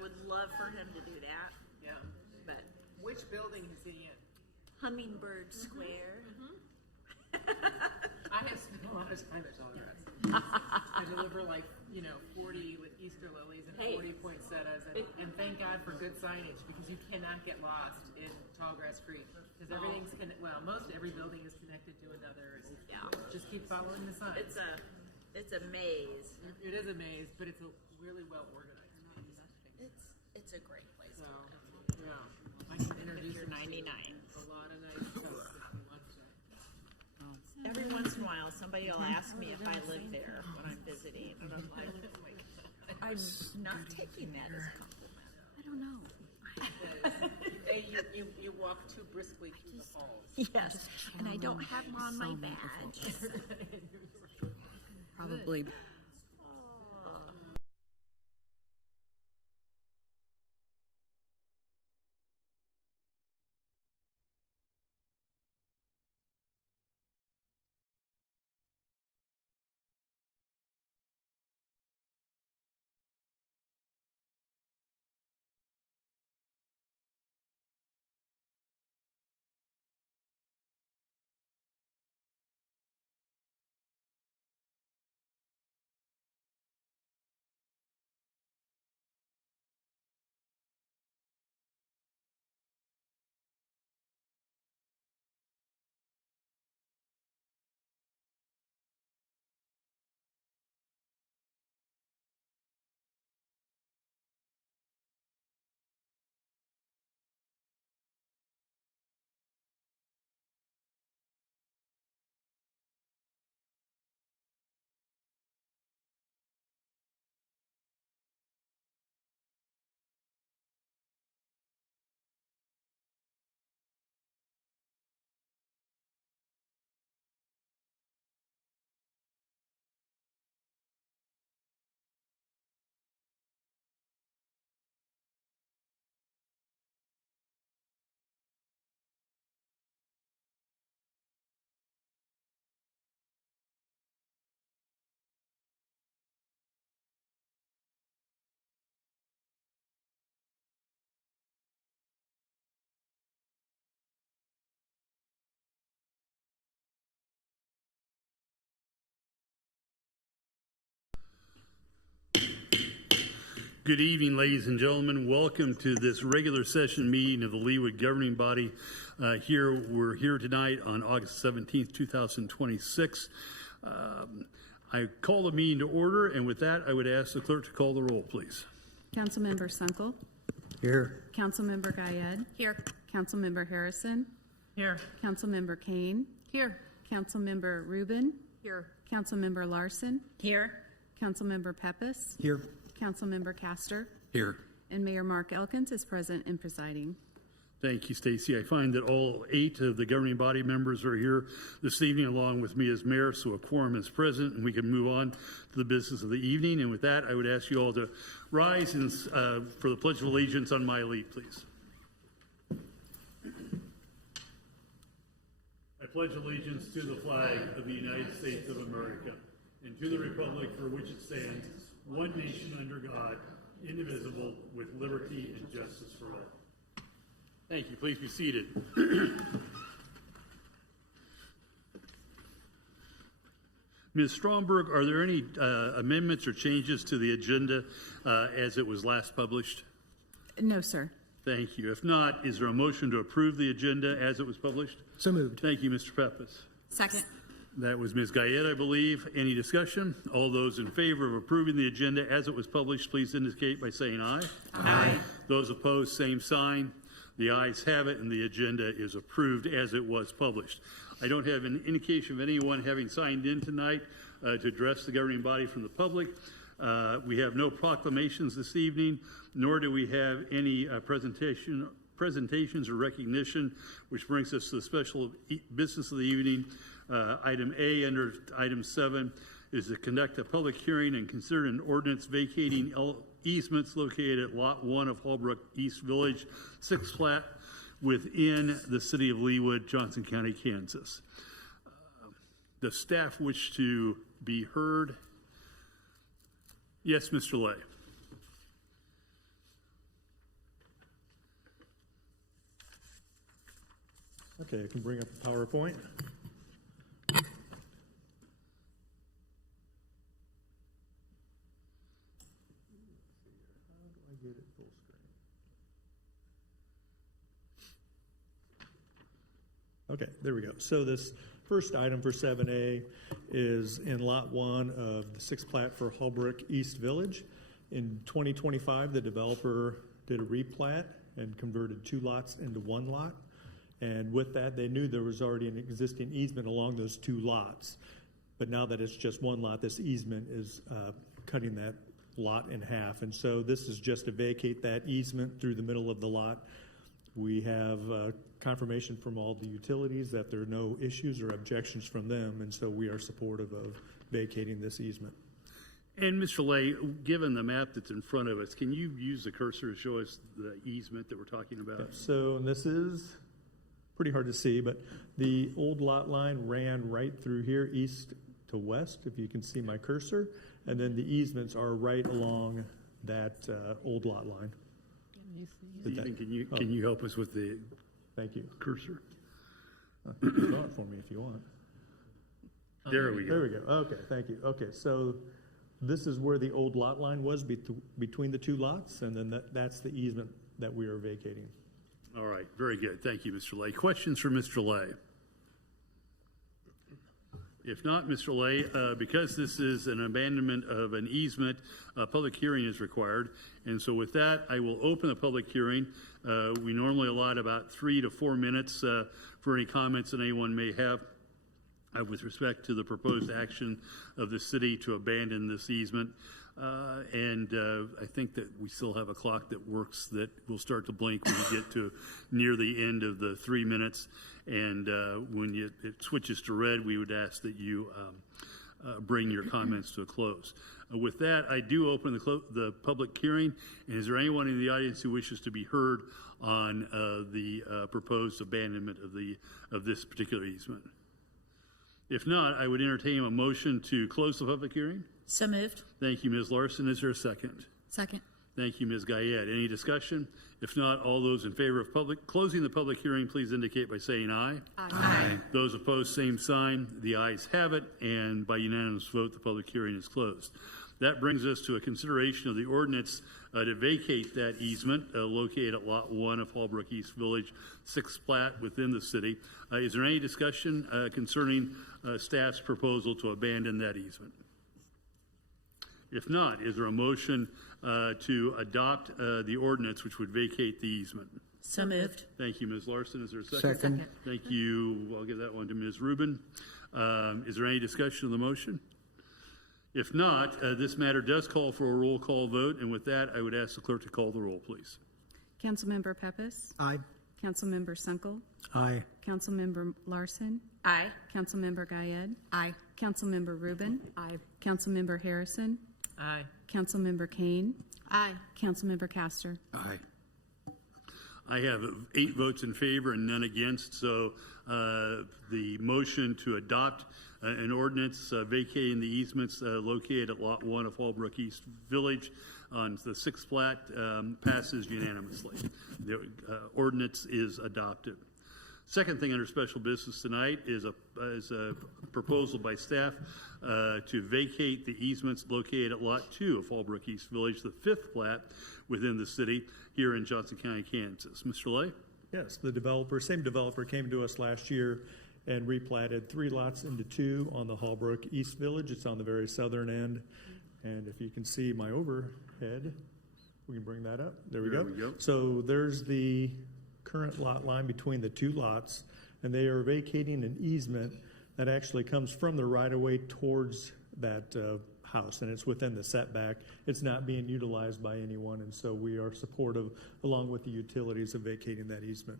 would love for him to do that, Yeah. but Which building is he in? Hummingbird Square. I have spent a lot of time at Tallgrass. I deliver 40 with Easter lilies and Hey. 40 poinsettias, and thank God for good signage because you cannot get lost in Tallgrass Creek because everything's most every building is connected to another. Yeah. Just keep following the signs. It's a maze. It is a maze, but it's a really well organized maze. It's a great place. So, yeah, I can If introduce you're you to 99. a lot of nice folks if you want to. Every once in a while, somebody will ask me if I live there when I'm visiting, and I'm like, I'm not taking that as a compliment. I don't know. Hey, you walk too briskly through the halls. Yes, and I don't have on my badge. Probably. Good evening, ladies and gentlemen. Welcome to this regular session meeting of the Leawood Governing Body. We're here tonight on August 17th, 2026. I call the meeting to order, and with that, I would ask the clerk to call the roll, please. Councilmember Sunkel. Here. Councilmember Guyed. Here. Councilmember Harrison. Here. Councilmember Kane. Here. Councilmember Rubin. Here. Councilmember Larson. Here. Councilmember Pepis. Here. Councilmember Castor. Here. And Mayor Mark Elkins is present and presiding. Thank you, Stacy. I find that all 8 of the governing body members are here this evening along with me as mayor, so a quorum is present and we can move on to the business of the evening. And with that, I would ask you all to rise and, for the Pledge of Allegiance on my lead, please. I pledge allegiance to the flag of the United States of America and to the republic for which it stands, one nation under God, indivisible, with liberty and justice for all. Thank you. Please be seated. Ms. Stromberg, are there any amendments or changes to the agenda as it was last published? No, sir. Thank you. If not, is there a motion to approve the agenda as it was published? So moved. Thank you, Mr. Pepis. Second. That was Ms. Guyed, I believe. Any discussion? All those in favor of approving the agenda as it was published, please indicate by saying aye. Aye. Those opposed, same sign. The ayes have it, and the agenda is approved as it was published. I don't have an indication of anyone having signed in tonight to address the governing body from the public. We have no proclamations this evening, nor do we have any presentations or recognition, which brings us to the special business of the evening. Item A under item 7 is to conduct a public hearing and consider an ordinance vacating easements located at Lot 1 of Holbrook East Village, 6th plat within the city of Leawood, Johnson County, Kansas. The staff wish to be heard. Yes, Mr. Lay. Okay, I can bring up the PowerPoint. Okay, there we go. So this first item for 7A is in Lot 1 of the sixth plat for Holbrook East Village. In 2025, the developer did a replat and converted 2 lots into 1 lot. And with that, they knew there was already an existing easement along those 2 lots. But now that it's just 1 lot, this easement is cutting that lot in half. And so this is just to vacate that easement through the middle of the lot. We have confirmation from all the utilities that there are no issues or objections from them, and so we are supportive of vacating this easement. And Mr. Lay, given the map that's in front of us, can you use the cursor to show us the easement that we're talking about? So this is pretty hard to see, but the old lot line ran right through here, east to west, if you can see my cursor, and then the easements are right along that old lot line. Stephen, can you help us with the Thank you. cursor? You can draw it for me if you want. There we go. There we go. Okay, thank you. Okay, so this is where the old lot line was between the 2 lots, and then that's the easement that we are vacating. All right, very good. Thank you, Mr. Lay. Questions for Mr. Lay? If not, Mr. Lay, because this is an abandonment of an easement, a public hearing is required. And so with that, I will open the public hearing. We normally allot about 3 to 4 minutes for any comments that anyone may have with respect to the proposed action of the city to abandon this easement. I think that we still have a clock that works that will start to blink when we get to near the end of the 3 minutes. And when it switches to red, we would ask that you bring your comments to a close. With that, I do open the public hearing. And is there anyone in the audience who wishes to be heard on the proposed abandonment of this particular easement? If not, I would entertain a motion to close the public hearing. So moved. Thank you, Ms. Larson. Is there a second? Second. Thank you, Ms. Guyette. Any discussion? If not, all those in favor of closing the public hearing, please indicate by saying aye. Aye. Those opposed, same sign. The ayes have it, and by unanimous vote, the public hearing is closed. That brings us to a consideration of the ordinance to vacate that easement located at Lot 1 of Holbrook East Village, 6th plat within the city. Is there any discussion concerning staff's proposal to abandon that easement? If not, is there a motion to adopt the ordinance which would vacate the easement? So moved. Thank you, Ms. Larson. Is there a second? Second. Thank you. I'll give that one to Ms. Rubin. Is there any discussion of the motion? If not, this matter does call for a roll call vote, and with that, I would ask the clerk to call the roll, please. Councilmember Pepys. Aye. Councilmember Sunkel. Aye. Councilmember Larson. Aye. Councilmember Guyed. Aye. Councilmember Rubin. Aye. Councilmember Harrison. Aye. Councilmember Kane. Aye. Councilmember Castor. Aye. I have 8 votes in favor and none against, so the motion to adopt an ordinance vacating the easements located at Lot 1 of Holbrook East Village on the 6th plat passes unanimously. The ordinance is adopted. Second thing under special business tonight is a proposal by staff to vacate the easements located at Lot 2 of Holbrook East Village, the 5th plat within the city here in Johnson County, Kansas. Mr. Lay? Yes, the same developer came to us last year and replatted 3 lots into 2 on the Holbrook East Village. It's on the very southern end. And if you can see my overhead, we can bring that up. There we go. So there's the current lot line between the 2 lots, and they are vacating an easement that actually comes from the right-of-way towards that house, and it's within the setback. It's not being utilized by anyone, and so we are supportive, along with the utilities, of vacating that easement.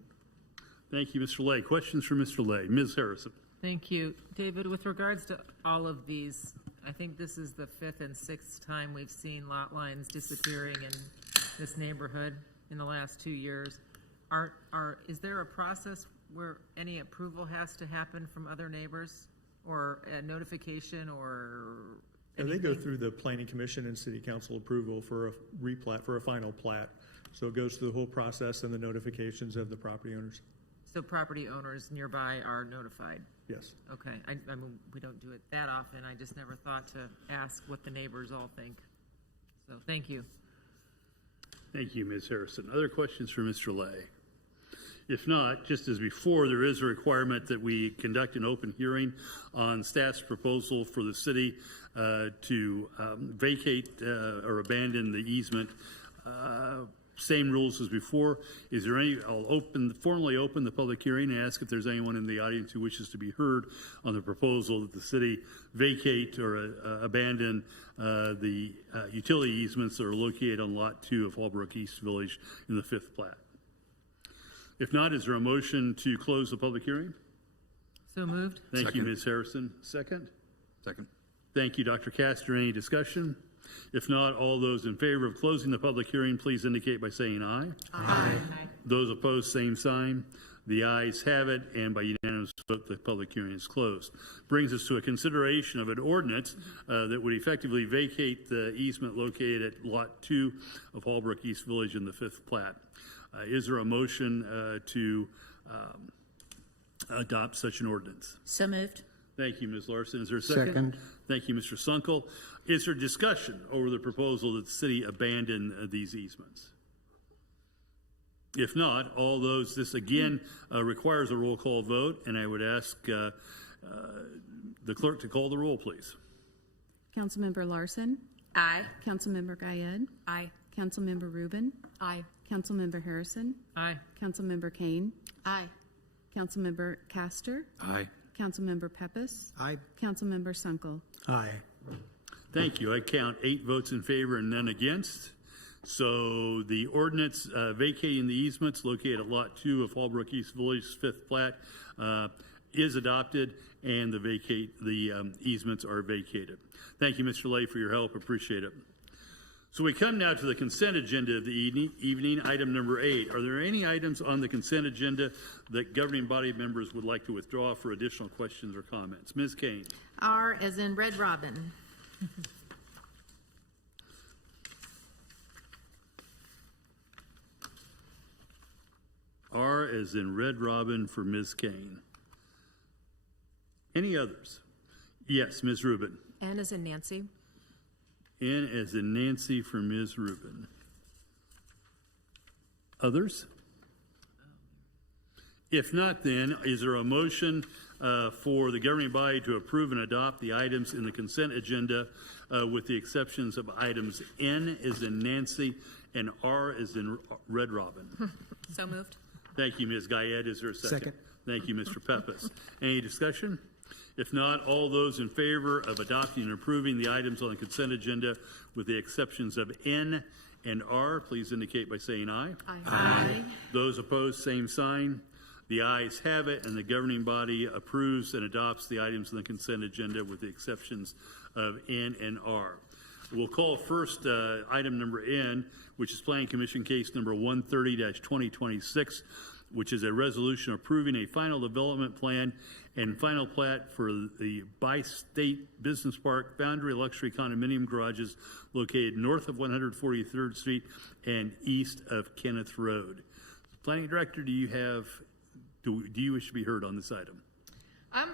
Thank you, Mr. Lay. Questions for Mr. Lay? Ms. Harrison. Thank you. David, with regards to all of these, I think this is the 5th and 6th time we've seen lot lines disappearing in this neighborhood in the last 2 years. Is there a process where any approval has to happen from other neighbors, or a notification, or And they go through the Planning Commission and City Council approval for a replat, for a final plat. So it goes through the whole process and the notifications of the property owners. So property owners nearby are notified? Yes. Okay, I mean, we don't do it that often, I just never thought to ask what the neighbors all think. So, thank you. Thank you, Ms. Harrison. Other questions for Mr. Lay? If not, just as before, there is a requirement that we conduct an open hearing on staff's proposal for the city to vacate or abandon the easement. Same rules as before. Is there any, I'll formally open the public hearing and ask if there's anyone in the audience who wishes to be heard on the proposal that the city vacate or abandon the utility easements that are located on Lot 2 of Holbrook East Village in the 5th plat. If not, is there a motion to close the public hearing? So moved? Thank you, Ms. Harrison. Second? Second. Thank you, Dr. Castor. Any discussion? If not, all those in favor of closing the public hearing, please indicate by saying aye. Aye. Those opposed, same sign. The ayes have it, and by unanimous vote, the public hearing is closed. Brings us to a consideration of an ordinance that would effectively vacate the easement located at Lot 2 of Holbrook East Village in the 5th plat. Is there a motion to adopt such an ordinance? So moved. Thank you, Ms. Larson. Is there a second? Second. Thank you, Mr. Sunkel. Is there discussion over the proposal that the city abandon these easements? If not, all those, this again requires a roll call vote, and I would ask the clerk to call the roll, please. Councilmember Larson. Aye. Councilmember Guyed. Aye. Councilmember Rubin. Aye. Councilmember Harrison. Aye. Councilmember Kane. Aye. Councilmember Castor. Aye. Councilmember Pepis. Aye. Councilmember Sunkel. Aye. Thank you. I count 8 votes in favor and none against. So the ordinance vacating the easements located at Lot 2 of Holbrook East Village 5th plat is adopted, and the easements are vacated. Thank you, Mr. Lay, for your help. Appreciate it. So we come now to the consent agenda of the evening, item number 8. Are there any items on the consent agenda that governing body members would like to withdraw for additional questions or comments? Ms. Kane. R as in Red Robin. R as in Red Robin for Ms. Kane. Any others? Yes, Ms. Rubin. N as in Nancy. N as in Nancy for Ms. Rubin. Others? If not, then, is there a motion for the governing body to approve and adopt the items in the consent agenda with the exceptions of items N as in Nancy and R as in Red Robin? So moved. Thank you, Ms. Guyed. Is there a second? Second. Thank you, Mr. Pepis. Any discussion? If not, all those in favor of adopting and approving the items on the consent agenda with the exceptions of N and R, please indicate by saying aye. Aye. Those opposed, same sign. The ayes have it, and the governing body approves and adopts the items on the consent agenda with the exceptions of N and R. We'll call first item number N, which is Planning Commission case number 130-2026, which is a resolution approving a final development plan and final plat for the Bi-State Business Park Boundary Luxury Condominium Garages located north of 143rd Street and east of Kenneth Road. Planning Director, do you wish to be heard on this item?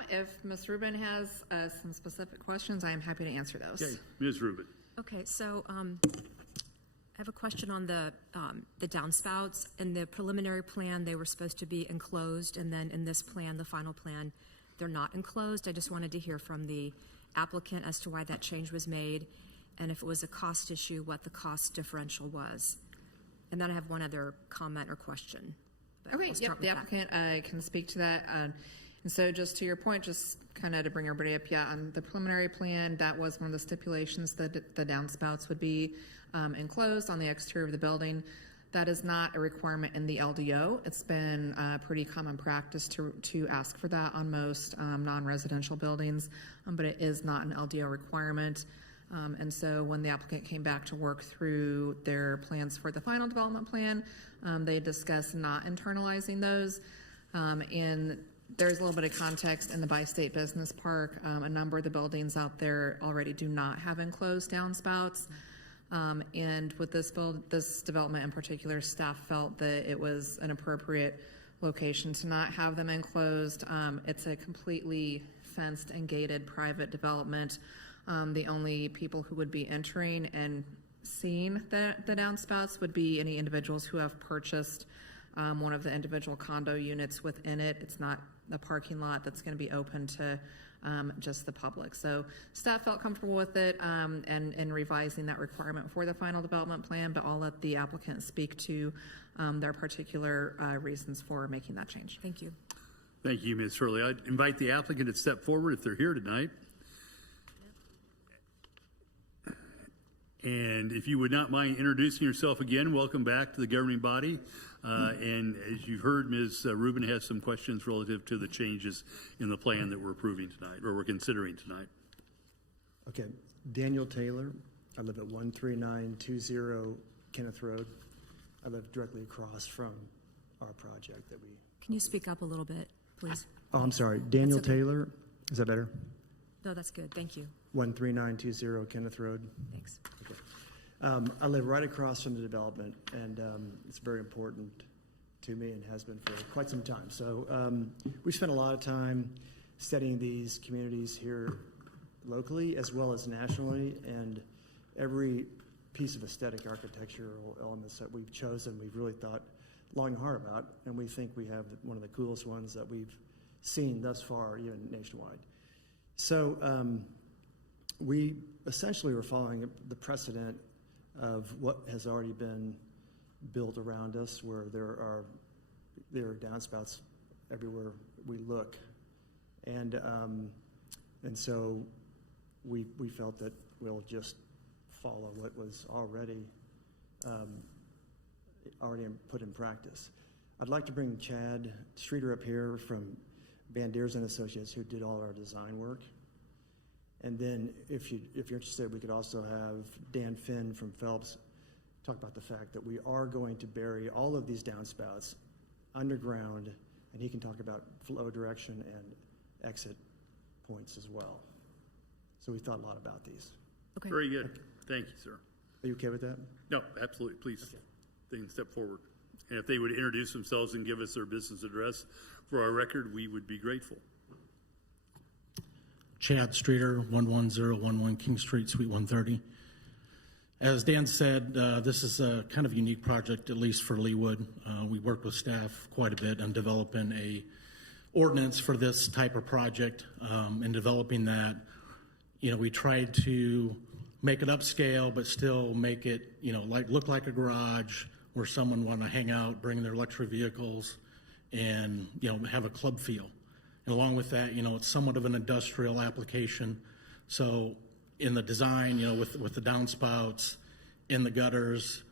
If Ms. Rubin has some specific questions, I am happy to answer those. Okay, Ms. Rubin. Okay, so I have a question on the downspouts. In the preliminary plan, they were supposed to be enclosed, and then in this plan, the final plan, they're not enclosed. I just wanted to hear from the applicant as to why that change was made, and if it was a cost issue, what the cost differential was. And then I have one other comment or question. But Okay, we'll start the with that. applicant can speak to that. And so just to your point, just kind of to bring everybody up, yeah, on the preliminary plan, that was one of the stipulations that the downspouts would be enclosed on the exterior of the building. That is not a requirement in the LDO. It's been pretty common practice to ask for that on most non-residential buildings, but it is not an LDO requirement. And so when the applicant came back to work through their plans for the final development plan, they discussed not internalizing those. And there's a little bit of context in the Bi-State Business Park. A number of the buildings out there already do not have enclosed downspouts. And with this development in particular, staff felt that it was an appropriate location to not have them enclosed. It's a completely fenced and gated private development. The only people who would be entering and seeing the downspouts would be any individuals who have purchased one of the individual condo units within it. It's not the parking lot that's going to be open to just the public. So staff felt comfortable with it and revising that requirement for the final development plan, but I'll let the applicant speak to their particular reasons for making that change. Thank you. Thank you, Ms. Hurley. I'd invite the applicant to step forward if they're here tonight. And if you would not mind introducing yourself again, welcome back to the governing body. And as you heard, Ms. Rubin has some questions relative to the changes in the plan that we're approving tonight, or we're considering tonight. Okay, Daniel Taylor. I live at 13920 Kenneth Road. I live directly across from our project that we. Can you speak up a little bit, please? Oh, I'm sorry. Daniel That's okay. Taylor. Is that better? No, that's good. Thank you. 13920 Kenneth Road. Thanks. I live right across from the development, and it's very important to me and has been for quite some time. So we spent a lot of time studying these communities here locally as well as nationally, and every piece of aesthetic architectural elements that we've chosen, we've really thought long and hard about, and we think we have one of the coolest ones that we've seen thus far, even nationwide. So we essentially were following the precedent of what has already been built around us, where there are downspouts everywhere we look, and so we felt that we'll just follow what was already put in practice. I'd like to bring Chad Streeter up here from Bandiers and Associates, who did all our design work. And then if you're interested, we could also have Dan Finn from Phelps talk about the fact that we are going to bury all of these downspouts underground, and he can talk about flow direction and exit points as well. So we thought a lot about these. Okay. Very good. Thank you, sir. Are you okay with that? No, absolutely. Please, they can step forward. And if they would introduce themselves and give us their business address for our record, we would be grateful. Chad Streeter, 11011 King Street, Suite 130. As Dan said, this is a kind of unique project, at least for Leawood. We worked with staff quite a bit on developing a ordinance for this type of project. In developing that, we tried to make it upscale, but still make it, look like a garage where someone want to hang out, bring their electric vehicles, and have a club feel. And along with that, it's somewhat of an industrial application. So in the design, with the downspouts and the gutters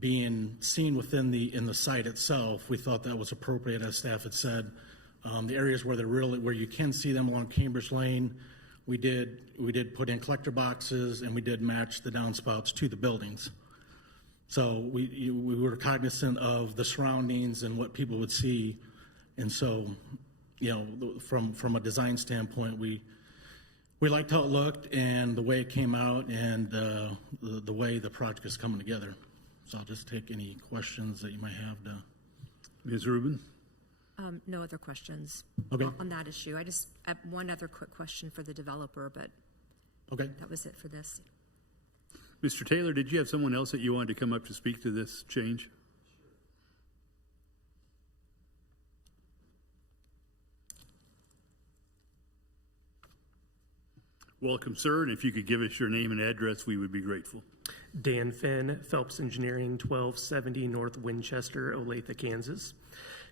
being seen within in the site itself, we thought that was appropriate, as staff had said. The areas where where you can see them along Cambridge Lane, we did put in collector boxes, and we did match the downspouts to the buildings. So we were cognizant of the surroundings and what people would see, and so from a design standpoint, we liked how it looked and the way it came out, and the way the project is coming together. So I'll just take any questions that you might have. Ms. Rubin? No other questions Okay. on that issue. I just have one other quick question for the developer, but Okay. that was it for this. Mr. Taylor, did you have someone else that you wanted to come up to speak to this change? Welcome, sir, and if you could give us your name and address, we would be grateful. Dan Finn, Phelps Engineering, 1270 North Winchester, Olathe, Kansas.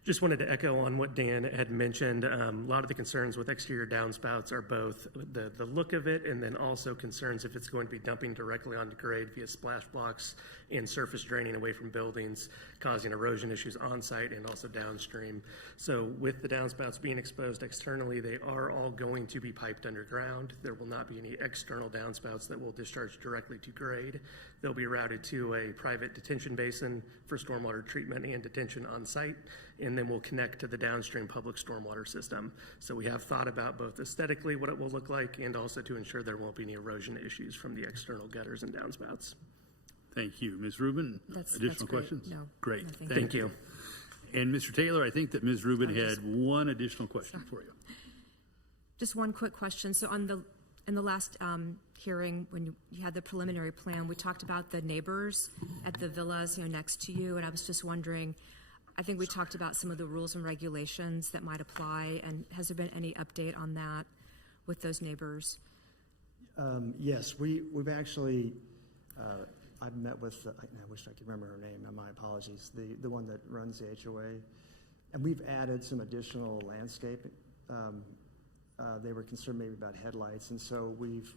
Just wanted to echo on what Dan had mentioned. A lot of the concerns with exterior downspouts are both the look of it, and then also concerns if it's going to be dumping directly onto grade via splash blocks and surface draining away from buildings, causing erosion issues on site and also downstream. So with the downspouts being exposed externally, they are all going to be piped underground. There will not be any external downspouts that will discharge directly to grade. They'll be routed to a private detention basin for stormwater treatment and detention on site, and then we'll connect to the downstream public stormwater system. So we have thought about both aesthetically what it will look like, and also to ensure there won't be any erosion issues from the external gutters and downspouts. Thank you. Ms. Rubin, additional that's great. questions? No. Great. No, Thank you. And Mr. Taylor, I think that Ms. Rubin had one additional question for you. Just one quick question. So in the last hearing, when you had the preliminary plan, we talked about the neighbors at the villas, next to you, and I was just wondering, I think we talked about some of the rules and regulations that might apply, and has there been any update on that with those neighbors? Yes, we've actually, I've met with, I wish I could remember her name, my apologies, the one that runs the HOA, and we've added some additional landscaping. They were concerned maybe about headlights, and so we've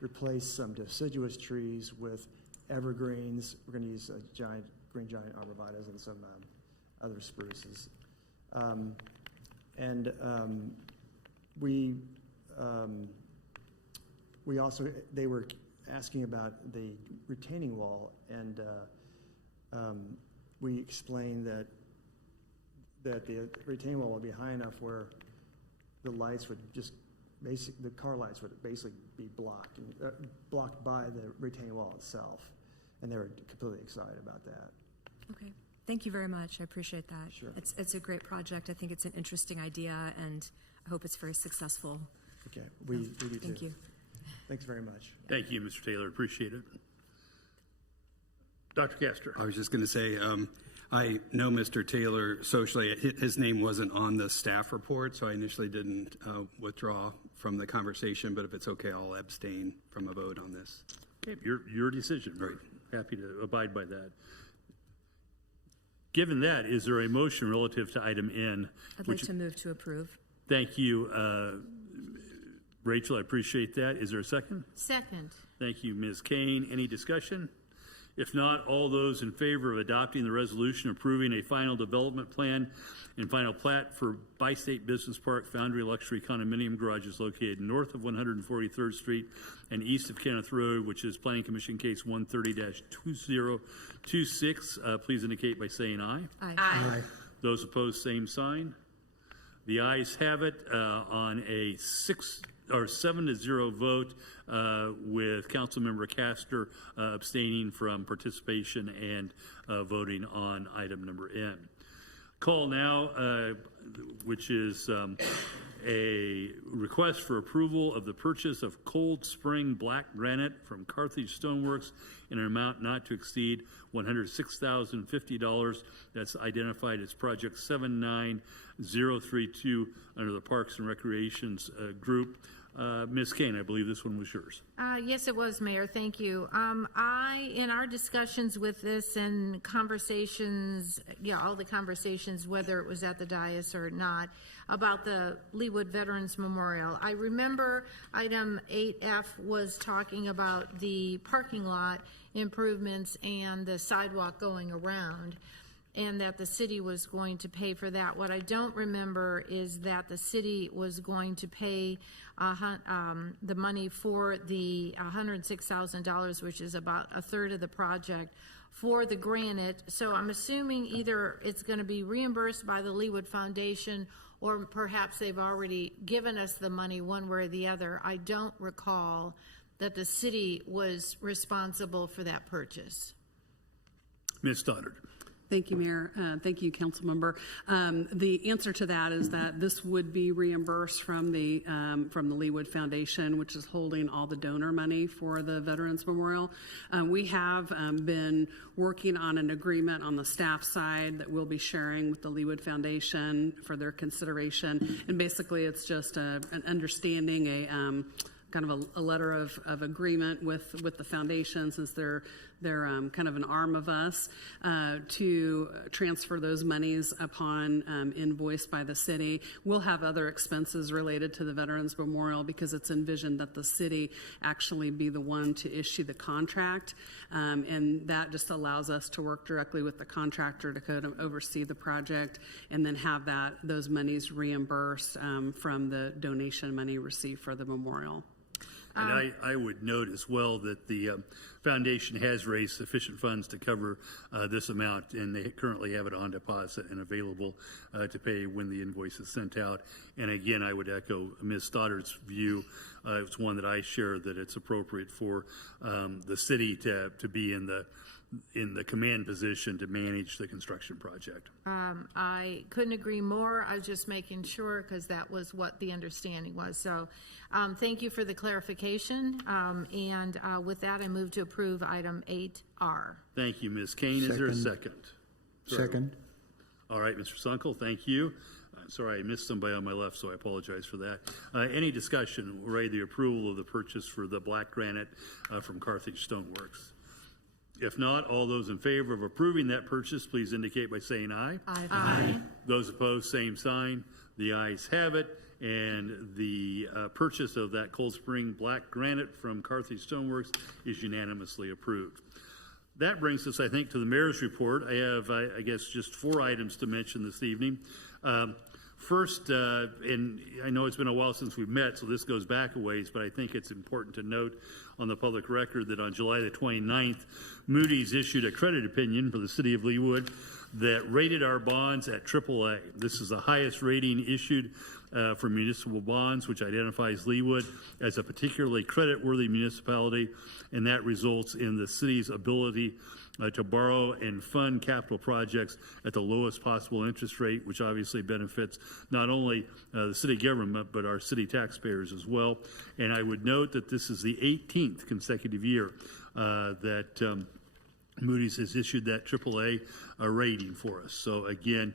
replaced some deciduous trees with evergreens. We're going to use green giant arborvitaes and some other spruces. We also, they were asking about the retaining wall, and we explained that the retaining wall would be high enough where the lights would just the car lights would basically be blocked by the retaining wall itself, and they were completely excited about that. Okay, thank you very much. I appreciate that. Sure. It's a great project. I think it's an interesting idea, and I hope it's very successful. Okay, we do too. Thank you. Thanks very much. Thank you, Mr. Taylor. Appreciate it. Dr. Castor. I was just going to say, I know Mr. Taylor socially. His name wasn't on the staff report, so I initially didn't withdraw from the conversation, but if it's okay, I'll abstain from a vote on this. Okay, your decision. Right. Happy to abide by that. Given that, is there a motion relative to item N? I'd like to move to approve. Thank you, Rachel. I appreciate that. Is there a second? Second. Thank you, Ms. Kane. Any discussion? If not, all those in favor of adopting the resolution approving a final development plan and final plat for Bi-State Business Park Foundry Luxury Condominium Garages located north of 143rd Street and east of Kenneth Road, which is Planning Commission Case 130-2026, please indicate by saying aye. Aye. Aye. Those opposed, same sign. The ayes have it on a 7-0 vote with Councilmember Castor abstaining from participation and voting on item number N. Call now, which is a request for approval of the purchase of Cold Spring Black Granite from Carthage Stoneworks in an amount not to exceed $106,050. That's identified as Project 79032 under the Parks and Recreations group. Ms. Kane, I believe this one was yours. Yes, it was, Mayor. Thank you. In our discussions with this and conversations, all the conversations, whether it was at the dais or not, about the Leawood Veterans Memorial, I remember item 8F was talking about the parking lot improvements and the sidewalk going around, and that the city was going to pay for that. What I don't remember is that the city was going to pay the money for the $106,000, which is about a third of the project, for the granite. So I'm assuming either it's going to be reimbursed by the Leawood Foundation, or perhaps they've already given us the money one way or the other. I don't recall that the city was responsible for that purchase. Ms. Stoddard. Thank you, Mayor. Thank you, Council Member. The answer to that is that this would be reimbursed from the Leawood Foundation, which is holding all the donor money for the Veterans Memorial. We have been working on an agreement on the staff side that we'll be sharing with the Leawood Foundation for their consideration. And basically, it's just an understanding, kind of a letter of agreement with the foundation, since they're kind of an arm of us, to transfer those monies upon invoice by the city. We'll have other expenses related to the Veterans Memorial because it's envisioned that the city actually be the one to issue the contract, and that just allows us to work directly with the contractor to kind of oversee the project and then have those monies reimbursed from the donation money received for the memorial. And I would note as well that the foundation has raised sufficient funds to cover this amount, and they currently have it on deposit and available to pay when the invoice is sent out. And again, I would echo Ms. Stoddard's view. It's one that I share, that it's appropriate for the city to be in the in the command position to manage the construction project. I couldn't agree more. I was just making sure because that was what the understanding was. So thank you for the clarification. And with that, I move to approve item 8R. Thank you, Ms. Kane. Is there a second? Second. All right, Mr. Sunkel, thank you. Sorry, I missed somebody on my left, so I apologize for that. Any discussion regarding the approval of the purchase for the black granite from Carthage Stoneworks? If not, all those in favor of approving that purchase, please indicate by saying aye. Aye. Those opposed, same sign. The ayes have it, and the purchase of that Cold Spring black granite from Carthage Stoneworks is unanimously approved. That brings us, I think, to the mayor's report. I have, I guess, just 4 items to mention this evening. First, and I know it's been a while since we've met, so this goes back a ways, but I think it's important to note on the public record that on July the 29th, Moody's issued a credit opinion for the city of Leawood that rated our bonds at AAA. This is the highest rating issued for municipal bonds, which identifies Leawood as a particularly creditworthy municipality, and that results in the city's ability to borrow and fund capital projects at the lowest possible interest rate, which obviously benefits not only the city government, but our city taxpayers as well. And I would note that this is the 18th consecutive year that Moody's has issued that AAA rating for us. So again,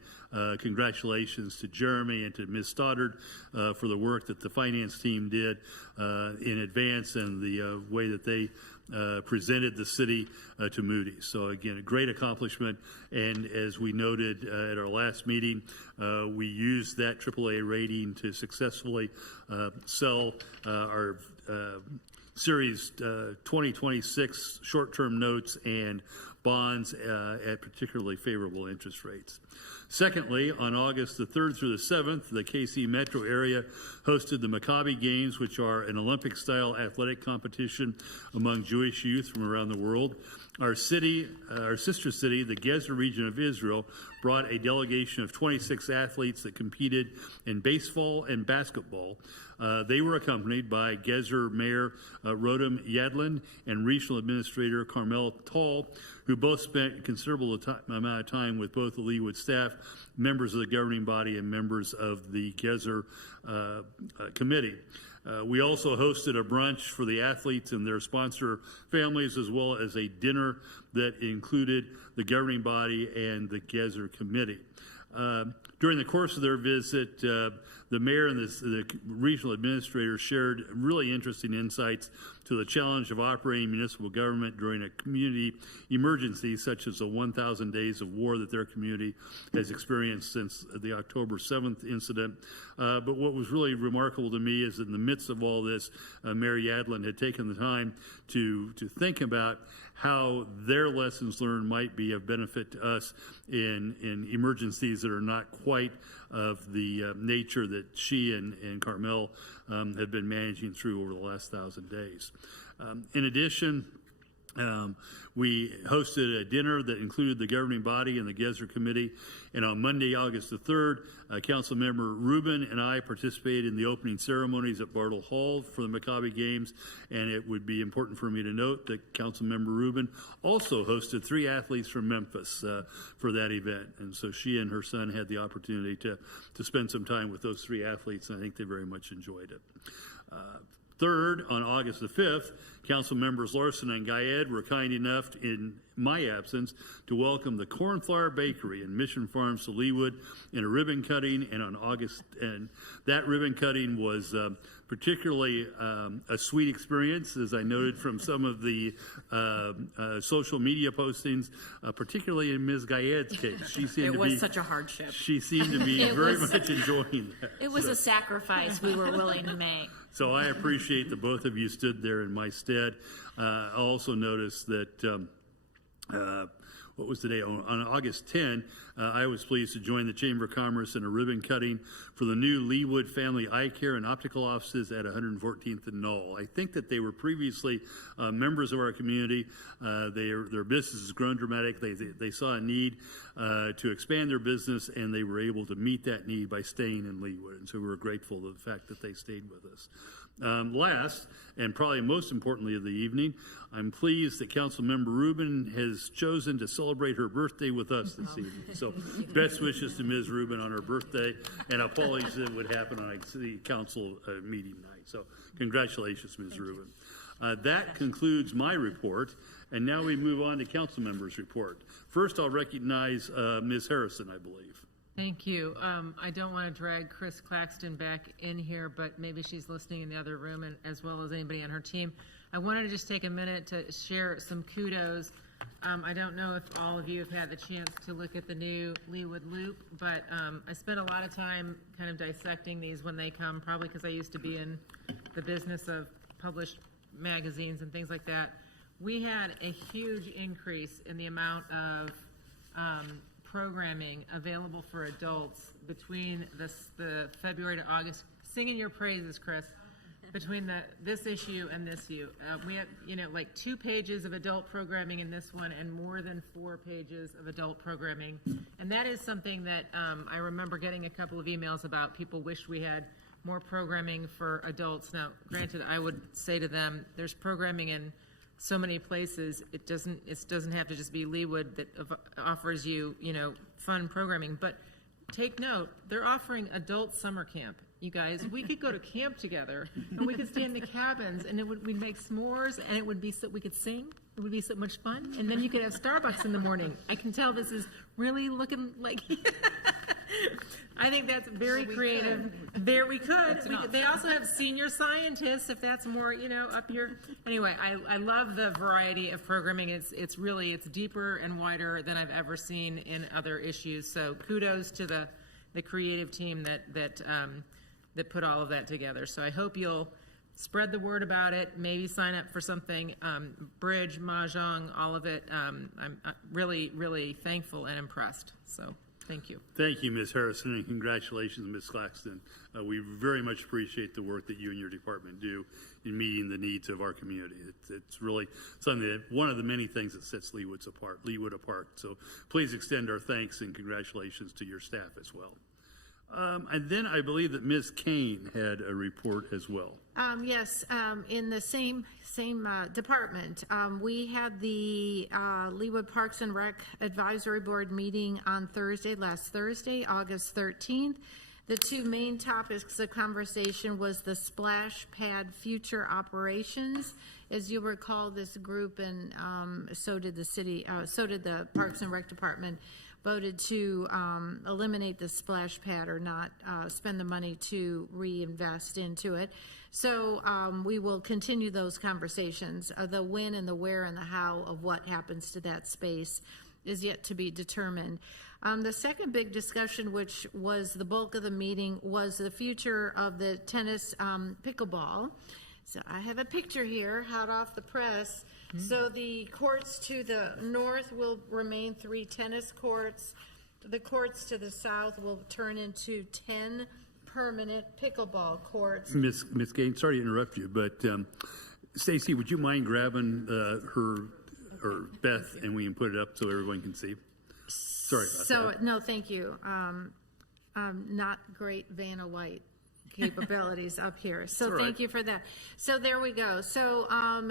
congratulations to Jeremy and to Ms. Stoddard for the work that the finance team did in advance and the way that they presented the city to Moody's. So again, a great accomplishment. And as we noted at our last meeting, we used that AAA rating to successfully sell our Series 2026 short-term notes and bonds at particularly favorable interest rates. Secondly, on August the 3rd through the 7th, the KC metro area hosted the Maccabi Games, which are an Olympic-style athletic competition among Jewish youth from around the world. Our city, our sister city, the Gezer region of Israel, brought a delegation of 26 athletes that competed in baseball and basketball. They were accompanied by Gezer Mayor Rotem Yadlin and Regional Administrator Carmel Tall, who both spent a considerable amount of time with both the Leawood staff, members of the governing body, and members of the Gezer committee. We also hosted a brunch for the athletes and their sponsor families, as well as a dinner that included the governing body and the Gezer committee. During the course of their visit, the mayor and the regional administrator shared really interesting insights to the challenge of operating municipal government during a community emergency such as the 1,000 days of war that their community has experienced since the October 7th incident. But what was really remarkable to me is that in the midst of all this, Mayor Yadlin had taken the time to think about how their lessons learned might be of benefit to us in emergencies that are not quite of the nature that she and Carmel have been managing through over the last 1,000 days. In addition, we hosted a dinner that included the governing body and the Gezer committee. And on Monday, August the 3rd, Councilmember Rubin and I participated in the opening ceremonies at Bartle Hall for the Maccabi Games. And it would be important for me to note that Councilmember Rubin also hosted 3 athletes from Memphis for that event. And so she and her son had the opportunity to spend some time with those 3 athletes, and I think they very much enjoyed it. Third, on August the 5th, Council members Larson and Gaed were kind enough, in my absence, to welcome the Cornflower Bakery in Mission Farms to Leawood in a ribbon cutting. And that ribbon cutting was particularly a sweet experience, as I noted from some of the social media postings, particularly in Ms. Gaed's case. She seemed it was such a hardship. She seemed to be very much enjoying that. It was a sacrifice we were willing to make. So I appreciate that both of you stood there in my stead. I also noticed that, what was the day? On August 10, I was pleased to join the Chamber of Commerce in a ribbon cutting for the new Leawood Family Eye Care and Optical offices at 114th and Knoll. I think that they were previously members of our community. Their business has grown dramatically. They saw a need to expand their business, and they were able to meet that need by staying in Leawood. And so we were grateful for the fact that they stayed with us. Last, and probably most importantly of the evening, I'm pleased that Councilmember Rubin has chosen to celebrate her birthday with us this evening. So best wishes to Ms. Rubin on her birthday, and apologies that it would happen on a city council meeting night. So congratulations, Ms. Rubin. That concludes my report, and now we move on to council members' report. First, I'll recognize Ms. Harrison, I believe. Thank you. I don't want to drag Chris Claxton back in here, but maybe she's listening in the other room, and as well as anybody on her team. I wanted to just take a minute to share some kudos. I don't know if all of you have had the chance to look at the new Leawood Loop, but I spent a lot of time kind of dissecting these when they come, probably because I used to be in the business of published magazines and things like that. We had a huge increase in the amount of programming available for adults between the February to August. Singing your praises, Chris. Between this issue and this issue, we have like 2 pages of adult programming in this one, and more than 4 pages of adult programming. And that is something that I remember getting a couple of emails about. People wish we had more programming for adults. Now, granted, I would say to them, there's programming in so many places. It doesn't have to just be Leawood that offers you fun programming. But take note, they're offering adult summer camp. You guys, we could go to camp together, and we could stay in the cabins, and we'd make s'mores, and it would be so we could sing. It would be so much fun, and then you could have Starbucks in the morning. I can tell this is really looking like. I think that's very creative. There we could. They also have senior scientists, if that's more, up here. Anyway, I love the variety of programming. It's deeper and wider than I've ever seen in other issues. So kudos to the creative team that put all of that together. So I hope you'll spread the word about it, maybe sign up for something, bridge, mahjong, all of it. I'm really, really thankful and impressed. So thank you. Thank you, Ms. Harrison, and congratulations, Ms. Claxton. We very much appreciate the work that you and your department do in meeting the needs of our community. It's really something that, one of the many things that sets Leawood apart. So please extend our thanks and congratulations to your staff as well. And then I believe that Ms. Kane had a report as well. Yes, in the same department. We had the Leawood Parks and Rec Advisory Board meeting on last Thursday, August 13th. The 2 main topics of conversation was the splash pad future operations. As you recall, this group and so did the Parks and Rec Department voted to eliminate the splash pad or not spend the money to reinvest into it. So we will continue those conversations. The when and the where and the how of what happens to that space is yet to be determined. The second big discussion, which was the bulk of the meeting, was the future of the tennis pickleball. So I have a picture here, hot off the press. So the courts to the north will remain 3 tennis courts. The courts to the south will turn into 10 permanent pickleball courts. Ms. Gaines, sorry to interrupt you, but Stacy, would you mind grabbing her or Beth, and we can put it up so everyone can see? Sorry about that. No, thank you. Not great Vanna White capabilities up here. So right. Thank you for that. So there we go. So on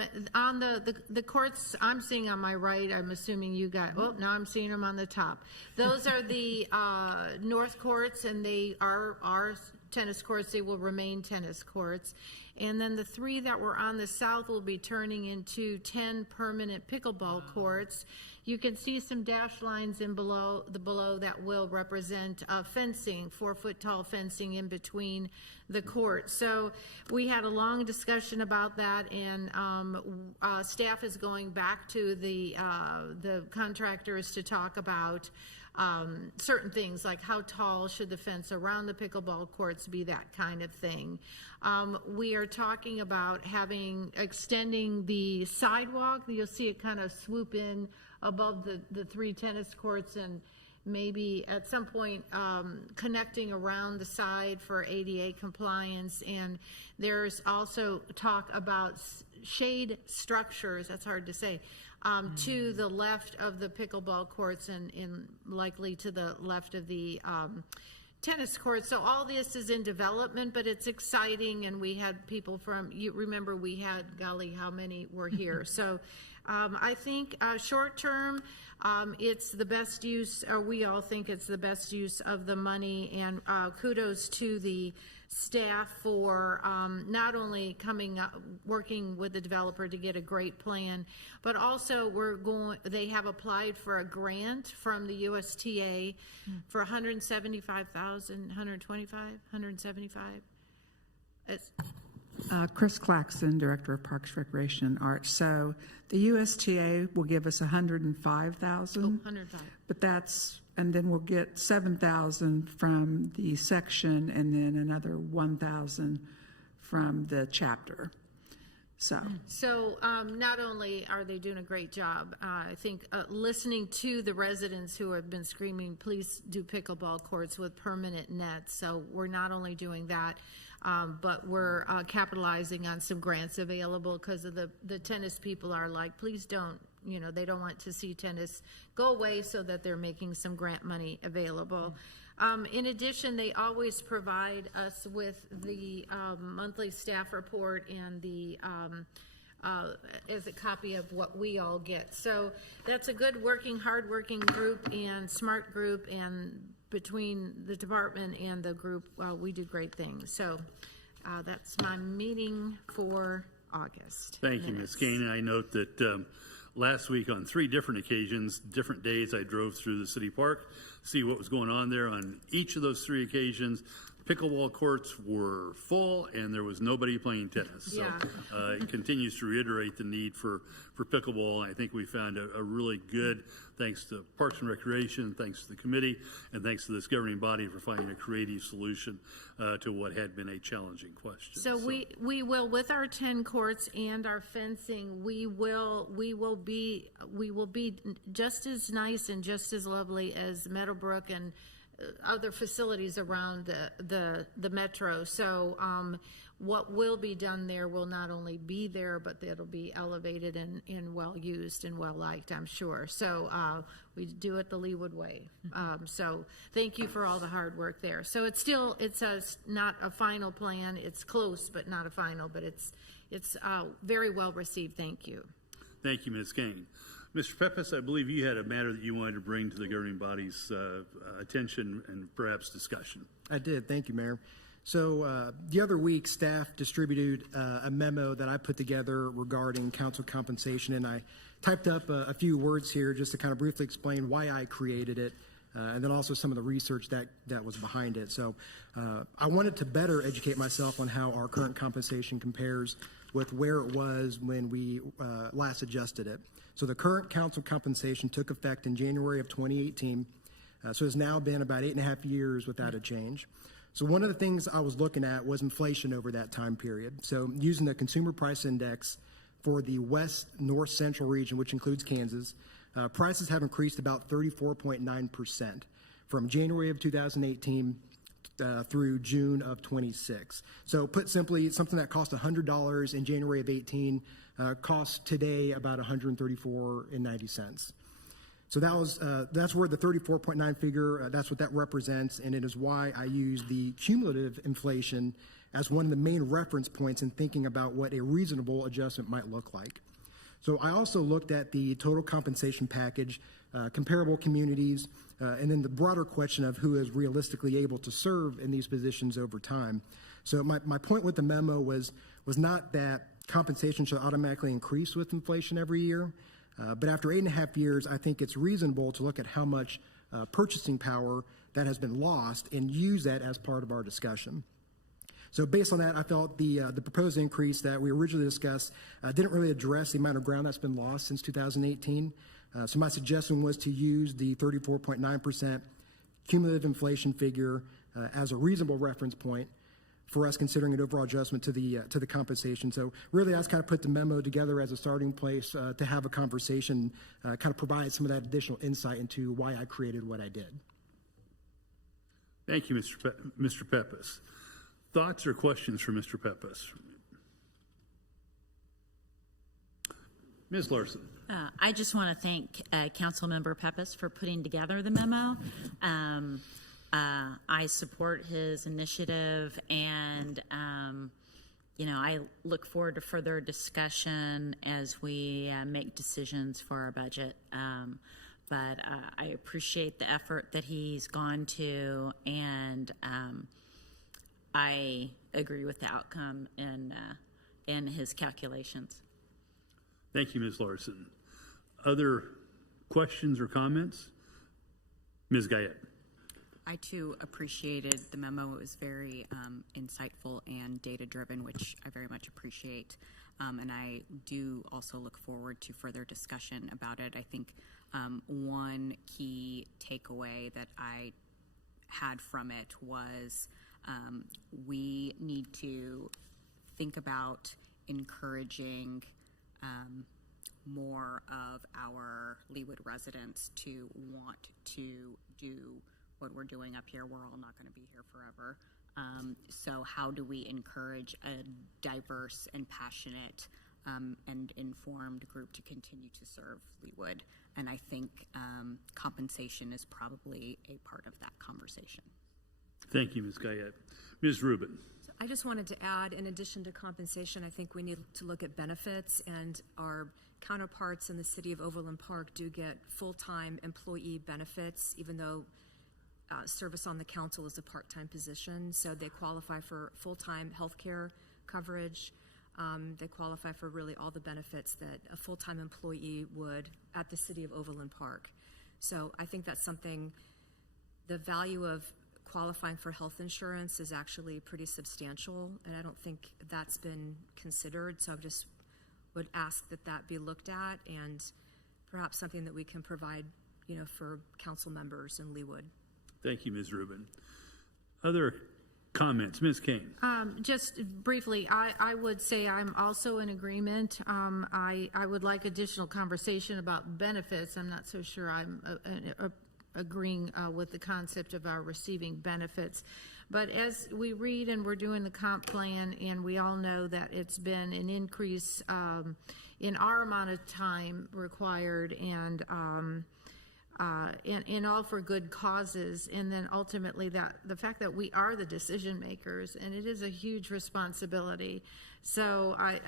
the courts I'm seeing on my right, I'm assuming you got, now I'm seeing them on the top. Those are the north courts, and they are tennis courts. They will remain tennis courts. And then the 3 that were on the south will be turning into 10 permanent pickleball courts. You can see some dash lines below that will represent fencing, 4-foot tall fencing in between the courts. So we had a long discussion about that, and staff is going back to the contractors to talk about certain things like how tall should the fence around the pickleball courts be, that kind of thing. We are talking about extending the sidewalk. You'll see it kind of swoop in above the 3 tennis courts, and maybe at some point connecting around the side for ADA compliance. And there's also talk about shade structures, that's hard to say, to the left of the pickleball courts and likely to the left of the tennis courts. So all this is in development, but it's exciting, and we had people from, you remember we had, golly, how many were here. So I think short term, it's the best use, or we all think it's the best use of the money, and kudos to the staff for not only coming up, working with the developer to get a great plan, but also they have applied for a grant from the USTA for $175,000, $175. It's, Chris Claxton, Director of Parks, Recreation, and Arts. So the USTA will give us $105,000. 105. But and then we'll get $7,000 from the section, and then another $1,000 from the chapter. So not only are they doing a great job, I think listening to the residents who have been screaming, please do pickleball courts with permanent nets. So we're not only doing that, but we're capitalizing on some grants available, because of the tennis people are like, please don't, they don't want to see tennis go away, so that they're making some grant money available. In addition, they always provide us with the monthly staff report and the as a copy of what we all get. So that's a good hard-working group and smart group, and between the department and the group, we do great things. So that's my meeting for August. Thank you, Ms. Kane. And I note that last week on 3 different occasions, different days, I drove through the city park, see what was going on there. On each of those 3 occasions, pickleball courts were full and there was nobody playing tennis. So it continues to reiterate the need for pickleball. I think we found a really good, thanks to Parks and Recreation, thanks to the committee, and thanks to this governing body for finding a creative solution to what had been a challenging question. So we will, with our 10 courts and our fencing, we will be just as nice and just as lovely as Meadowbrook and other facilities around the metro. So what will be done there will not only be there, but it'll be elevated and well used and well liked, I'm sure. So we do it the Leawood way. So thank you for all the hard work there. So it's not a final plan. It's close, but not a final. But it's very well received. Thank you. Thank you, Ms. Kane. Mr. Pepys, I believe you had a matter that you wanted to bring to the governing body's attention and perhaps discussion. I did. Thank you, Mayor. So the other week, staff distributed a memo that I put together regarding council compensation, and I typed up a few words here just to kind of briefly explain why I created it, and then also some of the research that was behind it. So I wanted to better educate myself on how our current compensation compares with where it was when we last adjusted it. So the current council compensation took effect in January of 2018. So it's now been about 8.5 years without a change. So one of the things I was looking at was inflation over that time period. So using the Consumer Price Index for the West North Central region, which includes Kansas, prices have increased about 34.9% from January of 2018 through June of 26. So put simply, something that cost $100 in January of 18 costs today about $134.90. So that's where the 34.9 figure, that's what that represents, and it is why I use the cumulative inflation as one of the main reference points in thinking about what a reasonable adjustment might look like. So I also looked at the total compensation package, comparable communities, and then the broader question of who is realistically able to serve in these positions over time. So my point with the memo was not that compensation should automatically increase with inflation every year, but after 8.5 years, I think it's reasonable to look at how much purchasing power that has been lost and use that as part of our discussion. So based on that, I felt the proposed increase that we originally discussed didn't really address the amount of ground that's been lost since 2018. So my suggestion was to use the 34.9% cumulative inflation figure as a reasonable reference point for us considering an overall adjustment to the compensation. So really, I just kind of put the memo together as a starting place to have a conversation, kind of provide some of that additional insight into why I created what I did. Thank you, Mr. Pepys. Thoughts or questions for Mr. Pepys? Ms. Larson. I just want to thank Councilmember Pepys for putting together the memo. I support his initiative, and I look forward to further discussion as we make decisions for our budget. But I appreciate the effort that he's gone to, and I agree with the outcome in his calculations. Thank you, Ms. Larson. Other questions or comments? Ms. Guyette. I too appreciated the memo. It was very insightful and data-driven, which I very much appreciate. And I do also look forward to further discussion about it. I think one key takeaway that I had from it was we need to think about encouraging more of our Leawood residents to want to do what we're doing up here. We're all not going to be here forever. So how do we encourage a diverse and passionate and informed group to continue to serve Leawood? And I think compensation is probably a part of that conversation. Thank you, Ms. Guyette. Ms. Rubin. I just wanted to add, in addition to compensation, I think we need to look at benefits, and our counterparts in the city of Overland Park do get full-time employee benefits, even though service on the council is a part-time position. So they qualify for full-time health care coverage. They qualify for really all the benefits that a full-time employee would at the city of Overland Park. So I think that's something, the value of qualifying for health insurance is actually pretty substantial, and I don't think that's been considered. So I just would ask that that be looked at, and perhaps something that we can provide, for council members in Leawood. Thank you, Ms. Rubin. Other comments? Ms. Kane. Just briefly, I would say I'm also in agreement. I would like additional conversation about benefits. I'm not so sure I'm agreeing with the concept of our receiving benefits. But as we read and we're doing the comp plan, and we all know that it's been an increase in our amount of time required, and all for good causes, and then ultimately that the fact that we are the decision makers, and it is a huge responsibility. So I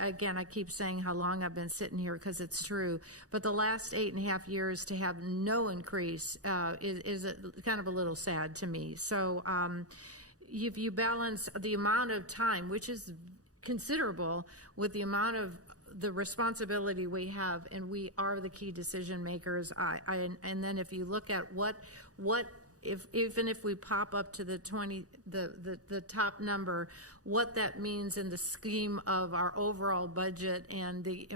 keep saying how long I've been sitting here, because it's true, but the last 8.5 years to have no increase is kind of a little sad to me. So if you balance the amount of time, which is considerable, with the amount of the responsibility we have, and we are the key decision makers. And then if you look at what even if we pop up to the top number, what that means in the scheme of our overall budget and the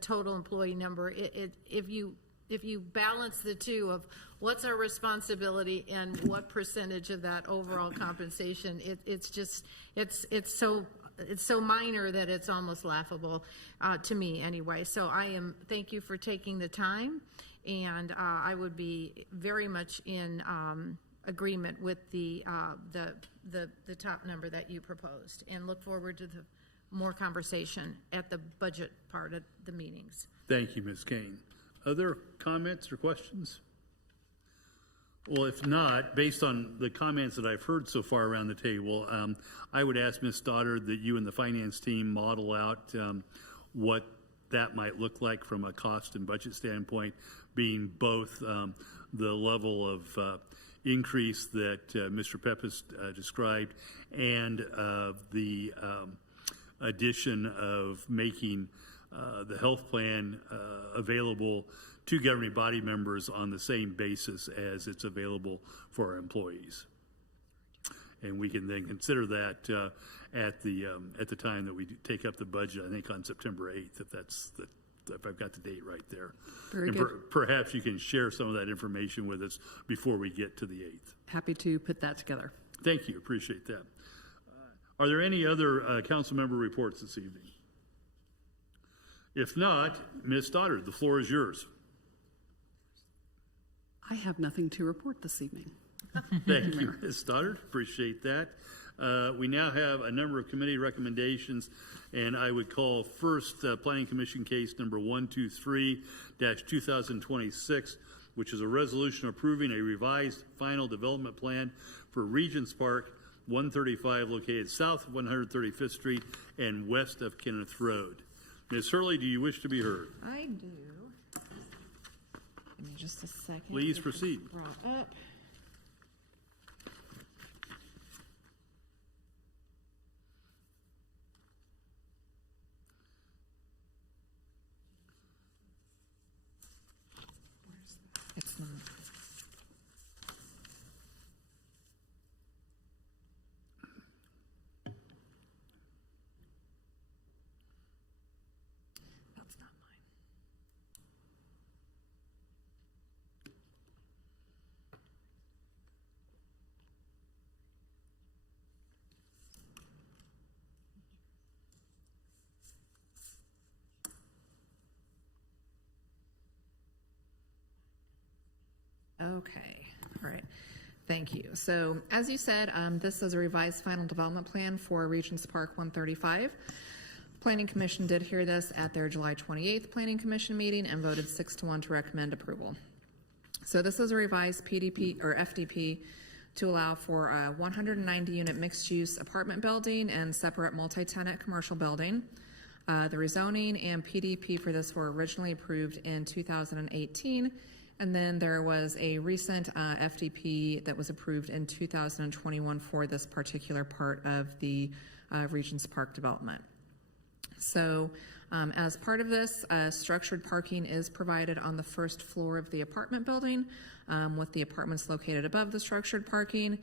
total employee number, if you balance the two of what's our responsibility and what percentage of that overall compensation, it's so minor that it's almost laughable to me anyway. So thank you for taking the time, and I would be very much in agreement with the top number that you proposed, and look forward to the more conversation at the budget part of the meetings. Thank you, Ms. Kane. Other comments or questions? Well, if not, based on the comments that I've heard so far around the table, I would ask Ms. Stoddard that you and the finance team model out what that might look like from a cost and budget standpoint, being both the level of increase that Mr. Pepis described, and the addition of making the health plan available to governing body members on the same basis as it's available for our employees. And we can then consider that at the time that we take up the budget, I think on September 8th, if I've got the date right there. Very and good. Perhaps you can share some of that information with us before we get to the 8th. Happy to put that together. Thank you. Appreciate that. Are there any other council member reports this evening? If not, Ms. Stoddard, the floor is yours. I have nothing to report this evening. Thank you, Ms. Stoddard. Appreciate that. We now have a number of committee recommendations, and I would call first Planning Commission case number 123-2026, which is a resolution approving a revised final development plan for Regents Park 135 located south of 135th Street and west of Kenneth Road. Ms. Hurley, do you wish to be heard? I do. Give me just a second. Please Get this proceed. brought up. It's not. That's not mine. Okay, all right. Thank you. So, as you said, this is a revised final development plan for Regents Park 135. Planning Commission did hear this at their July 28th Planning Commission meeting and voted 6-1 to recommend approval. So, this is a revised PDP or FDP to allow for a 190-unit mixed-use apartment building and separate multi-tenant commercial building. The rezoning and PDP for this were originally approved in 2018. And then there was a recent FDP that was approved in 2021 for this particular part of the Regents Park development. So as part of this, structured parking is provided on the first floor of the apartment building, with the apartments located above the structured parking.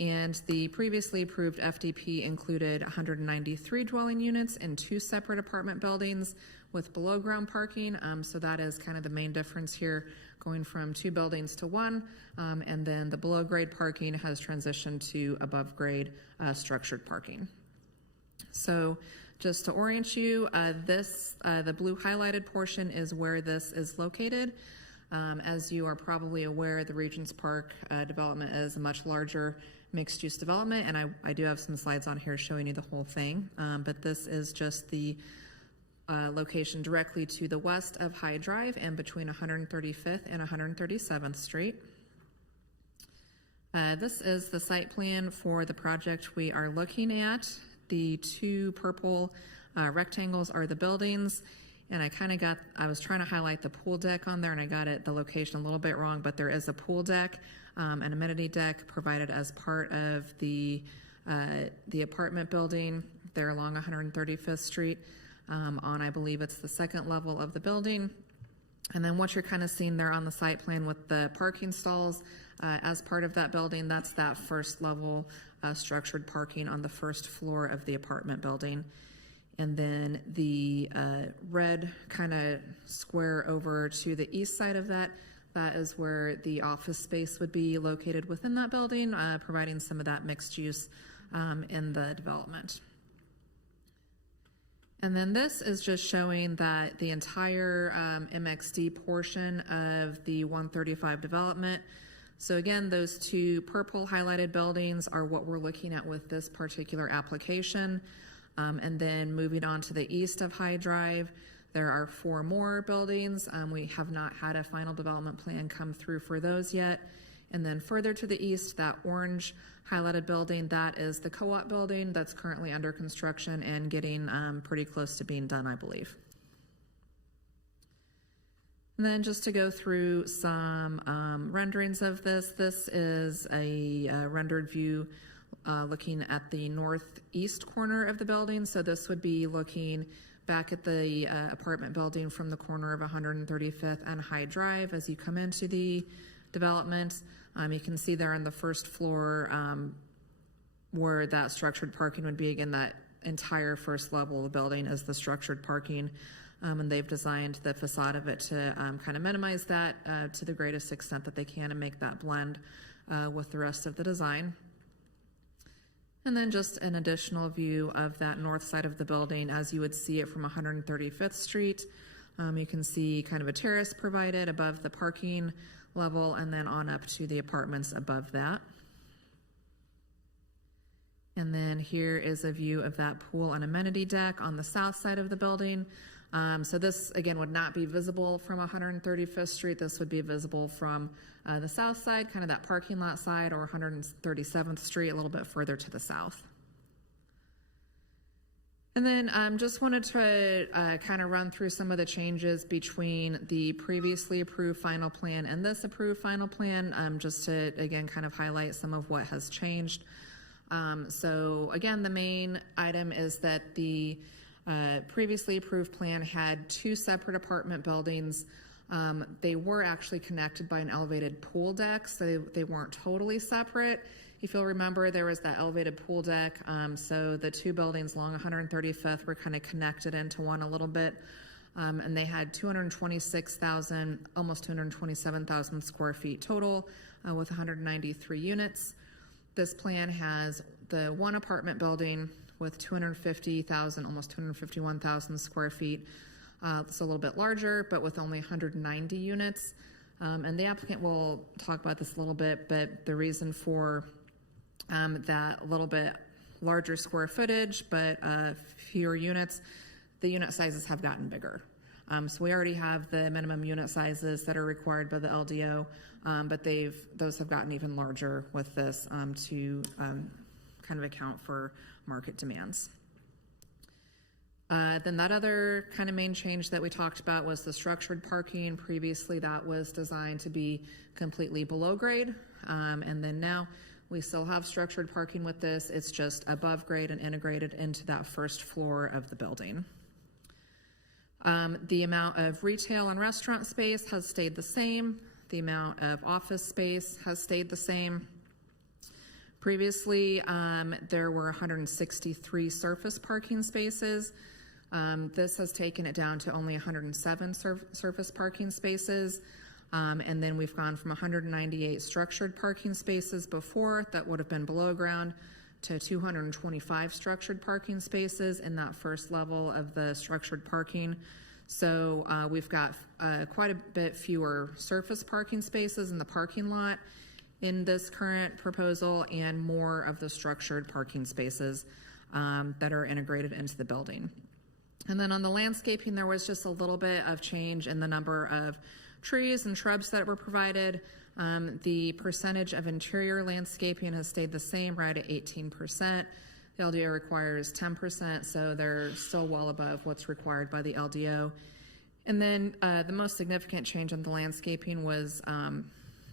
And the previously approved FDP included 193 dwelling units in 2 separate apartment buildings with below ground parking. So that is kind of the main difference here, going from 2 buildings to 1. And then the below grade parking has transitioned to above grade structured parking. So just to orient you, the blue highlighted portion is where this is located. As you are probably aware, the Regents Park development is a much larger mixed-use development, and I do have some slides on here showing you the whole thing, but this is just the location directly to the west of High Drive and between 135th and 137th Street. This is the site plan for the project we are looking at. The 2 purple rectangles are the buildings, and I was trying to highlight the pool deck on there, and I got the location a little bit wrong, but there is a pool deck, an amenity deck provided as part of the apartment building there along 135th Street. I believe it's the 2nd level of the building. And then what you're kind of seeing there on the site plan with the parking stalls as part of that building, that's that first level structured parking on the first floor of the apartment building. And then the red kind of square over to the east side of that is where the office space would be located within that building, providing some of that mixed use in the development. And then this is just showing that the entire MXD portion of the 135 development. So again, those 2 purple highlighted buildings are what we're looking at with this particular application. And then moving on to the east of High Drive, there are 4 more buildings. We have not had a final development plan come through for those yet. And then further to the east, that orange highlighted building, that is the co-op building that's currently under construction and getting pretty close to being done, I believe. And then just to go through some renderings of this is a rendered view looking at the northeast corner of the building. So this would be looking back at the apartment building from the corner of 135th and High Drive as you come into the development. You can see there on the first floor where that structured parking would be. Again, that entire first level of the building is the structured parking. And they've designed the facade of it to kind of minimize that to the greatest extent that they can and make that blend with the rest of the design. And then just an additional view of that north side of the building as you would see it from 135th Street. You can see kind of a terrace provided above the parking level and then on up to the apartments above that. And then here is a view of that pool and amenity deck on the south side of the building. So this, again, would not be visible from 135th Street. This would be visible from the south side, kind of that parking lot side, or 137th Street, a little bit further to the south. And then just wanted to kind of run through some of the changes between the previously approved final plan and this approved final plan, just to, again, kind of highlight some of what has changed. So again, the main item is that the previously approved plan had 2 separate apartment buildings. They were actually connected by an elevated pool deck, so they weren't totally separate. If you'll remember, there was that elevated pool deck, so the 2 buildings along 135th were kind of connected into one a little bit, and they had 226,000, almost 227,000 square feet total, with 193 units. This plan has the 1 apartment building with 250,000, almost 251,000 square feet. It's a little bit larger, but with only 190 units. And the applicant will talk about this a little bit, but the reason for that little bit larger square footage, but fewer units, the unit sizes have gotten bigger. So we already have the minimum unit sizes that are required by the LDO, but those have gotten even larger with this to kind of account for market demands. Then that other kind of main change that we talked about was the structured parking. Previously, that was designed to be completely below grade, and then now we still have structured parking with this. It's just above grade and integrated into that first floor of the building. The amount of retail and restaurant space has stayed the same. The amount of office space has stayed the same. Previously, there were 163 surface parking spaces. This has taken it down to only 107 surface parking spaces. And then we've gone from 198 structured parking spaces before that would have been below ground to 225 structured parking spaces in that first level of the structured parking. So we've got quite a bit fewer surface parking spaces in the parking lot in this current proposal, and more of the structured parking spaces that are integrated into the building. And then on the landscaping, there was just a little bit of change in the number of trees and shrubs that were provided. The percentage of interior landscaping has stayed the same, right at 18%. The LDO requires 10%, so they're still well above what's required by the LDO. And then the most significant change in the landscaping was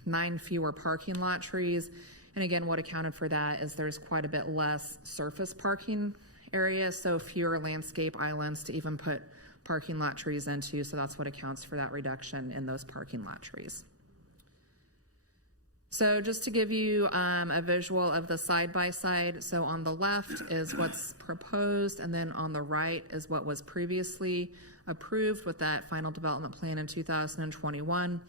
9 fewer parking lot trees. And again, what accounted for that is there's quite a bit less surface parking area, so fewer landscape islands to even put parking lot trees into, so that's what accounts for that reduction in those parking lot trees. So just to give you a visual of the side-by-side, so on the left is what's proposed, and then on the right is what was previously approved with that final development plan in 2021.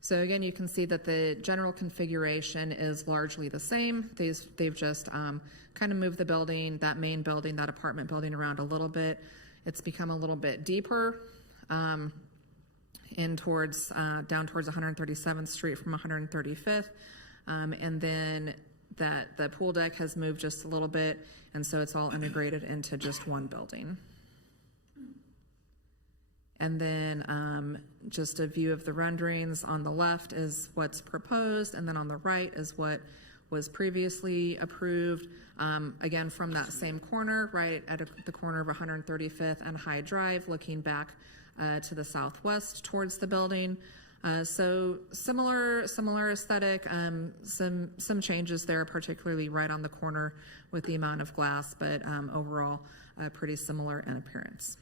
So again, you can see that the general configuration is largely the same. They've just kind of moved the building, that main building, that apartment building around a little bit. It's become a little bit deeper down towards 137th Street from 135th. And then the pool deck has moved just a little bit, and so it's all integrated into just one building. And then just a view of the renderings. On the left is what's proposed, and then on the right is what was previously approved. Again, from that same corner, right at the corner of 135th and High Drive, looking back to the southwest towards the building. So similar aesthetic, some changes there, particularly right on the corner with the amount of glass, but overall pretty similar in appearance.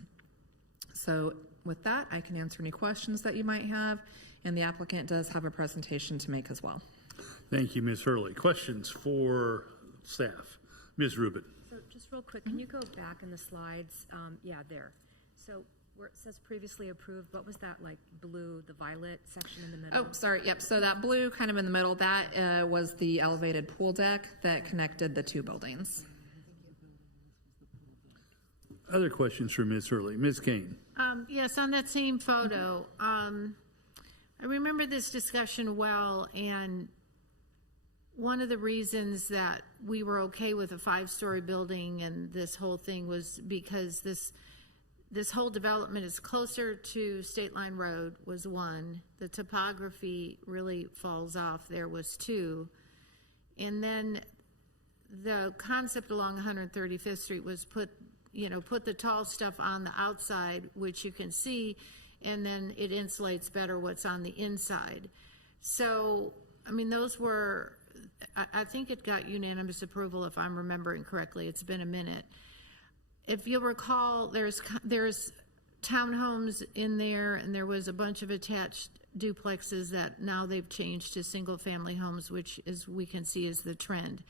So with that, I can answer any questions that you might have, and the applicant does have a presentation to make as well. Thank you, Ms. Hurley. Questions for staff? Ms. Rubin. So just real quick, can you go back in the slides? Yeah, there. So where it says previously approved, what was that, like blue, the violet section in the middle? Oh, sorry. Yep. So that blue kind of in the middle, that was the elevated pool deck that connected the 2 buildings. Other questions for Ms. Hurley? Ms. Kane. Yes, on that same photo, I remember this discussion well, and one of the reasons that we were okay with a 5-story building and this whole thing was because this whole development is closer to State Line Road was one. The topography really falls off there was two. And then the concept along 135th Street was put the tall stuff on the outside, which you can see, and then it insulates better what's on the inside. So, I mean, those were, I think it got unanimous approval if I'm remembering correctly. It's been a minute. If you'll recall, there's townhomes in there, and there was a bunch of attached duplexes that now they've changed to single-family homes, which, as we can see, is the trend.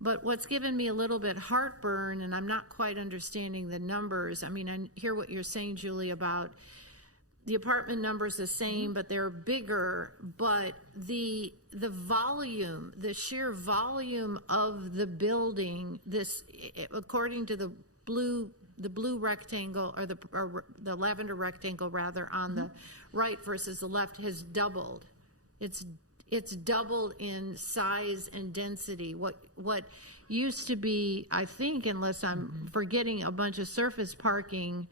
But what's given me a little bit heartburn, and I'm not quite understanding the numbers. I mean, I hear what you're saying, Julie, about the apartment numbers the same, but they're bigger. But the volume, the sheer volume of the building, this, according to the blue rectangle, or the lavender rectangle rather, on the right versus the left, has doubled. It's doubled in size and density. What used to be, I think, unless I'm forgetting, a bunch of surface parking.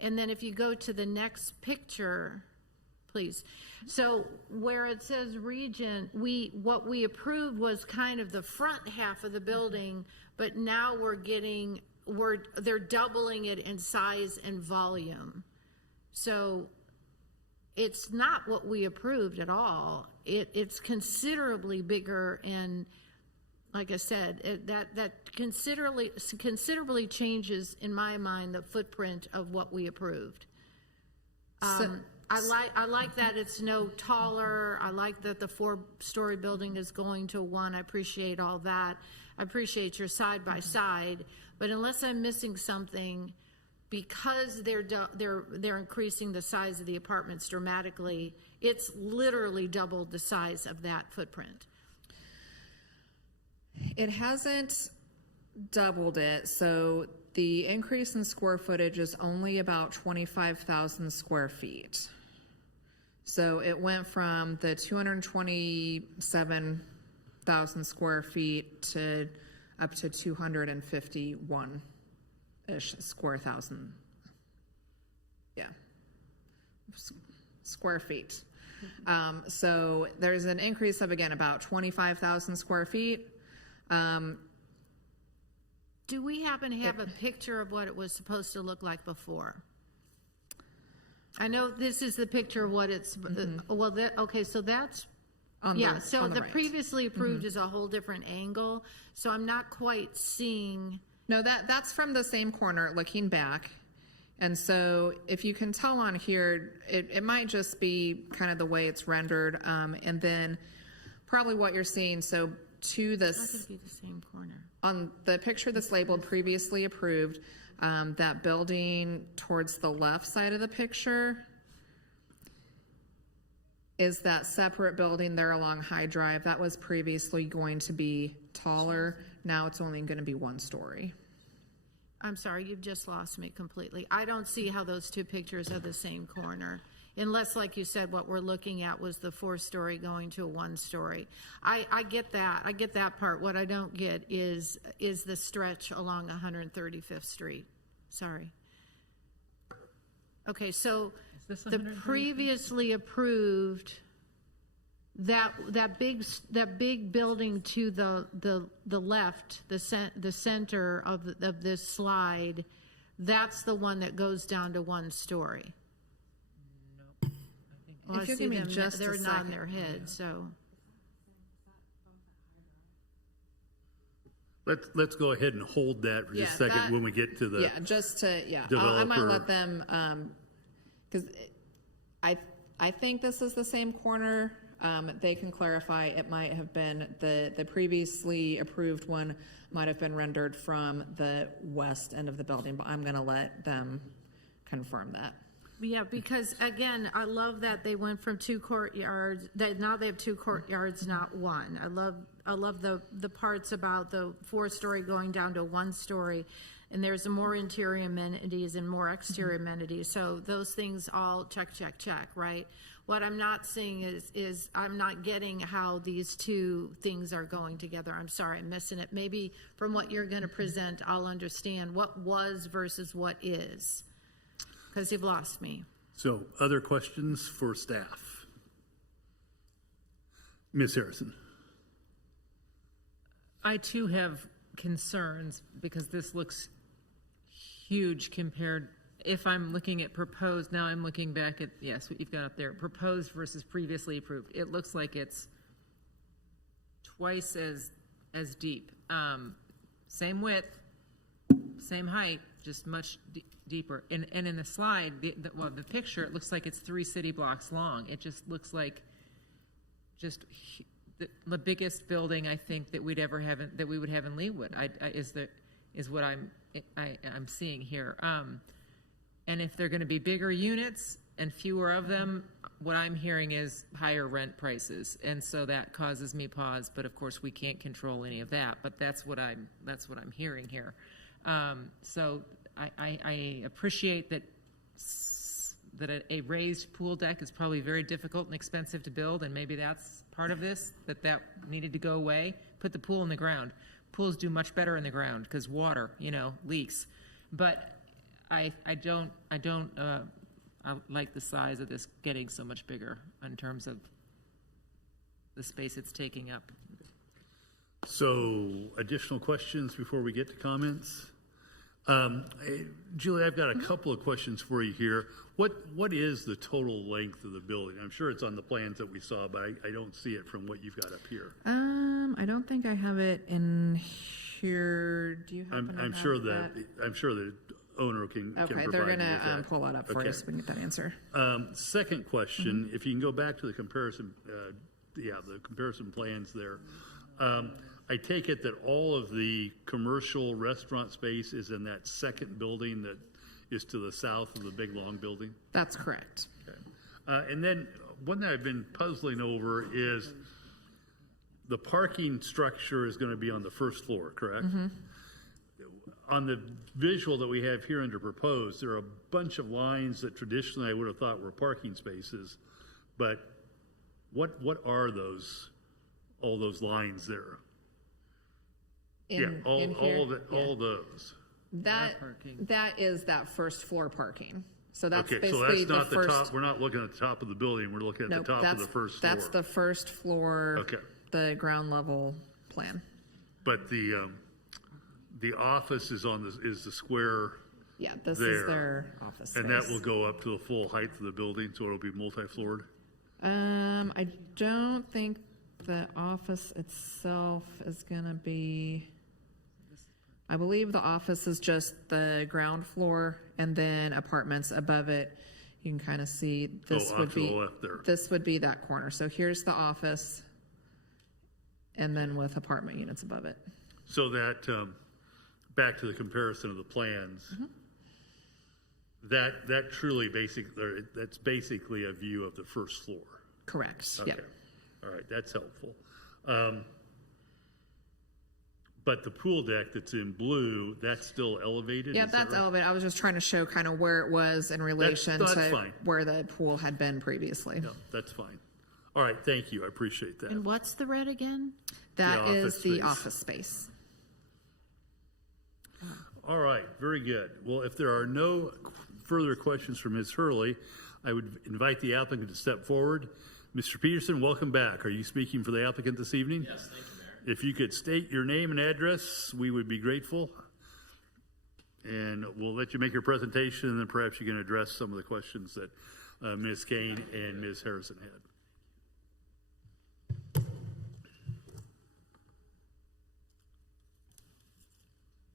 And then if you go to the next picture, please. So where it says Regent, what we approved was kind of the front half of the building, but now they're doubling it in size and volume. So it's not what we approved at all. It's considerably bigger, and like I said, that considerably changes, in my mind, the footprint of what we approved. I like that it's no taller. I like that the 4-story building is going to 1. I appreciate all that. I appreciate your side by side, but unless I'm missing something, because they're increasing the size of the apartments dramatically, it's literally doubled the size of that footprint. It hasn't doubled it, so the increase in square footage is only about 25,000 square feet. So it went from the 227,000 square feet to up to 251-ish square thousand. Yeah. Square feet. So there's an increase of, again, about 25,000 square feet. Do we happen to have a picture of what it was supposed to look like before? I know this is the picture of what it's, okay, so that's, so the right. previously approved is a whole different angle, so I'm not quite seeing. No, that's from the same corner looking back. And so if you can tell on here, it might just be kind of the way it's rendered. And then probably what you're seeing, so to this, That could be the same corner. on the picture that's labeled previously approved, that building towards the left side of the picture is that separate building there along High Drive. That was previously going to be taller. Now it's only going to be 1 story. I'm sorry, you've just lost me completely. I don't see how those two pictures are the same corner. Unless, like you said, what we're looking at was the 4-story going to a 1-story. I get that. I get that part. What I don't get is the stretch along 135th Street. Sorry. Okay, so the previously approved, that big building to the left, the center of this slide, that's the one that goes down to 1 story. Well, If I you see give me them, just a they're nodding second. their head, so. Let's go ahead and hold that for just a second when we get to the. Yeah, just to, I might developer. let them, because I think this is the same corner. They can clarify. It might have been the previously approved one might have been rendered from the west end of the building, but I'm going to let them confirm that. Yeah, because again, I love that they went from 2 courtyards, now they have 2 courtyards, not 1. I love the parts about the 4-story going down to 1-story, and there's more interior amenities and more exterior amenities. So those things all check, right? What I'm not seeing is I'm not getting how these two things are going together. I'm sorry, I'm missing it. Maybe from what you're going to present, I'll understand what was versus what is. because you've lost me. So, other questions for staff? Ms. Harrison? I too have concerns because this looks huge compared, if I'm looking at proposed, now I'm looking back at, yes, what you've got up there, proposed versus previously approved. It looks like it's twice as deep. Same width, same height, just much deeper. And in the slide, the picture, it looks like it's 3 city blocks long. It just looks like just the biggest building I think that we would have in Leawood. Is what I'm seeing here. And if they're going to be bigger units and fewer of them, what I'm hearing is higher rent prices, and so that causes me pause. But of course, we can't control any of that. But that's what I'm hearing here. So I appreciate that a raised pool deck is probably very difficult and expensive to build, and maybe that's part of this, that needed to go away. Put the pool in the ground. Pools do much better in the ground because water, leaks. But I like the size of this getting so much bigger in terms of the space it's taking up. So, additional questions before we get to comments? Julie, I've got a couple of questions for you here. What is the total length of the building? I'm sure it's on the plans that we saw, but I don't see it from what you've got up here. I don't think I have it in here. Do you happen to I'm have sure the owner can Okay, provide they're you with gonna that. pull that up for you so we can get that answer. Second question, if you can go back to the comparison, the comparison plans there. I take it that all of the commercial restaurant space is in that second building that is to the south of the big long building? That's correct. Okay. And then one that I've been puzzling over is the parking structure is going to be on the first floor, correct? Mm-hmm. On the visual that we have here under proposed, there are a bunch of lines that traditionally I would have thought were parking spaces, but what are those, all those lines there? All those. That is that first floor parking. So that's Okay, so basically that's not the the first. top, we're not looking at the top of the building, we're looking at Nope, the top of the first floor. That's the first floor. Okay. The ground level plan. But the office is is the square. Yeah, this there, is their office and that space. will go up to the full height of the building, so it'll be multi-floored. I don't think the office itself is gonna be. I believe the office is just the ground floor, and then apartments above it. You can kind of see this off would to be the left there. This would be that corner. So here's the office, and then with apartment units above it. So that back to the comparison of the plans. Mm-hmm. That truly that's basically a view of the first floor. Correct. Okay. Yeah. All right, that's helpful. But the pool deck that's in blue, that's still elevated? Yeah, is that that's right? elevated. I was just trying to show kind of where it was in relation that's to fine. where the pool had been previously. No, that's fine. All right, thank you. I appreciate that. And what's the red again? That The is office the space. office space. All right, very good. Well, if there are no further questions from Ms. Hurley, I would invite the applicant to step forward. Mr. Peterson, welcome back. Are you speaking for the applicant this evening? Yes, thank you, Mayor. If you could state your name and address, we would be grateful. And we'll let you make your presentation, and then perhaps you can address some of the questions that Ms. Kane and Ms. Harrison had.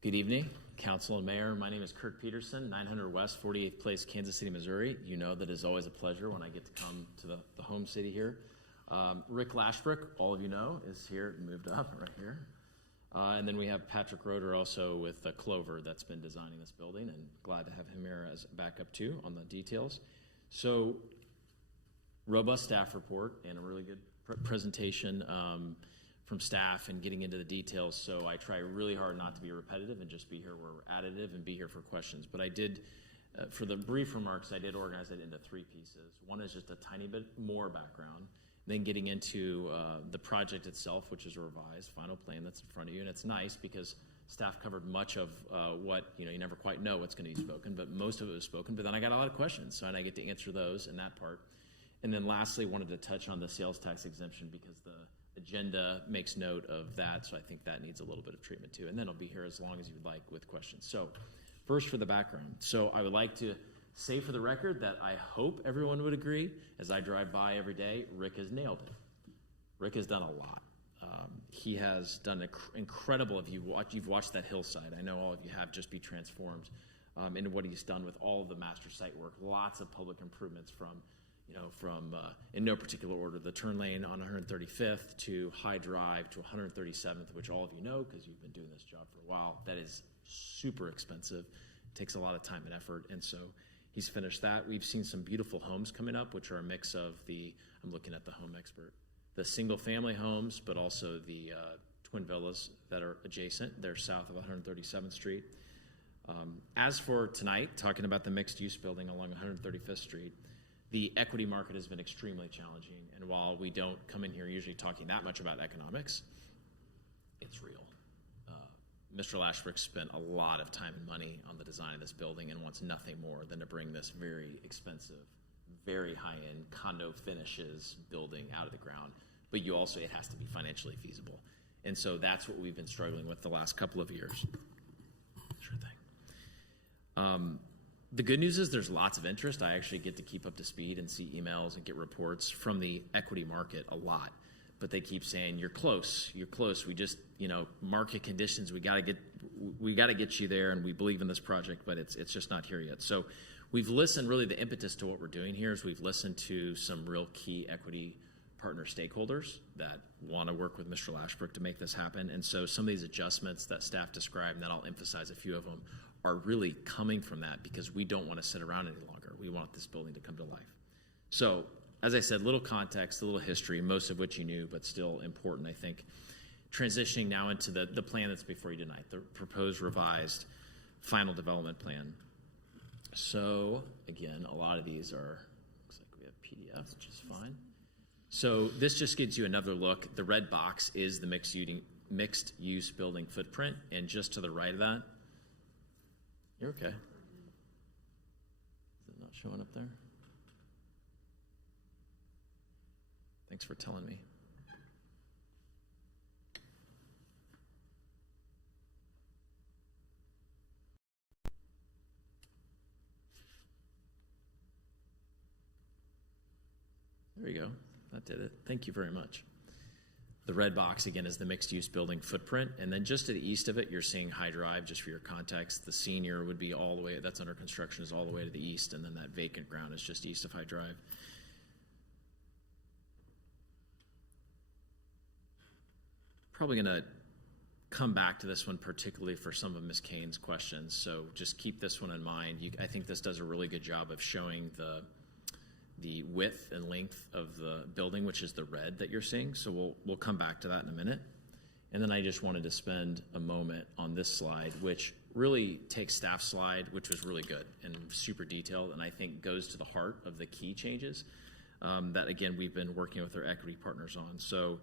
Good evening, Council and Mayor. My name is Kirk Peterson, 900 West, 48th Place, Kansas City, Missouri. You know that it's always a pleasure when I get to come to the home city here. Rick Lashbrook, all of you know, is here, moved up right here. And then we have Patrick Roeder also with Clover that's been designing this building, and glad to have him here as backup too on the details. So, robust staff report and a really good presentation from staff and getting into the details. So I try really hard not to be repetitive and just be here where we're additive and be here for questions. But I did, for the brief remarks, I did organize it into 3 pieces. One is just a tiny bit more background, then getting into the project itself, which is a revised final plan that's in front of you. And it's nice because Staff covered much of what, you never quite know what's going to be spoken, but most of it was spoken. But then I got a lot of questions, so and I get to answer those in that part. And then lastly, wanted to touch on the sales tax exemption because the agenda makes note of that, so I think that needs a little bit of treatment too. And then I'll be here as long as you would like with questions. So first for the background. So I would like to say for the record that I hope everyone would agree, as I drive by every day, Rick has nailed it. Rick has done a lot. He has done incredible. If you've watched that hillside, I know all of you have, just be transformed into what he's done with all of the master site work. Lots of public improvements from in no particular order, the turn lane on 135th to High Drive to 137th, which all of you know because you've been doing this job for a while. That is super expensive. It takes a lot of time and effort, and so he's finished that. We've seen some beautiful homes coming up, which are a mix of I'm looking at the home expert, the single-family homes, but also the twin villas that are adjacent. They're south of 137th Street. As for tonight, talking about the mixed-use building along 135th Street, the equity market has been extremely challenging, and while we don't come in here usually talking that much about economics, it's real. Mr. Lashbrook spent a lot of time and money on the design of this building and wants nothing more than to bring this very expensive, very high-end condo finishes building out of the ground. But it has to be financially feasible. And so that's what we've been struggling with the last couple of years. Sure thing. The good news is there's lots of interest. I actually get to keep up to speed and see emails and get reports from the equity market a lot. But they keep saying, you're close. We just, market conditions, we got to get you there, and we believe in this project, but it's just not here yet. So we've listened, really the impetus to what we're doing here is we've listened to some real key equity partner stakeholders that want to work with Mr. Lashbrook to make this happen. And so some of these adjustments that staff described, and then I'll emphasize a few of them, are really coming from that because we don't want to sit around any longer. We want this building to come to life. So, as I said, little context, a little history, most of which you knew, but still important, I think. Transitioning now into the plan that's before you tonight, the proposed revised final development plan. So, again, a lot of these looks like we have PDFs, which is fine. So this just gives you another look. The red box is the mixed use building footprint, and just to the right of that, you're okay. Is it not showing up there? Thanks for telling me. There you go. That did it. Thank you very much. The red box, again, is the mixed-use building footprint. And then just to the east of it, you're seeing High Drive, just for your context. The senior would be all the way, that's under construction, is all the way to the east, and then that vacant ground is just east of High Drive. Probably going to come back to this one particularly for some of Ms. Kane's questions, so just keep this one in mind. I think this does a really good job of showing the width and length of the building, which is the red that you're seeing. So we'll come back to that in a minute. And then I just wanted to spend a moment on this slide, which really takes staff slide, which was really good and super detailed, and I think goes to the heart of the key changes that, again, we've been working with our equity partners on. So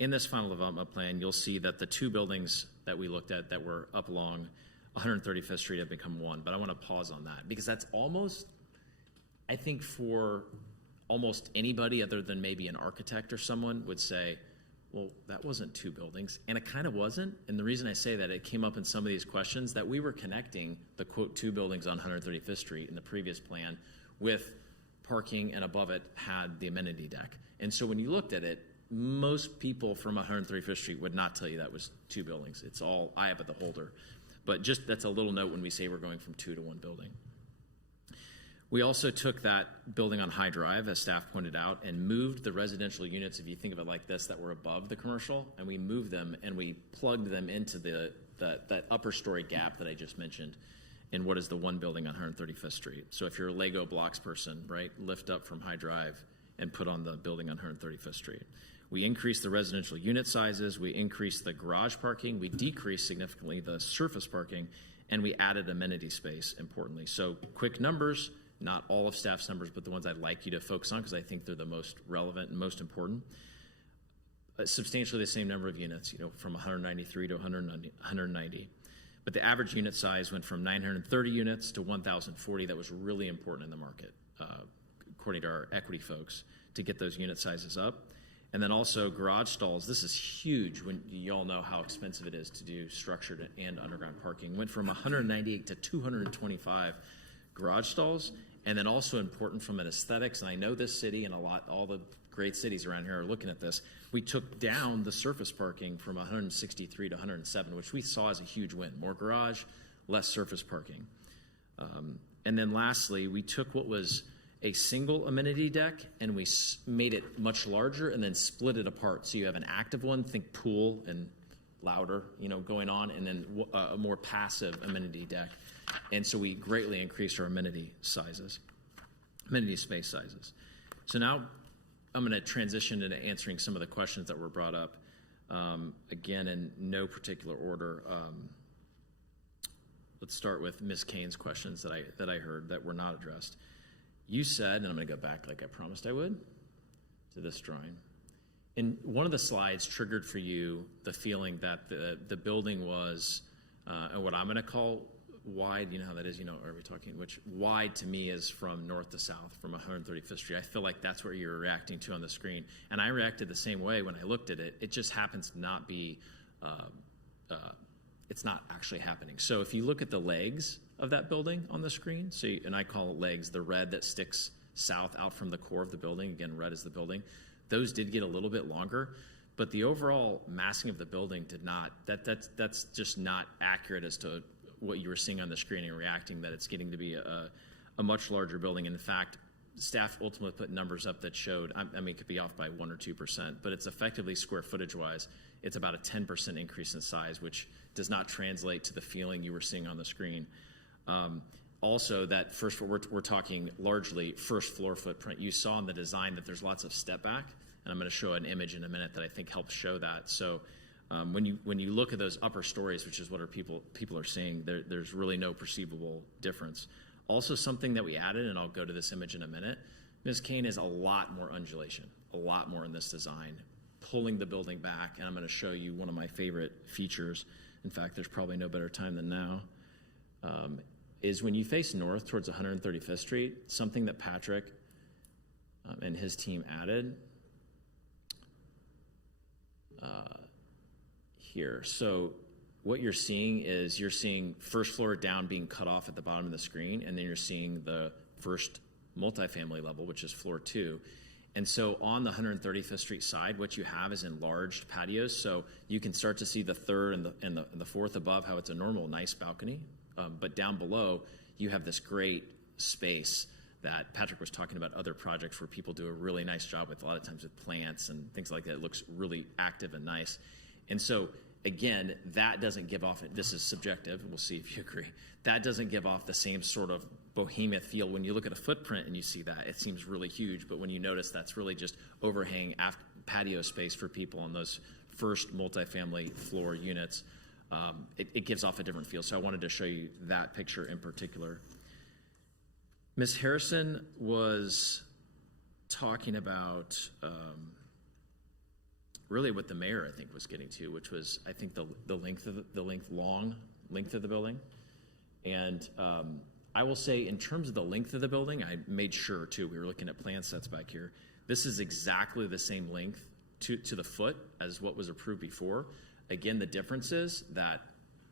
in this final development plan, you'll see that the two buildings that we looked at that were up along 135th Street have become one. But I want to pause on that because that's almost, I think for almost anybody other than maybe an architect or someone would say, well, that wasn't two buildings. And it kind of wasn't. And the reason I say that, it came up in some of these questions that we were connecting the, quote, two buildings on 135th Street in the previous plan with parking, and above it had the amenity deck. And so when you looked at it, most people from 135th Street would not tell you that was two buildings. It's all eye of the beholder. But just that's a little note when we say we're going from two to one building. We also took that building on High Drive, as staff pointed out, and moved the residential units, if you think of it like this, that were above the commercial, and we moved them and we plugged them into that upper story gap that I just mentioned in what is the one building on 135th Street. So if you're a Lego blocks person, right, lift up from High Drive and put on the building on 135th Street. We increased the residential unit sizes, we increased the garage parking, we decreased significantly the surface parking, and we added amenity space, importantly. So quick numbers, not all of staff's numbers, but the ones I'd like you to focus on because I think they're the most relevant and most important. substantially the same number of units, from 193 to 190. But the average unit size went from 930 units to 1,040. That was really important in the market, according to our equity folks, to get those unit sizes up. And then also garage stalls. This is huge when you all know how expensive it is to do structured and underground parking. Went from 198 to 225 garage stalls. And then also important from an aesthetics, and I know this city and all the great cities around here are looking at this. We took down the surface parking from 163 to 107, which we saw as a huge win. More garage, less surface parking. And then lastly, we took what was a single amenity deck and we made it much larger and then split it apart. So you have an active one, think pool and louder, going on, and then a more passive amenity deck. And so we greatly increased our amenity space sizes. So now I'm going to transition into answering some of the questions that were brought up. Again, in no particular order. Let's start with Ms. Kane's questions that I heard that were not addressed. You said, and I'm going to go back like I promised I would, to this drawing. And one of the slides triggered for you the feeling that the building was, and what I'm going to call wide, you know how that is, are we talking, which wide to me is from north to south, from 135th Street. I feel like that's what you're reacting to on the screen. And I reacted the same way when I looked at it. It just happens to not be, it's not actually happening. So if you look at the legs of that building on the screen, and I call it legs, the red that sticks south out from the core of the building, again, red is the building, those did get a little bit longer, but the overall massing of the building did not, that's just not accurate as to what you were seeing on the screen and reacting that it's getting to be a much larger building. And in fact, staff ultimately put numbers up that showed, it could be off by 1 or 2%, but it's effectively square footage wise, it's about a 10% increase in size, which does not translate to the feeling you were seeing on the screen. Also, that first, we're talking largely first floor footprint. You saw in the design that there's lots of step back, and I'm going to show an image in a minute that I think helps show that. So when you look at those upper stories, which is what people are seeing, there's really no perceivable difference. Also, something that we added, and I'll go to this image in a minute, Ms. Kane, is a lot more undulation, a lot more in this design, pulling the building back, and I'm going to show you one of my favorite features. In fact, there's probably no better time than now. Is when you face north towards 135th Street, something that Patrick and his team added here. So what you're seeing is first floor down being cut off at the bottom of the screen, and then you're seeing the first multifamily level, which is floor 2. And so on the 135th Street side, what you have is enlarged patios. So you can start to see the third and the fourth above, how it's a normal, nice balcony. But down below, you have this great space that Patrick was talking about, other projects where people do a really nice job with, a lot of times with plants and things like that. It looks really active and nice. And so, again, that doesn't give off, this is subjective, we'll see if you agree, that doesn't give off the same sort of bohemian feel. When you look at a footprint and you see that, it seems really huge, but when you notice that's really just overhang patio space for people on those first multifamily floor units, it gives off a different feel. So I wanted to show you that picture in particular. Ms. Harrison was talking about really what the mayor, I think, was getting to, which was, I think, the length of the building. And I will say, in terms of the length of the building, I made sure too, we were looking at plan sets back here. This is exactly the same length to the foot as what was approved before. Again, the difference is that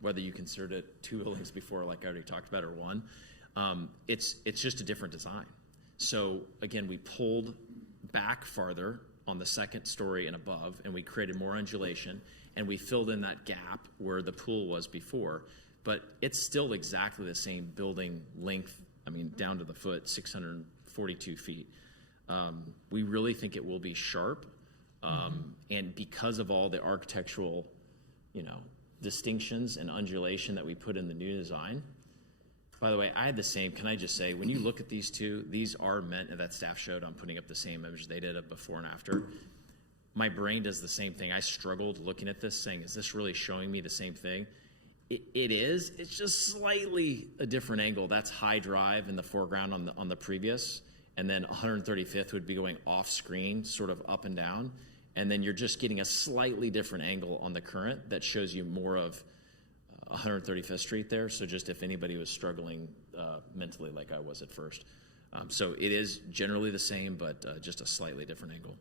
whether you considered it 2 buildings before, like I already talked about, or 1, it's just a different design. So again, we pulled back farther on the second story and above, and we created more undulation, and we filled in that gap where the pool was before. But it's still exactly the same building length, down to the foot, 642 feet. We really think it will be sharp, and because of all the architectural distinctions and undulation that we put in the new design. By the way, I had the same, can I just say, when you look at these two, these are meant, and that staff showed, I'm putting up the same image they did of before and after. My brain does the same thing. I struggled looking at this saying, is this really showing me the same thing? It is, it's just slightly a different angle. That's High Drive in the foreground on the previous, and then 135th would be going off screen, sort of up and down. and then you're just getting a slightly different angle on the current that shows you more of 135th Street there. So just if anybody was struggling mentally like I was at first. So it is generally the same, but just a slightly different angle.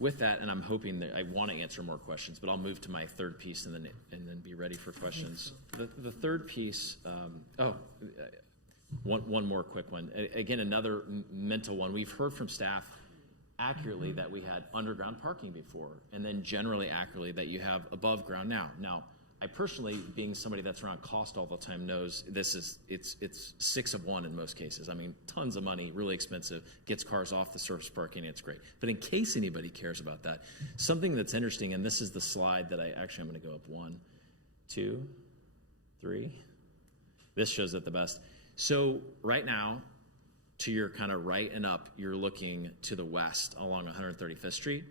With that, and I'm hoping that I want to answer more questions, but I'll move to my third piece and then be ready for questions. The third piece, one more quick one. Again, another mental one. We've heard from staff accurately that we had underground parking before, and then generally accurately that you have above ground now. Now, I personally, being somebody that's around cost all the time, knows it's 6 of 1 in most cases. I mean, tons of money, really expensive, gets cars off the surface parking, it's great. But in case anybody cares about that, something that's interesting, and this is the slide that I'm going to go up 1, 2, 3. This shows it the best. So right now, to your kind of right and up, you're looking to the west along 135th Street,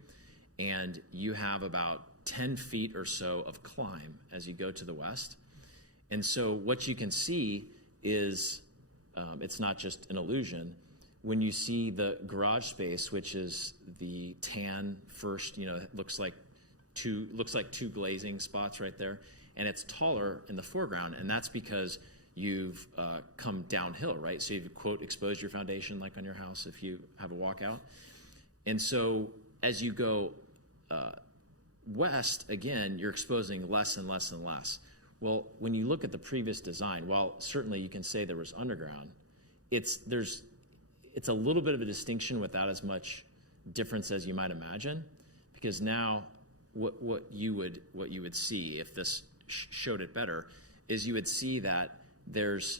and you have about 10 feet or so of climb as you go to the west. And so what you can see is, it's not just an illusion. When you see the garage space, which is the tan first, it looks like two glazing spots right there, and it's taller in the foreground, and that's because you've come downhill, right? So you've, quote, exposed your foundation like on your house if you have a walkout. And so as you go west, again, you're exposing less and less and less. Well, when you look at the previous design, while certainly you can say there was underground, it's a little bit of a distinction without as much difference as you might imagine, because now what you would see if this showed it better is you would see that there's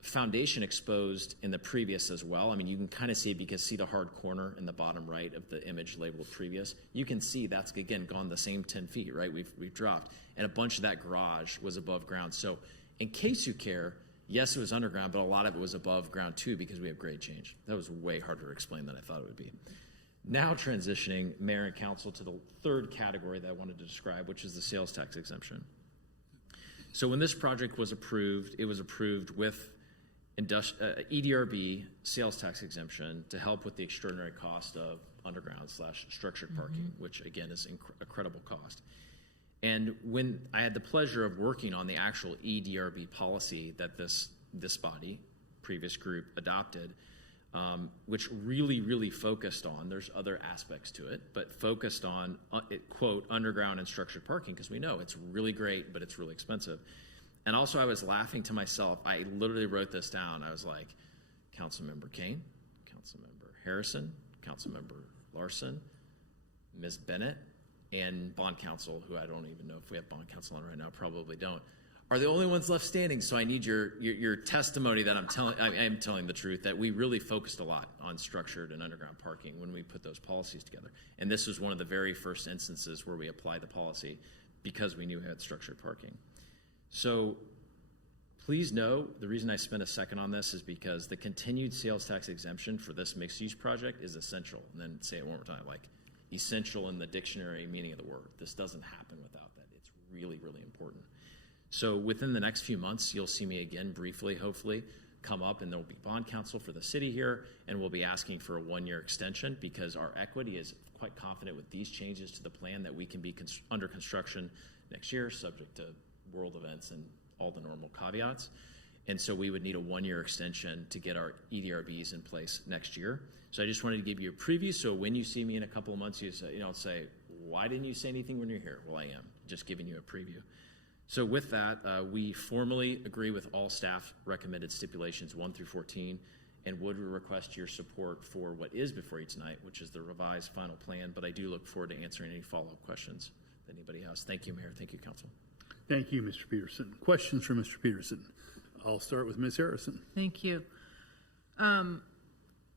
foundation exposed in the previous as well. I mean, you can kind of see it because see the hard corner in the bottom right of the image labeled previous. You can see that's, again, gone the same 10 feet, right? We've dropped. And a bunch of that garage was above ground. So in case you care, yes, it was underground, but a lot of it was above ground too because we have grade change. That was way harder to explain than I thought it would be. Now transitioning, Mayor and Council, to the third category that I wanted to describe, which is the sales tax exemption. So when this project was approved, it was approved with EDRB sales tax exemption to help with the extraordinary cost of underground/structured parking, which again is incredible cost. And when I had the pleasure of working on the actual EDRB policy that this body, previous group, adopted, which really focused on, there's other aspects to it, but focused on, quote, underground and structured parking, because we know it's really great, but it's really expensive. And also I was laughing to myself. I literally wrote this down. I was like, Councilmember Kane, Councilmember Harrison, Councilmember Larson, Ms. Bennett, and bond counsel, who I don't even know if we have bond counsel on right now, probably don't, are the only ones left standing. So I need your testimony that I am telling the truth, that we really focused a lot on structured and underground parking when we put those policies together. And this was one of the very first instances where we applied the policy because we knew we had structured parking. So please know, the reason I spent a second on this is because the continued sales tax exemption for this mixed-use project is essential. And then say it one more time, like essential in the dictionary meaning of the word. This doesn't happen without that. It's really important. So within the next few months, you'll see me again briefly, hopefully, come up, and there will be bond counsel for the city here, and we'll be asking for a 1-year extension because our equity is quite confident with these changes to the plan that we can be under construction next year, subject to world events and all the normal caveats. And so we would need a 1-year extension to get our EDRBs in place next year. So I just wanted to give you a preview, so when you see me in a couple of months, you say, why didn't you say anything when you're here? Well, I am just giving you a preview. So with that, we formally agree with all staff recommended stipulations 1 through 14, and would request your support for what is before you tonight, which is the revised final plan. But I do look forward to answering any follow-up questions that anybody has. Thank you, Mayor. Thank you, Council. Thank you, Mr. Peterson. Questions for Mr. Peterson? I'll start with Ms. Harrison. Thank you.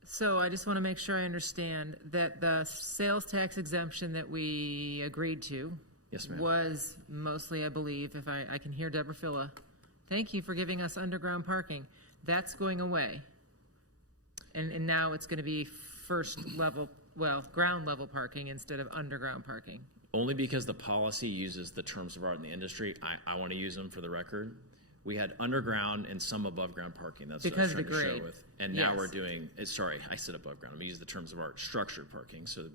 So I just want to make sure I understand that the sales tax exemption that we agreed to Yes, ma'am. was mostly, I believe, if I can hear Deborah Filla, thank you for giving us underground parking. That's going away. And now it's going to be ground level parking instead of underground parking. Only because the policy uses the terms of art in the industry. I want to use them for the record. We had underground and some above ground parking. That's because what I was trying of the to show grade. with. And now we're doing, sorry, I said above ground. I'm going to use the terms of art, structured parking. So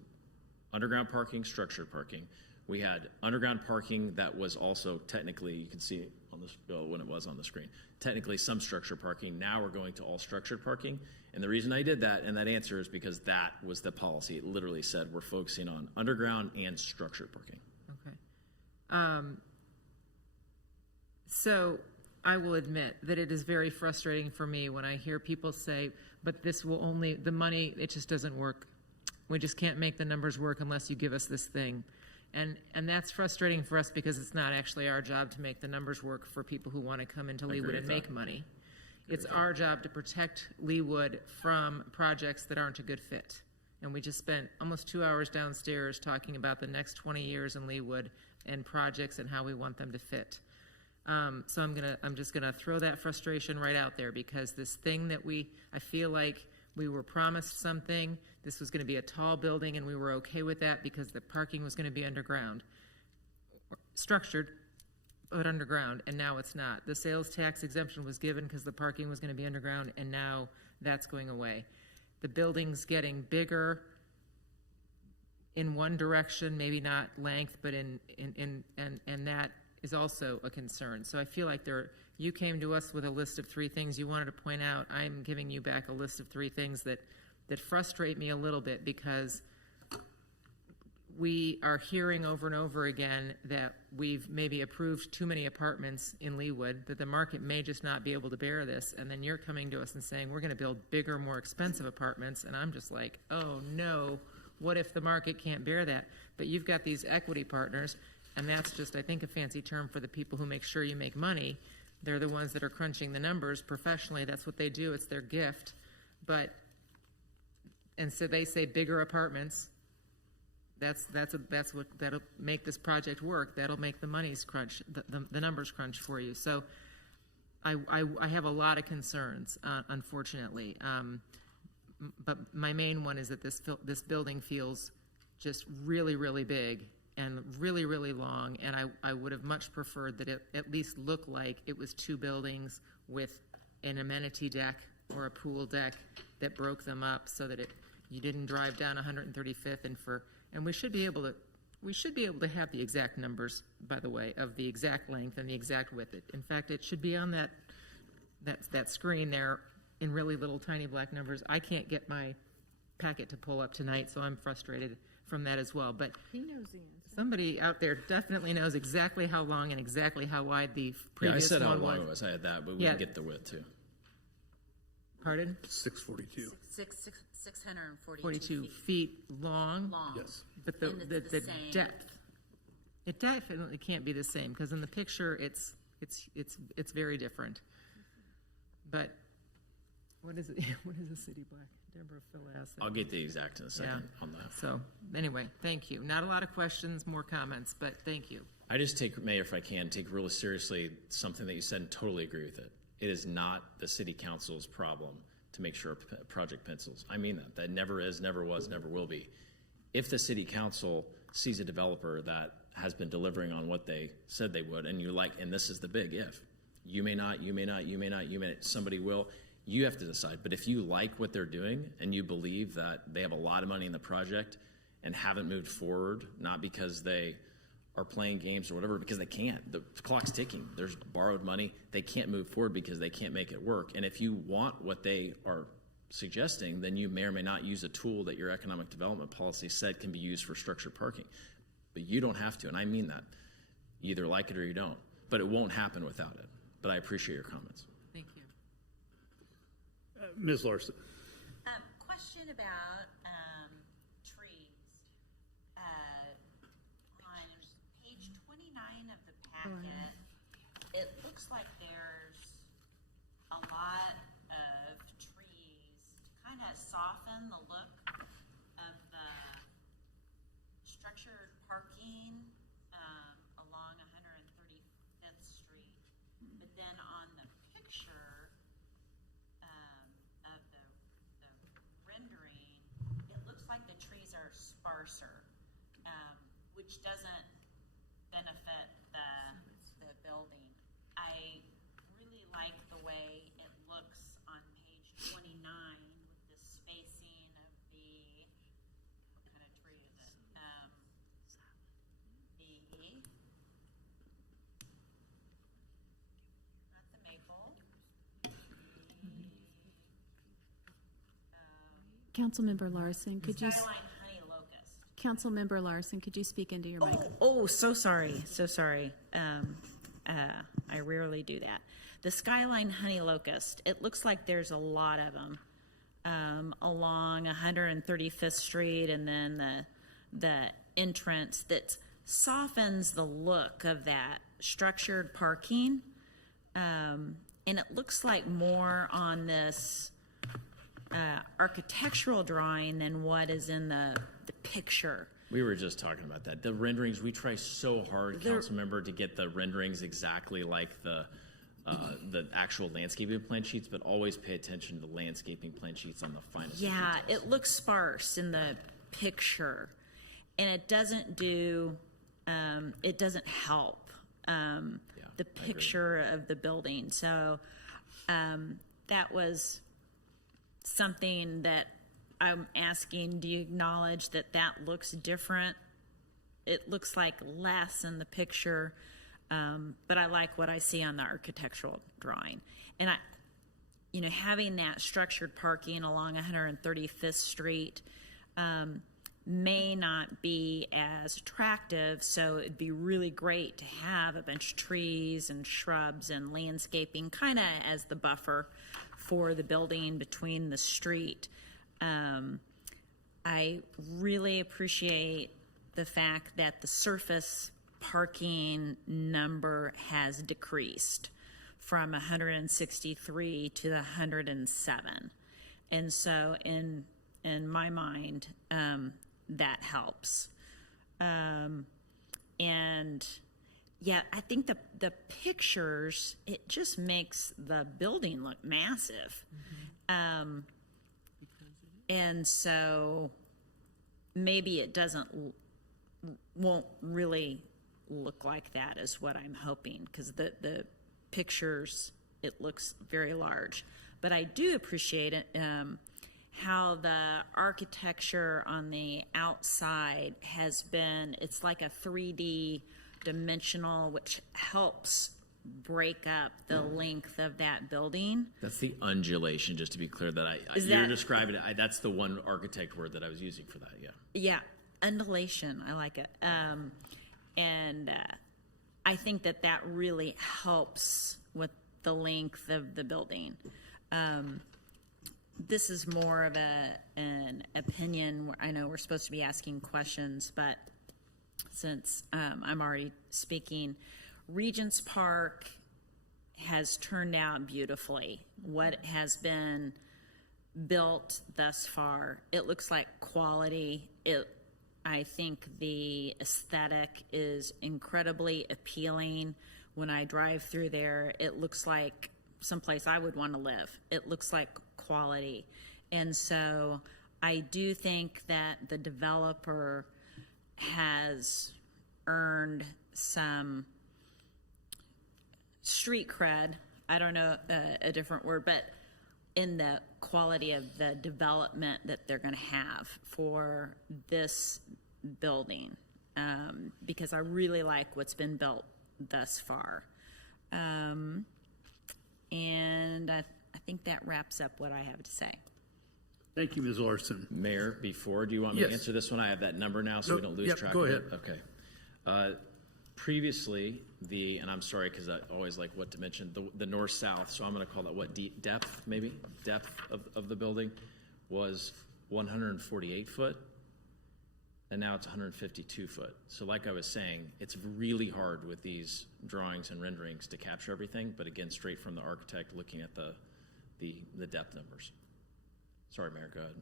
underground parking, structured parking. We had underground parking that was also technically, you can see it on this bill when it was on the screen, technically some structured parking. Now we're going to all structured parking. And the reason I did that and that answer is because that was the policy. It literally said we're focusing on underground and structured parking. Okay. So I will admit that it is very frustrating for me when I hear people say, but this will only, the money, it just doesn't work. We just can't make the numbers work unless you give us this thing. And that's frustrating for us because it's not actually our job to make the numbers work for people who want to come into Leawood and make money. It's our job to protect Leawood from projects that aren't a good fit. And we just spent almost 2 hours downstairs talking about the next 20 years in Leawood and projects and how we want them to fit. So I'm just gonna throw that frustration right out there because this thing that I feel like we were promised something. This was gonna be a tall building and we were okay with that because the parking was gonna be underground. Structured, but underground, and now it's not. The sales tax exemption was given because the parking was gonna be underground, and now that's going away. The building's getting bigger in one direction, maybe not length, but and that is also a concern. So I feel like you came to us with a list of 3 things you wanted to point out. I'm giving you back a list of 3 things that frustrate me a little bit because we are hearing over and over again that we've maybe approved too many apartments in Leawood, that the market may just not be able to bear this, and then you're coming to us and saying we're going to build bigger, more expensive apartments, and I'm just like, oh no, what if the market can't bear that? But you've got these equity partners, and that's just, I think, a fancy term for the people who make sure you make money. They're the ones that are crunching the numbers professionally. That's what they do. It's their gift. And so they say bigger apartments. That's what that'll make this project work. That'll make the money's crunch, the numbers crunch for you. So I have a lot of concerns, unfortunately. But my main one is that this building feels just really, really big and really, really long, and I would have much preferred that it at least looked like it was 2 buildings with an amenity deck or a pool deck that broke them up so that you didn't drive down 135th and we should be able to have the exact numbers, by the way, of the exact length and the exact width. In fact, it should be on that screen there in really little tiny black numbers. I can't get my packet to pull up tonight, so I'm frustrated from that as well. But He knows the answer. somebody out there definitely knows exactly how long and exactly how wide the previous I said how one long was. it was. I had that, but we Yeah. can get the width too. Pardon? 642. 642 42 feet. feet long. Long. Yes. But And it's the the same. depth, it definitely can't be the same because in the picture it's very different. But what is it? What is a city block? Deborah Phil asked that. I'll get the exact in a second on that. So anyway, thank you. Not a lot of questions, more comments, but thank you. I just take, Mayor, if I can, take really seriously something that you said and totally agree with it. It is not the city council's problem to make sure a project pencils. I mean that. That never is, never was, never will be. If the city council sees a developer that has been delivering on what they said they would, and you're like, and this is the big if. You may not, somebody will. You have to decide. But if you like what they're doing and you believe that they have a lot of money in the project and haven't moved forward, not because they are playing games or whatever, because they can't. The clock's ticking. There's borrowed money. They can't move forward because they can't make it work. And if you want what they are suggesting, then you may or may not use a tool that your economic development policy said can be used for structured parking. But you don't have to, and I mean that. You either like it or you don't. But it won't happen without it. But I appreciate your comments. Thank you. Ms. Larson. Question about trees. On page 29 of the packet, it looks like there's a lot of trees to kind of soften the look of the structured parking along 135th Street. But then on the picture of the rendering, it looks like the trees are sparser, which doesn't benefit the building. I really like the way it looks on page 29 with the spacing of the, what kind of tree is it? Councilmember Larson, could you? Skyline honey locust. Councilmember Larson, could you speak into your mic? Oh, so sorry, so sorry. I rarely do that. The Skyline honey locust, it looks like there's a lot of them along 135th Street, and then the entrance that softens the look of that structured parking. And it looks like more on this architectural drawing than what is in the picture. We were just talking about that. The renderings, we try so hard, Councilmember, to get the renderings exactly like the actual landscaping plan sheets, but always pay attention to the landscaping plan sheets on the finest. Yeah, details. it looks sparse in the picture, and it doesn't do, it doesn't help the picture of the building. So that was something that I'm asking, do you acknowledge that that looks different? It looks like less in the picture, but I like what I see on the architectural drawing. And having that structured parking along 135th Street may not be as attractive, so it'd be really great to have a bunch of trees and shrubs and landscaping kind of as the buffer for the building between the street. I really appreciate the fact that the surface parking number has decreased from 163 to the 107. And so in my mind, that helps. And yeah, I think the pictures, it just makes the building look massive. And so maybe it won't really look like that is what I'm hoping, because the pictures, it looks very large. But I do appreciate it, how the architecture on the outside has been, it's like a 3D dimensional, which helps break up the length of that building. That's the undulation, just to be clear, you're describing it. That's the one architect word that I was using for that, yeah. Yeah, undulation, I like it. And I think that really helps with the length of the building. This is more of an opinion. I know we're supposed to be asking questions, but since I'm already speaking, Regents Park has turned out beautifully. What has been built thus far, it looks like quality. I think the aesthetic is incredibly appealing. When I drive through there, it looks like someplace I would want to live. It looks like quality. And so I do think that the developer has earned some street cred, I don't know a different word, but in the quality of the development that they're going to have for this building, because I really like what's been built thus far. And I think that wraps up what I have to say. Thank you, Ms. Larson. Mayor, do you want me to answer this one? I have that number now, so we don't lose track of it. Okay. Previously, and I'm sorry because I always like what to mention, the north-south, so I'm going to call that what, depth, maybe? Depth of the building was 148 foot, and now it's 152 foot. So like I was saying, it's really hard with these drawings and renderings to capture everything, but again, straight from the architect looking at the depth numbers. Sorry, Mayor, go ahead.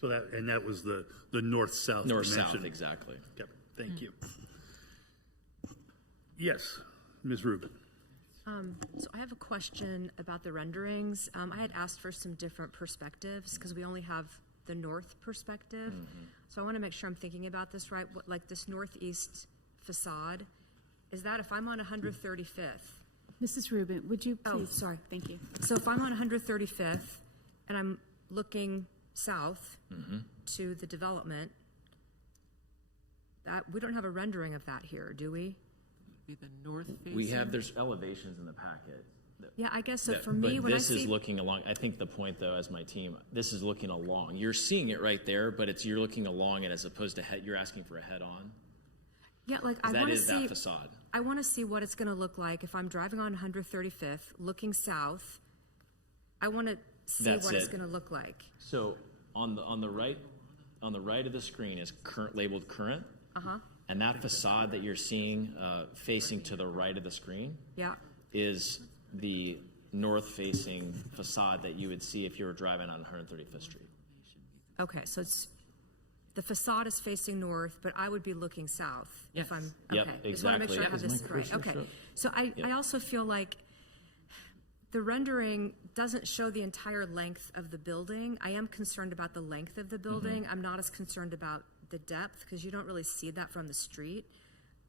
So that was the north-south dimension. North-south, exactly. Yep, thank you. Yes, Ms. Rubin. So I have a question about the renderings. I had asked for some different perspectives because we only have the north perspective. So I want to make sure I'm thinking about this right. Like this northeast facade, is that if I'm on 135th? Mrs. Rubin, would you please? Oh, sorry. Thank you. So if I'm on 135th and I'm looking south to the development, that we don't have a rendering of that here, do we? Be the north facing. There's elevations in the packet. Yeah, I guess so. For me, But when I this is see, looking along, I think the point though, as my team, this is looking along. You're seeing it right there, but you're looking along it as opposed to you're asking for a head-on. yeah, like I That want to is see. that facade. I want to see what it's going to look like if I'm driving on 135th, looking south. I want to see That's what it's it. going to look like. So on the right of the screen is labeled current. And that facade that you're seeing facing to the right of the screen Yeah. is the north-facing facade that you would see if you were driving on 135th Street. Okay, so it's the facade is facing north, but I would be looking south if I'm. Yep, Okay, just want to make sure I have exactly. this right. Okay, so I also feel like the rendering doesn't show the entire length of the building. I am concerned about the length of the building. I'm not as concerned about the depth because you don't really see that from the street,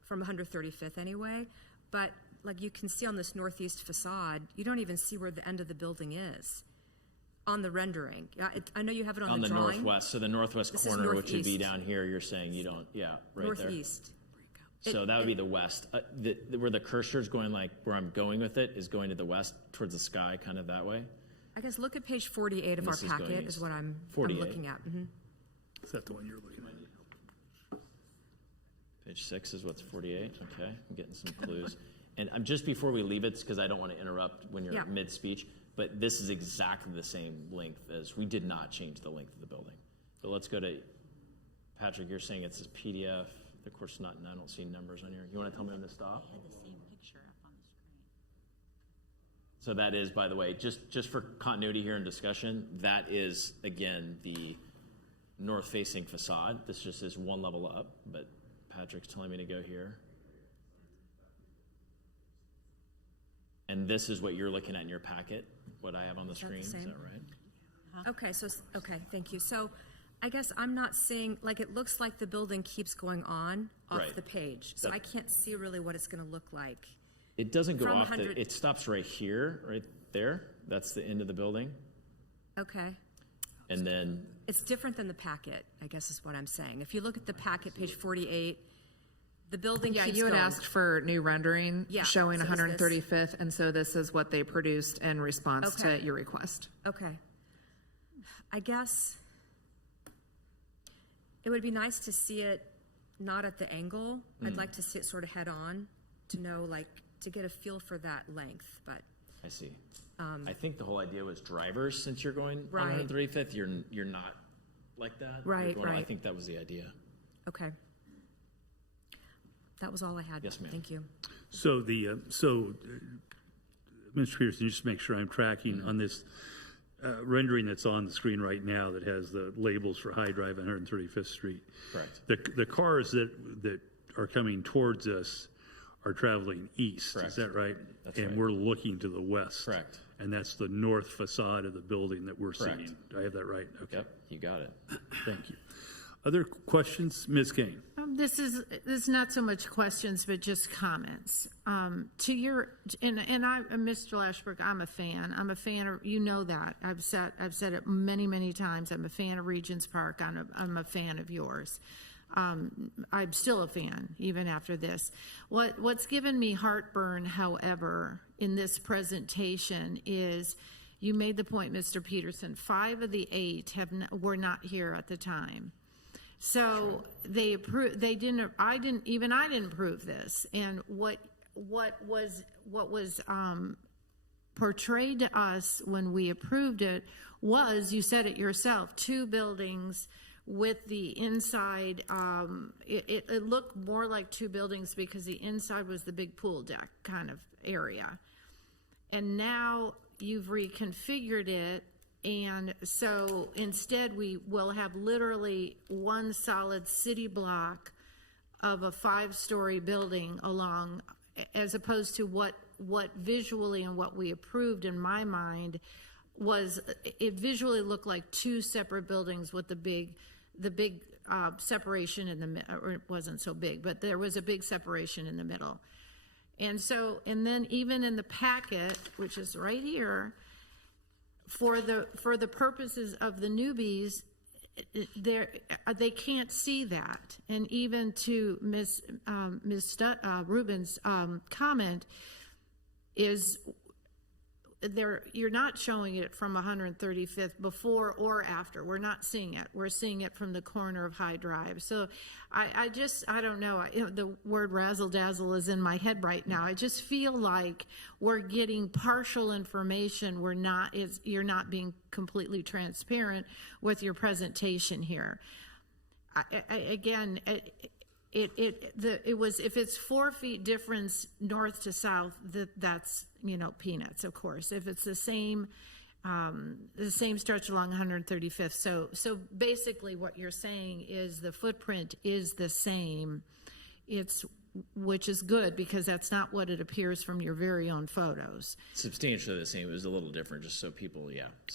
from 135th anyway. But like you can see on this northeast facade, you don't even see where the end of the building is on the rendering. I know you have it on the drawing. Northwest, so the northwest This is corner, which would be northeast. down here, you're saying you don't, yeah, right there. Northeast. So that would be the west. Where the cursor is going, like where I'm going with it, is going to the west towards the sky, kind of that way. I guess look at page 48 of our This is going packet east. is what I'm 48. looking at. Is that the one you're looking at? Page 6 is what's 48. Okay, I'm getting some clues. And I'm just before we leave it, because I don't want to interrupt when you're Yeah. mid-speech, but this is exactly the same length as we did not change the length of the building. But let's go to Patrick. You're saying it's this PDF. Of course, I don't see numbers on here. You want to tell me when to stop? So that is, by the way, just for continuity here in discussion, that is again the north-facing facade. This just is one level up, but Patrick's telling me to go here. And this is what you're looking at in your packet, what I have on the screen. Is that right? Okay, okay, thank you. So I guess I'm not seeing, like it looks like the building keeps going on off Right. the page. So I can't see really what it's going to look like. It doesn't go From off. 100 It stops right here, right there. That's the end of the building. Okay. And then It's different than the packet, I guess is what I'm saying. If you look at the packet, page 48, the building Yeah, keeps you had going. asked for new rendering Yeah, showing so is this- 135th, and so this is what they produced in response Okay. to your request. Okay. I guess it would be nice to see it not at the angle. I'd like to see it sort of head on to know, like, to get a feel for that length, but. I see. I think the whole idea was drivers. Since you're going Right. on 135th, you're not like that. You're Right, going- I right. think that was the idea. Okay. That was all I had. Yes, ma'am. Thank you. So Mr. Peterson, just make sure I'm tracking on this rendering that's on the screen right now that has the labels for High Drive and 135th Street. Correct. The cars that are coming towards us are traveling east. Correct. Is that right? That's and right. we're looking to the west. Correct. And that's the north facade of the building that we're Correct. seeing. Do I have that right? Okay. Yep, you got it. Thank you. Other questions? Ms. Kane? This is not so much questions, but just comments. To your, and Mr. Lashbrook, I'm a fan. I'm a fan of, you know that. I've said it many, many times. I'm a fan of Regents Park. I'm a fan of yours. I'm still a fan, even after this. What's given me heartburn, however, in this presentation is you made the point, Mr. Peterson, 5 of the 8 were not here at the time. So they didn't. I didn't prove this. And what was portrayed to us when we approved it was, you said it yourself, 2 buildings with the inside. It looked more like 2 buildings because the inside was the big pool deck kind of area, and now you've reconfigured it. And so instead we will have literally one solid city block of a 5-story building along, as opposed to what visually and what we approved in my mind was, it visually looked like 2 separate buildings with the big separation in the middle, or it wasn't so big, but there was a big separation in the middle. And so, and then even in the packet, which is right here, for the purposes of the newbies, they can't see that. And even to Ms. Rubin's comment is, you're not showing it from 135th before or after. We're not seeing it. We're seeing it from the corner of High Drive. So I don't know. The word razzle dazzle is in my head right now. I just feel like we're getting partial information. You're not being completely transparent with your presentation here. It was, if it's 4 feet difference north to south, that's, peanuts, of course. If it's the same stretch along 135th. So basically what you're saying is the footprint is the same. Which is good, because that's not what it appears from your very own photos. Substantially the same. It was a little different, just so people,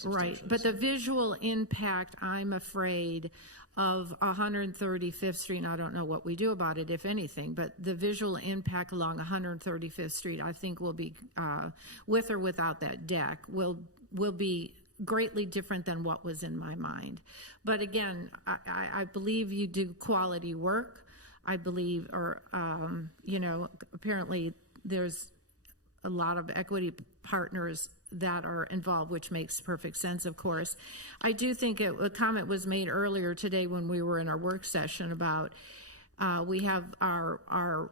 Right, but the visual impact, I'm afraid, of 135th Street, and I don't know what we do about it, if anything, but the visual impact along 135th Street, I think will be, with or without that deck, will be greatly different than what was in my mind. But again, I believe you do quality work. I believe, apparently there's a lot of equity partners that are involved, which makes perfect sense, of course. I do think a comment was made earlier today when we were in our work session about we have our,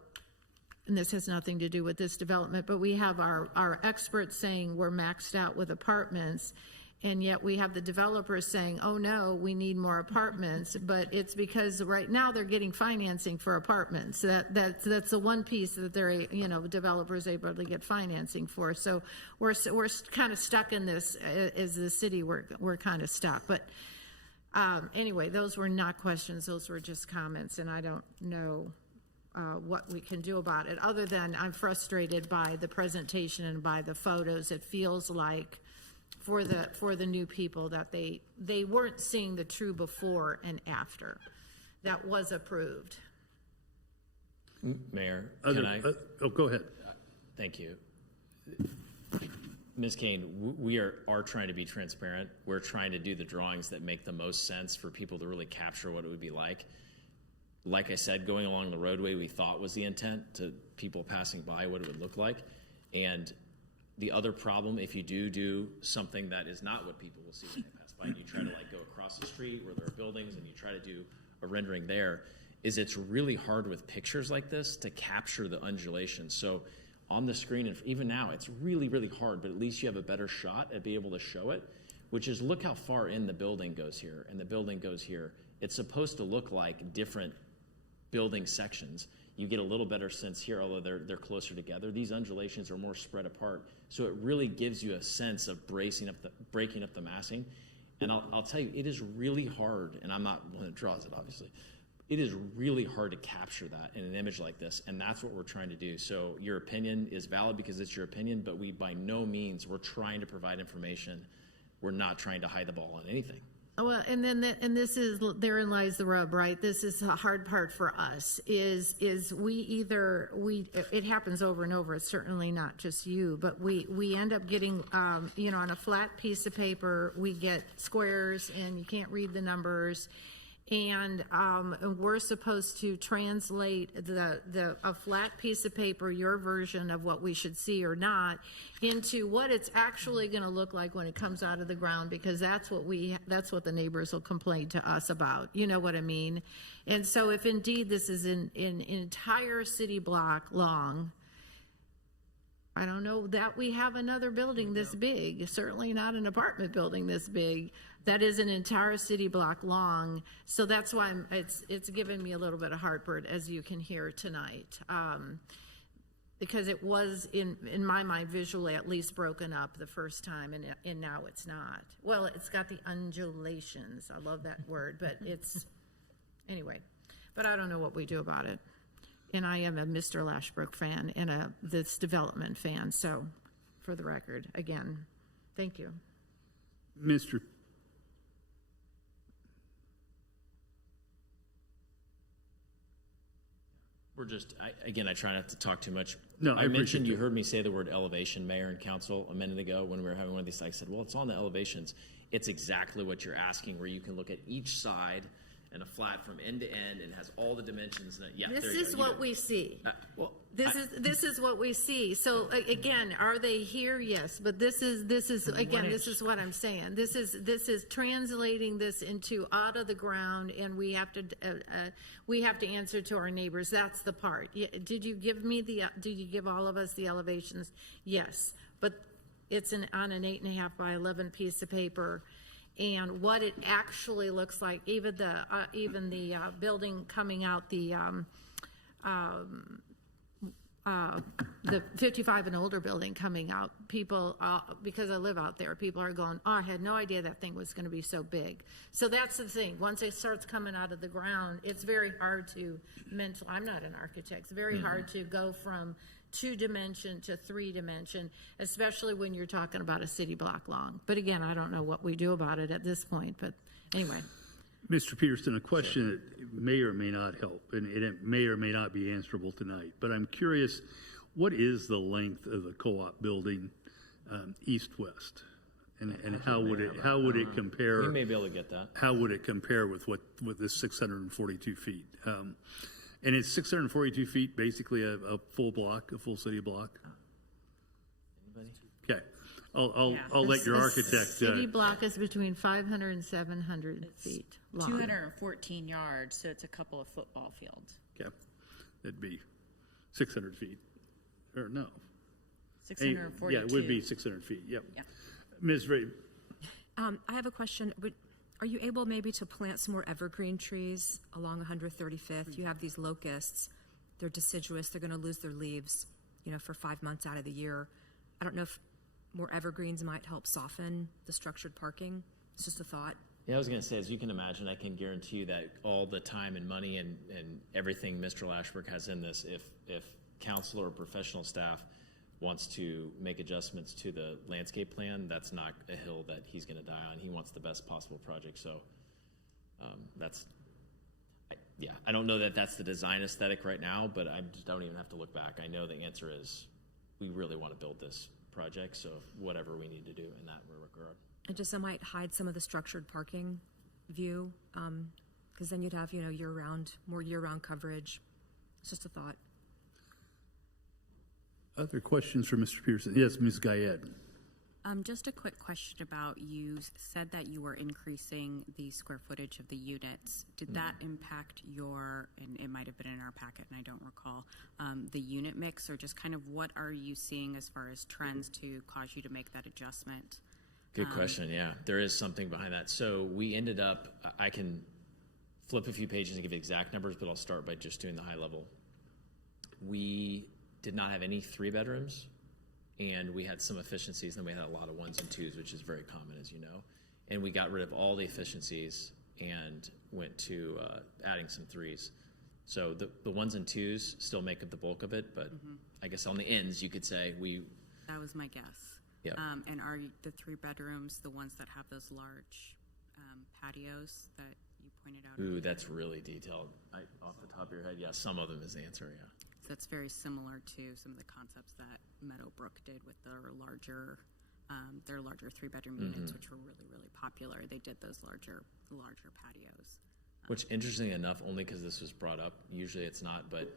and this has nothing to do with this development, but we have our experts saying we're maxed out with apartments, and yet we have the developers saying, oh no, we need more apartments, but it's because right now they're getting financing for apartments. That's the one piece that they're, developers able to get financing for. So we're kind of stuck in this, as the city, we're kind of stuck. But anyway, those were not questions, those were just comments, and I don't know what we can do about it, other than I'm frustrated by the presentation and by the photos. It feels like for the new people that they weren't seeing the true before and after that was approved. Mayor, can I? Go ahead. Thank you. Ms. Kane, we are trying to be transparent. We're trying to do the drawings that make the most sense for people to really capture what it would be like. Like I said, going along the roadway we thought was the intent, to people passing by what it would look like. And the other problem, if you do something that is not what people will see when they pass by, and you try to go across the street where there are buildings and you try to do a rendering there, is it's really hard with pictures like this to capture the undulation. So on the screen, and even now, it's really, really hard, but at least you have a better shot at being able to show it, which is, look how far in the building goes here, and the building goes here. It's supposed to look like different building sections. You get a little better sense here, although they're closer together. These undulations are more spread apart, so it really gives you a sense of breaking up the massing. And I'll tell you, it is really hard, and I'm not one that draws it, obviously. It is really hard to capture that in an image like this, and that's what we're trying to do. So your opinion is valid because it's your opinion, but we by no means, we're trying to provide information. We're not trying to hide the ball on anything. Well, and therein lies the rub, right? This is the hard part for us, is it happens over and over. It's certainly not just you, but we end up getting, on a flat piece of paper, we get squares and you can't read the numbers. And we're supposed to translate a flat piece of paper, your version of what we should see or not, into what it's actually going to look like when it comes out of the ground, because that's what the neighbors will complain to us about. You know what I mean? And so if indeed this is an entire city block long, I don't know that we have another building this big, certainly not an apartment building this big, that is an entire city block long. So that's why it's given me a little bit of heartburn, as you can hear tonight, because it was in my mind visually at least broken up the first time, and now it's not. Well, it's got the undulations. I love that word, but anyway. But I don't know what we do about it. And I am a Mr. Lashbrook fan and this development fan. So, for the record, again, thank you. Mr. I try not to talk too much. No, I mentioned, you heard me say the word elevation, Mayor and Council, a minute ago when we were having one of these. I said, well, it's on the elevations. It's exactly what you're asking, where you can look at each side and a flat from end to end and has all the dimensions. Yeah, This there you is go. what we see. Well, This is what we see. So again, are they here? Yes, but this is again, this is what I'm saying. This is translating this into out of the ground, and we have to answer to our neighbors. That's the part. Did you give all of us the elevations? Yes, but it's on an 8.5 by 11 piece of paper. And what it actually looks like, even the building coming out, the 55 and older building coming out, people, because I live out there, people are going, oh, I had no idea that thing was going to be so big. So that's the thing. Once it starts coming out of the ground, it's very hard to I'm not an architect. It's very hard to go from 2-dimension to 3-dimension, especially when you're talking about a city block long. But again, I don't know what we do about it at this point, but anyway. Mr. Peterson, a question that may or may not help, and it may or may not be answerable tonight, but I'm curious, what is the length of the co-op building east-west? And how would it compare? We may be able to get that. How would it compare with this 642 feet? And it's 642 feet, basically a full block, a full city block? Anybody? Okay. I'll let your architect. City block is between 500 and 700 feet long. 214 yards, so it's a couple of football fields. Okay. That'd be 600 feet. Or no. 642. Yeah, it would be 600 feet. Yep. Yeah. Ms. Ray. I have a question. Are you able maybe to plant some more evergreen trees along 135th? You have these locusts. They're deciduous. They're going to lose their leaves, for 5 months out of the year. I don't know if more evergreens might help soften the structured parking. It's just a thought. Yeah, I was going to say, as you can imagine, I can guarantee you that all the time and money and everything Mr. Lashbrook has in this, if council or professional staff wants to make adjustments to the landscape plan, that's not a hill that he's going to die on. He wants the best possible project. So I don't know that that's the design aesthetic right now, but I just don't even have to look back. I know the answer is we really want to build this project, so whatever we need to do in that regard. It just might hide some of the structured parking view, because then you'd have, more year-round coverage. It's just a thought. Other questions for Mr. Pearson? Yes, Ms. Guyette. Just a quick question about, you said that you were increasing the square footage of the units. Did that impact and it might have been in our packet and I don't recall, the unit mix, or just kind of what are you seeing as far as trends to cause you to make that adjustment? Good question. Yeah, there is something behind that. So we ended up, I can flip a few pages and give exact numbers, but I'll start by just doing the high level. We did not have any 3 bedrooms, and we had some efficiencies, and then we had a lot of 1s and 2s, which is very common, as you know. And we got rid of all the efficiencies and went to adding some 3s. So the 1s and 2s still make up the bulk of it, but I guess on the ends, you could say That was my guess. Yeah. And are the 3 bedrooms the ones that have those large patios that you pointed out? Ooh, that's really detailed. Off the top of your head, yeah, some of them is the answer, yeah. So it's very similar to some of the concepts that Meadowbrook did with their larger 3-bedroom units, which were really, really popular. They did those larger patios. Which, interestingly enough, only because this was brought up, usually it's not, but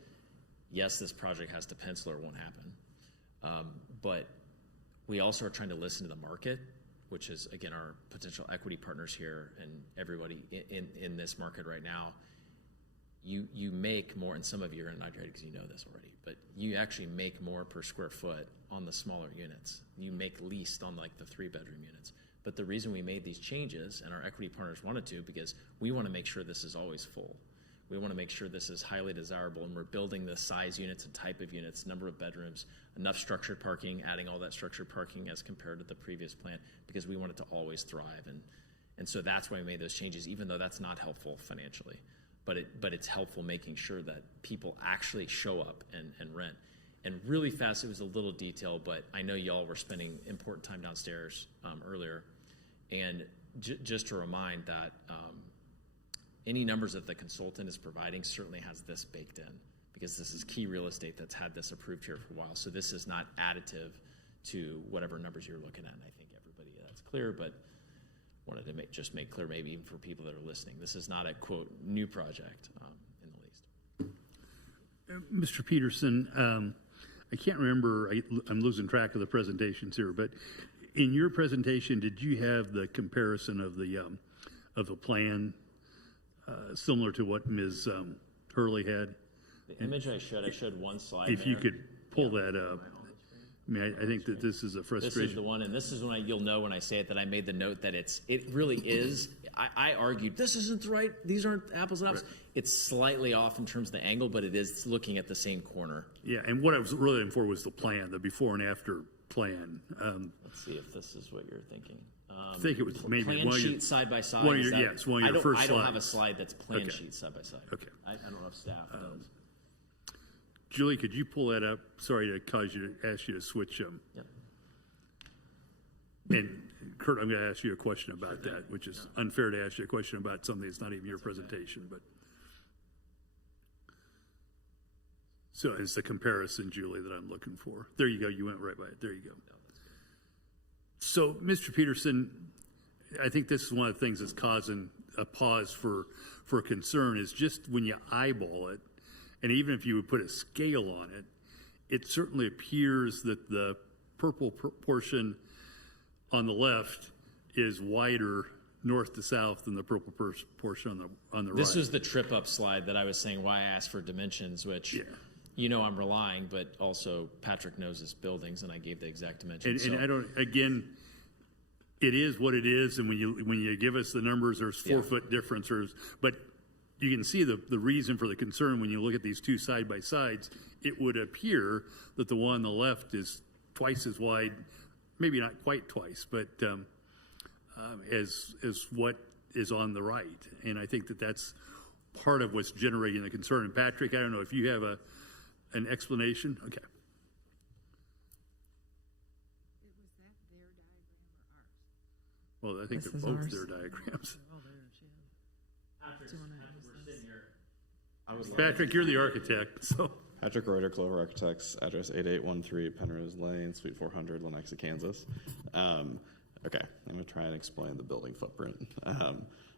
yes, this project has to pencil or it won't happen. But we also are trying to listen to the market, which is, again, our potential equity partners here and everybody in this market right now. You make more, and some of you are not ready because you know this already, but you actually make more per square foot on the smaller units. You make least on like the 3-bedroom units. But the reason we made these changes, and our equity partners wanted to, because we want to make sure this is always full. We want to make sure this is highly desirable, and we're building the size units and type of units, number of bedrooms, enough structured parking, adding all that structured parking as compared to the previous plan, because we want it to always thrive. And so that's why we made those changes, even though that's not helpful financially. But it's helpful making sure that people actually show up and rent. And really fast, it was a little detail, but I know y'all were spending important time downstairs earlier. And just to remind that any numbers that the consultant is providing certainly has this baked in, because this is key real estate that's had this approved here for a while. So this is not additive to whatever numbers you're looking at. And I think everybody, that's clear. But wanted to make clear, maybe even for people that are listening, this is not a quote new project in the least. Mr. Peterson, I can't remember, I'm losing track of the presentations here, but in your presentation, did you have the comparison of the plan similar to what Ms. Hurley had? The image I showed one slide. If you could pull that up. I mean, I think that this is a frustration. This is the one, and this is when you'll know when I say it that I made the note that it really is. I argued this isn't right. These aren't apples and apples. Right. It's slightly off in terms of the angle, but it is looking at the same corner. Yeah, and what I was really looking for was the plan, the before and after plan. Let's see if this is what you're thinking. I think it was maybe plan sheet side by side. One of your first slides. I don't have a slide that's plan sheet side by side. Okay. I don't know if staff does. Julie, could you pull that up? Sorry to ask you to switch them. Yep. And Kurt, I'm going to ask you a question about that, which is unfair to ask you a question about something that's not even your presentation. But so it's the comparison, Julie, that I'm looking for. There you go. You went right by it. There you go. So, Mr. Peterson, I think this is one of the things that's causing a pause for concern is just when you eyeball it, and even if you would put a scale on it, it certainly appears that the purple portion on the left is wider north to south than the purple portion on the right. This was the trip up slide that I was saying why I asked for dimensions, which I'm relying, but also Patrick knows his buildings, and I gave the exact dimensions. And I don't. Again, it is what it is, and when you give us the numbers, there's 4 foot difference, but you can see the reason for the concern when you look at these two side by sides. It would appear that the one on the left is twice as wide, maybe not quite twice, but as what is on the right. And I think that that's part of what's generating the concern. And Patrick, I don't know if you have an explanation. Okay. Well, I think they're both their diagrams. Patrick, you're the architect, so. Patrick Reuter, Clover Architects, address 8813 Penrose Lane, Suite 400, Lenexa, Kansas. Okay, I'm going to try and explain the building footprint.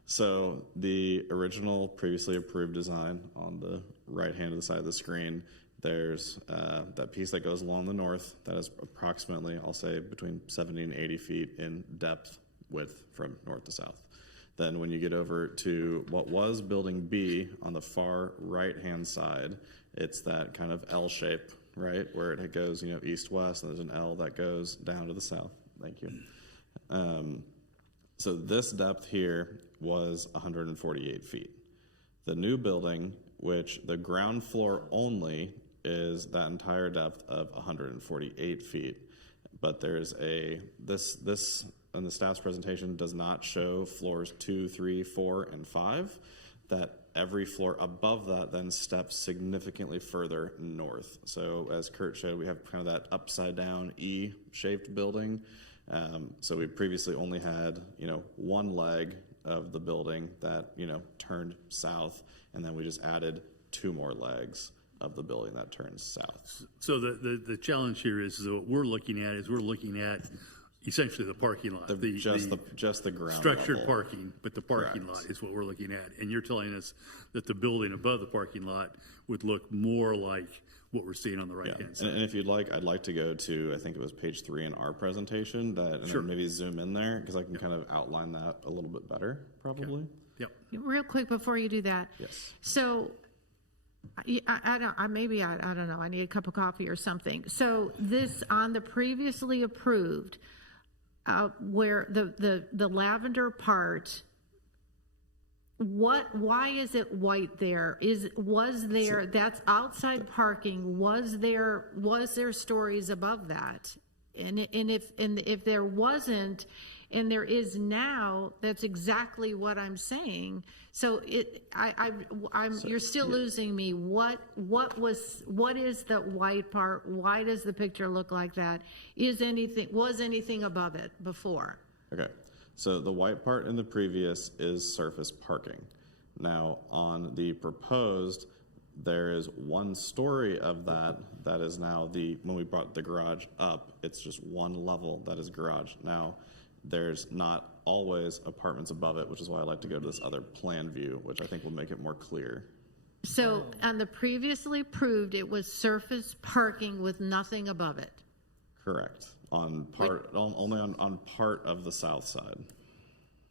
So the original previously approved design on the right hand of the side of the screen, there's that piece that goes along the north that is approximately, I'll say, between 70 and 80 feet in depth width from north to south. Then when you get over to what was building B on the far right-hand side, it's that kind of L shape, right, where it goes, east-west, and there's an L that goes down to the south. Thank you. So this depth here was 148 feet. The new building, which the ground floor only is that entire depth of 148 feet, but there's this and the staff's presentation does not show floors 2, 3, 4, and 5, that every floor above that then steps significantly further north. So as Kurt showed, we have kind of that upside down E-shaped building. So we previously only had, one leg of the building that, turned south, and then we just added 2 more legs of the building that turns south. So the challenge here is what we're looking at essentially the parking lot, just the ground structured level. Parking, but the parking lot is what we're looking at. And you're telling us that the building above the parking lot would look more like what we're seeing on the right hand side. And if you'd like, I'd like to go to, I think it was page 3 in our presentation, and maybe zoom in there because I can kind of outline that a little bit better, probably. Yep. Real quick before you do that. Yes. So I don't know. I need a cup of coffee or something. So this on the previously approved, where the lavender part, why is it white there? That's outside parking. Was there stories above that? And if there wasn't, and there is now, that's exactly what I'm saying. So you're still losing me. What is the white part? Why does the picture look like that? Was anything above it before? Okay. So the white part in the previous is surface parking. Now on the proposed, there is 1 story of that is now when we brought the garage up, it's just 1 level that is garage. Now, there's not always apartments above it, which is why I like to go to this other plan view, which I think will make it more clear. So on the previously approved, it was surface parking with nothing above it. Correct. Only on part of the south side.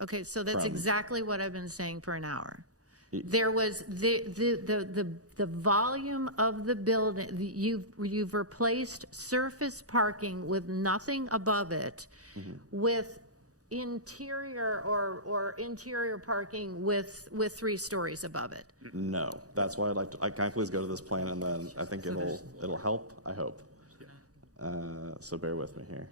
Okay, so that's From- exactly what I've been saying for an hour. There was the volume of the building, you've replaced surface parking with nothing above it with interior or interior parking with 3 stories above it. No, that's why can I please go to this plan, and then I think it'll help, I hope. So bear with me here.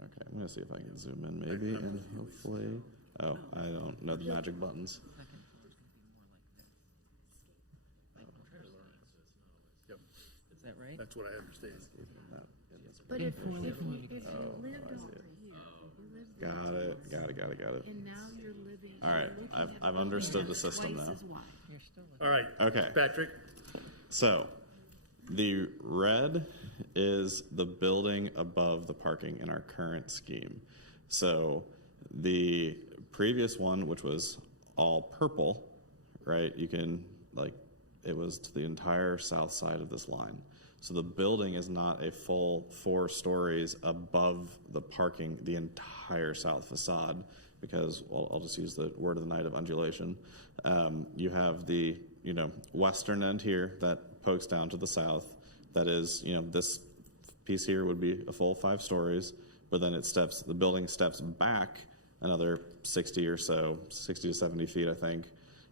Okay, I'm gonna see if I can zoom in maybe, and hopefully, I don't know the magic buttons. Is that right? That's what I understand. But if you lived over here, Got it. and now you're living. All right, I've understood the system now. All right. Okay. Patrick? So, the red is the building above the parking in our current scheme. So, the previous one, which was all purple, right, it was to the entire south side of this line. So the building is not a full 4 stories above the parking, the entire south facade, because, well, I'll just use the word of the night of undulation. You have the, western end here that pokes down to the south. That is, this piece here would be a full 5 stories, but then the building steps back another 60 or so, 60 to 70 feet, I think.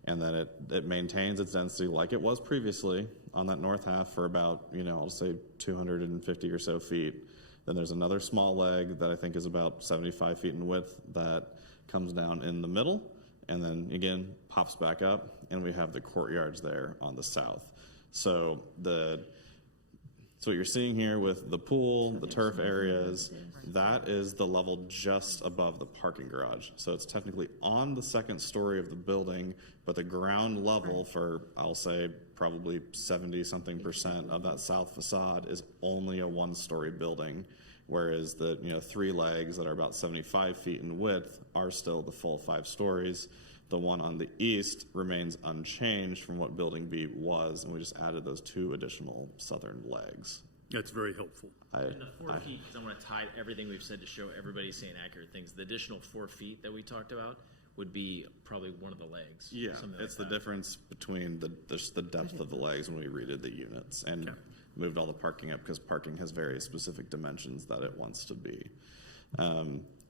And then it maintains its density like it was previously on that north half for about, I'll say 250 or so feet. Then there's another small leg that I think is about 75 feet in width that comes down in the middle and then again pops back up, and we have the courtyards there on the south. So what you're seeing here with the pool, the turf areas, that is the level just above the parking garage. So it's technically on the second story of the building, but the ground level for, I'll say, probably 70-something% of that south facade is only a 1-story building, whereas the 3 legs that are about 75 feet in width are still the full 5 stories. The one on the east remains unchanged from what Building B was, and we just added those 2 additional southern legs. That's very helpful. And the 4 feet, because I want to tie everything we've said to show everybody saying accurate things. The additional 4 feet that we talked about would be probably one of the legs. Yeah, something it's like the that. difference between the depth of the legs when we redid the units and moved all the parking up, because parking has very specific dimensions that it wants to be.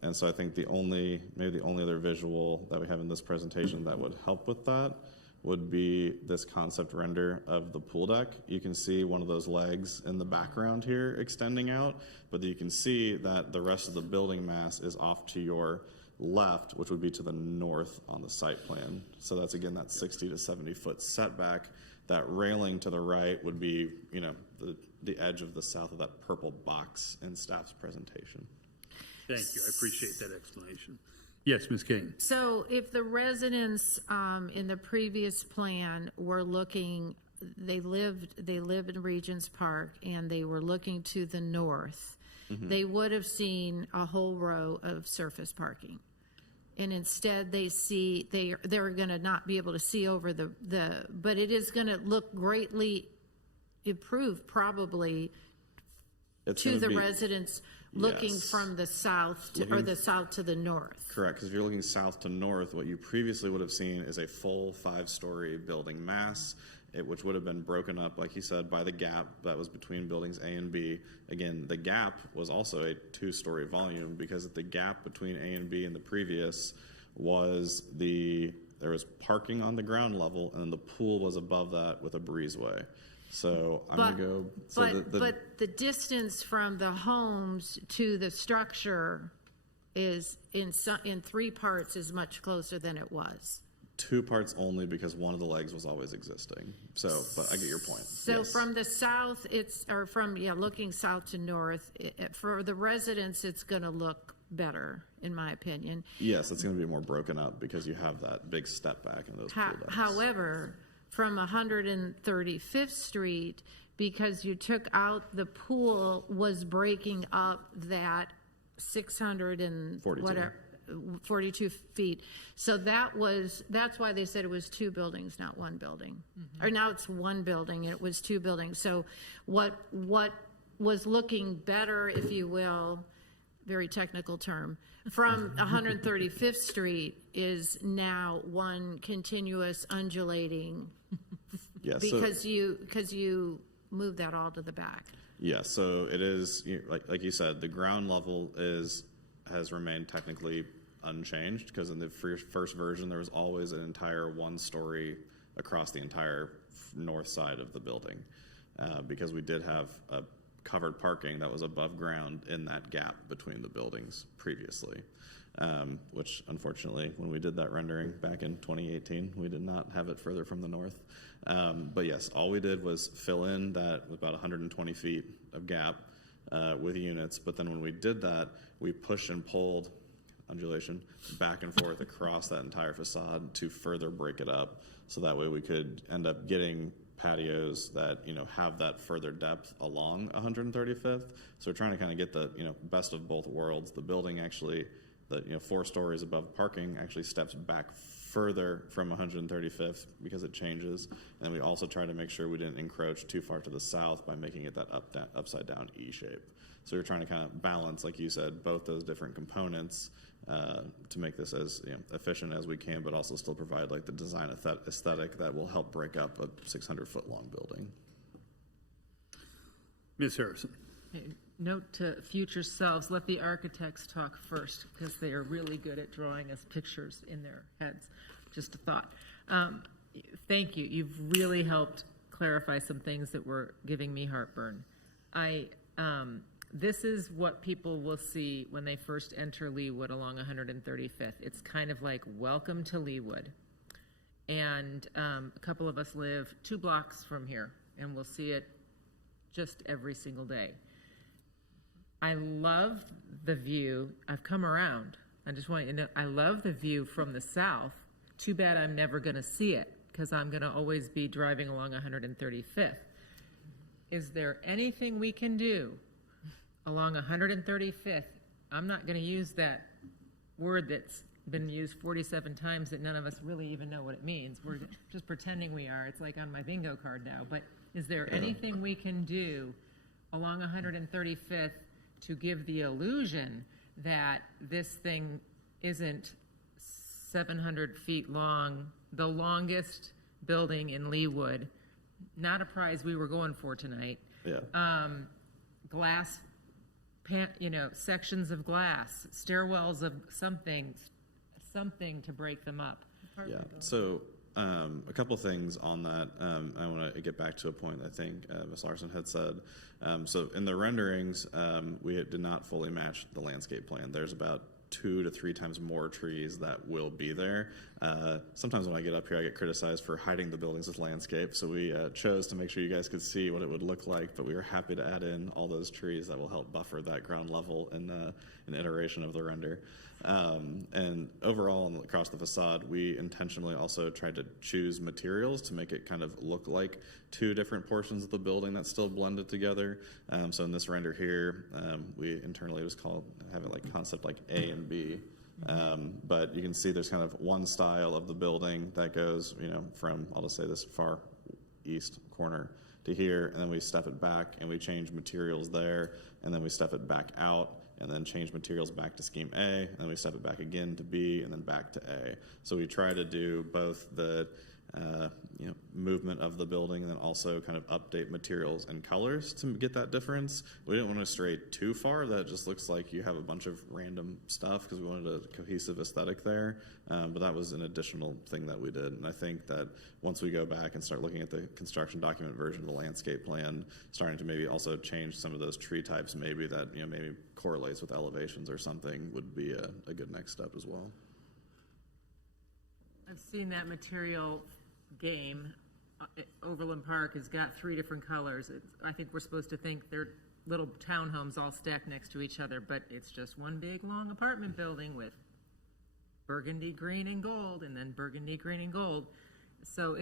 And so I think maybe the only other visual that we have in this presentation that would help with that would be this concept render of the pool deck. You can see one of those legs in the background here extending out, but you can see that the rest of the building mass is off to your left, which would be to the north on the site plan. So that's, again, that 60 to 70 foot setback. That railing to the right would be, the edge of the south of that purple box in staff's presentation. Thank you. I appreciate that explanation. Yes, Ms. King. So if the residents in the previous plan were looking, they live in Regents Park, and they were looking to the north, they would have seen a whole row of surface parking. And instead they're going to not be able to see over but it is going to look greatly improved probably to the residents looking from the south the south to the north. Correct, because if you're looking south to north, what you previously would have seen is a full 5-story building mass, which would have been broken up, like you said, by the gap that was between buildings A and B. Again, the gap was also a 2-story volume, because the gap between A and B in the previous was there was parking on the ground level, and then the pool was above that with a breezeway. So I'm going to go. But the distance from the homes to the structure is in 3 parts is much closer than it was. 2 parts only, because one of the legs was always existing. So, but I get your point. So Yes. from the south, looking south to north, for the residents, it's going to look better, in my opinion. Yes, it's going to be more broken up because you have that big step back in those pool decks. However, from 135th Street because you took out the pool was breaking up that 42 feet. So that's why they said it was two buildings, not one building. Or now it's one building, and it was two buildings. So what was looking better, if you will, very technical term, from 135th Street is now one continuous undulating Yeah, because you moved that all to the back. Yeah, so it is like you said, the ground level has remained technically unchanged because in the first version there was always an entire one story across the entire north side of the building because we did have a covered parking that was above ground in that gap between the buildings previously, which unfortunately when we did that rendering back in 2018 we did not have it further from the north. But yes, all we did was fill in that about 120 feet of gap with units, but then when we did that we pushed and pulled undulation back and forth across that entire facade to further break it up so that way we could end up getting patios that have that further depth along 135th. So we're trying to kind of get the best of both worlds. The building actually, the 4 stories above parking actually steps back further from 135th because it changes, and we also try to make sure we didn't encroach too far to the south by making it that upside down E shape. So we're trying to kind of balance, like you said, both those different components to make this as efficient as we can, but also still provide like the design aesthetic that will help break up a 600-foot long building. Ms. Harrison. Note to future selves, let the architects talk first because they are really good at drawing us pictures in their heads. Just a thought. Thank you. You've really helped clarify some things that were giving me heartburn. This is what people will see when they first enter Leawood along 135th. It's kind of like, welcome to Leawood. And a couple of us live 2 blocks from here, and we'll see it just every single day. I love the view. I've come around. I just want you to know, I love the view from the south. Too bad I'm never going to see it because I'm going to always be driving along 135th. Is there anything we can do along 135th? I'm not going to use that word that's been used 47 times that none of us really even know what it means. We're just pretending we are. It's like on my bingo card now. But is there anything we can do along 135th to give the illusion that this thing isn't 700 feet long, the longest building in Leawood, not a prize we were going for tonight. Yeah. Glass, sections of glass, stairwells of something to break them up. Yeah. So a couple things on that. I want to get back to a point I think Ms. Larson had said. So in the renderings, we did not fully match the landscape plan. There's about 2 to 3 times more trees that will be there. Sometimes when I get up here, I get criticized for hiding the buildings with landscape. So we chose to make sure you guys could see what it would look like, but we were happy to add in all those trees that will help buffer that ground level in an iteration of the render. And overall, across the facade, we intentionally also tried to choose materials to make it kind of look like 2 different portions of the building that still blended together. So in this render here, we internally just have it like concept like A and B. But you can see there's kind of one style of the building that goes, from, I'll just say this far east corner to here, and then we step it back and we change materials there, and then we step it back out and then change materials back to scheme A, and then we step it back again to B, and then back to A. So we try to do both the movement of the building and then also kind of update materials and colors to get that difference. We didn't want to stray too far that it just looks like you have a bunch of random stuff because we wanted a cohesive aesthetic there. But that was an additional thing that we did. And I think that once we go back and start looking at the construction document version of the landscape plan, starting to maybe also change some of those tree types maybe that maybe correlates with elevations or something would be a good next step as well. I've seen that material game. Overland Park has got 3 different colors. I think we're supposed to think they're little townhomes all stacked next to each other, but it's just one big long apartment building with burgundy, green, and gold, and then burgundy, green, and gold. So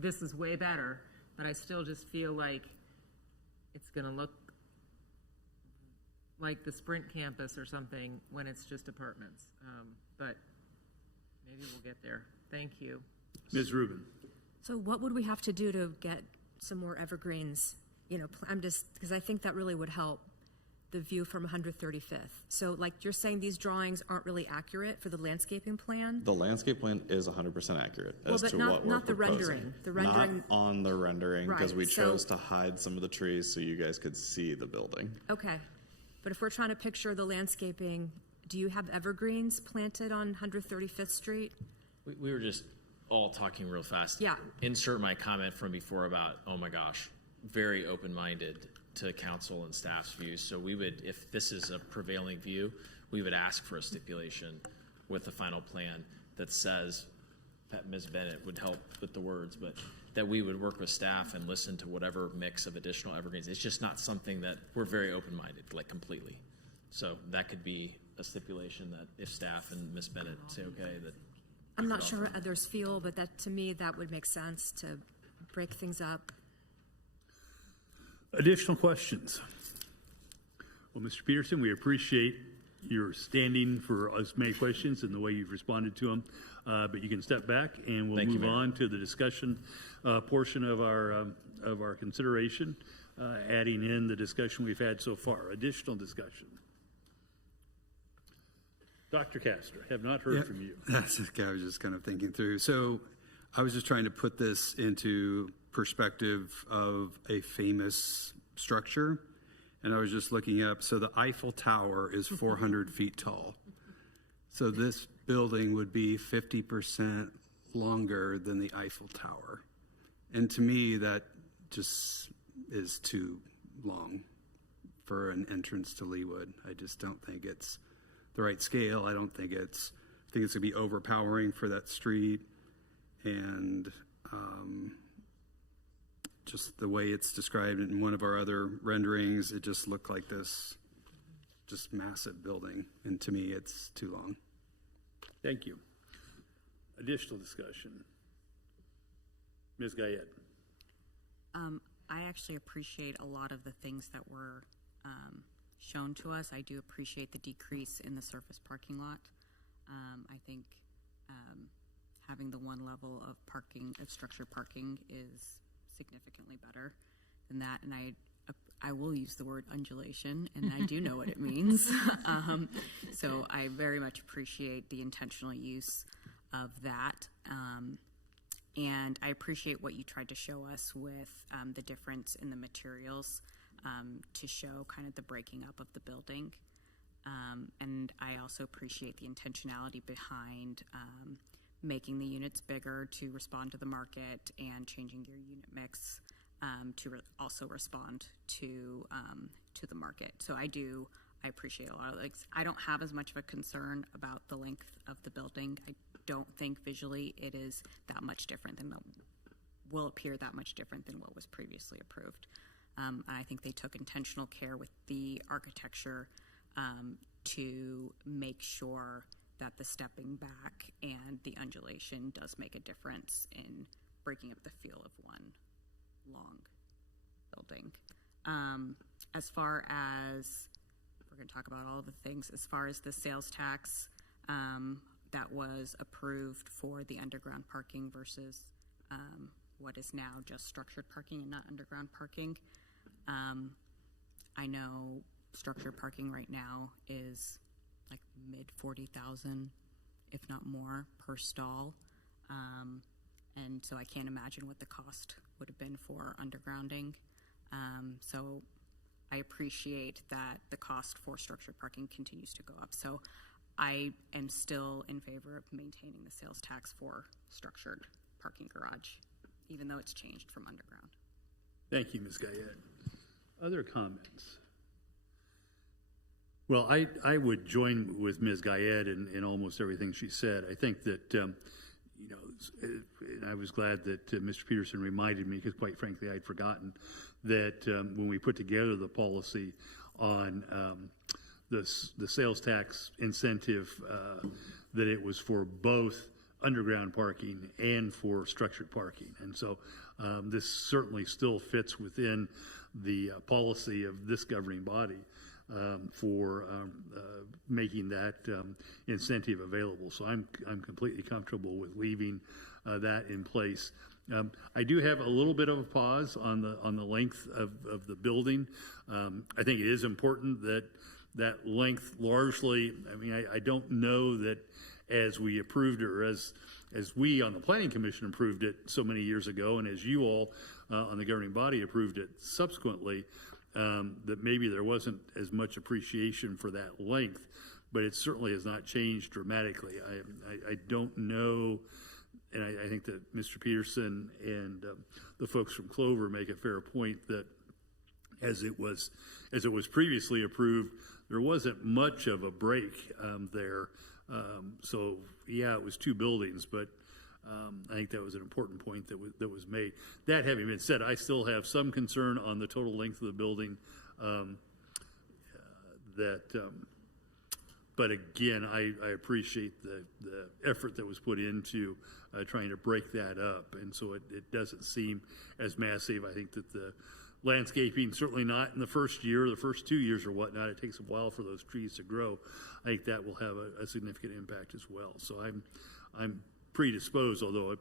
this is way better, but I still just feel like it's gonna look like the Sprint campus or something when it's just apartments. But maybe we'll get there. Thank you. Ms. Rubin. So what would we have to do to get some more evergreens? You know, I'm just, because I think that really would help the view from 135th. So like you're saying, these drawings aren't really accurate for the landscaping plan? The landscape plan is 100% accurate as Well, but to not- what we're not the proposing. rendering. The rendering- Not on the rendering, because Right, we so- chose to hide some of the trees so you guys could see the building. Okay. But if we're trying to picture the landscaping, do you have evergreens planted on 135th Street? We were just all talking real fast. Yeah. Insert my comment from before about, oh my gosh, very open-minded to council and staff's views. So we would, if this is a prevailing view, we would ask for a stipulation with the final plan that says, that Ms. Bennett would help with the words, but that we would work with staff and listen to whatever mix of additional evergreens. It's just not something that, we're very open-minded, like completely. So that could be a stipulation that if staff and Ms. Bennett say, okay, that. I'm not sure what others feel, but that, to me, that would make sense to break things up. Additional questions? Well, Mr. Peterson, we appreciate your standing for as many questions and the way you've responded to them. But you can step back and we'll Thank you, move Mayor. on to the discussion portion of our consideration, adding in the discussion we've had so far. Additional discussion. Dr. Castor, have not heard from you. That's okay. I was just kind of thinking through. So I was just trying to put this into perspective of a famous structure. And I was just looking up. So the Eiffel Tower is 400 feet tall. So this building would be 50% longer than the Eiffel Tower. And to me, that just is too long for an entrance to Leawood. I just don't think it's the right scale. I think it's going to be overpowering for that street. And just the way it's described in one of our other renderings, it just looked like this just massive building. And to me, it's too long. Thank you. Additional discussion. Ms. Gayette. I actually appreciate a lot of the things that were shown to us. I do appreciate the decrease in the surface parking lot. I think having the one level of parking, of structured parking, is significantly better than that. And I will use the word undulation, and I do know what it means. So I very much appreciate the intentional use of that. And I appreciate what you tried to show us with the difference in the materials to show kind of the breaking up of the building. And I also appreciate the intentionality behind making the units bigger to respond to the market and changing your unit mix to also respond to the market. So I appreciate a lot of, like, I don't have as much of a concern about the length of the building. I don't think visually it is that much different than will appear that much different than what was previously approved. I think they took intentional care with the architecture to make sure that the stepping back and the undulation does make a difference in breaking up the feel of one long building. As far as, we're going to talk about all the things, as far as the sales tax that was approved for the underground parking versus what is now just structured parking and not underground parking. I know structured parking right now is like mid 40,000, if not more, per stall. And so I can't imagine what the cost would have been for undergrounding. So I appreciate that the cost for structured parking continues to go up. So I am still in favor of maintaining the sales tax for structured parking garage, even though it's changed from underground. Thank you, Ms. Gayette. Other comments? Well, I would join with Ms. Gayette in almost everything she said. I think that, and I was glad that Mr. Peterson reminded me, because quite frankly, I'd forgotten that when we put together the policy on the sales tax incentive, that it was for both underground parking and for structured parking. And so this certainly still fits within the policy of this governing body for making that incentive available. So I'm completely comfortable with leaving that in place. I do have a little bit of a pause on the length of the building. I think it is important that length largely, I mean, I don't know that as we approved it, or as we on the Planning Commission approved it so many years ago, and as you all on the governing body approved it subsequently, that maybe there wasn't as much appreciation for that length, but it certainly has not changed dramatically. I don't know, and I think that Mr. Peterson and the folks from Clover make a fair point that as it was previously approved, there wasn't much of a break there. So yeah, it was 2 buildings, but I think that was an important point that was made. That having been said, I still have some concern on the total length of the building. But again, I appreciate the effort that was put into trying to break that up, and so it doesn't seem as massive. I think that the landscaping, certainly not in the first year, the first 2 years or whatnot, it takes a while for those trees to grow. I think that will have a significant impact as well. So I'm predisposed, although I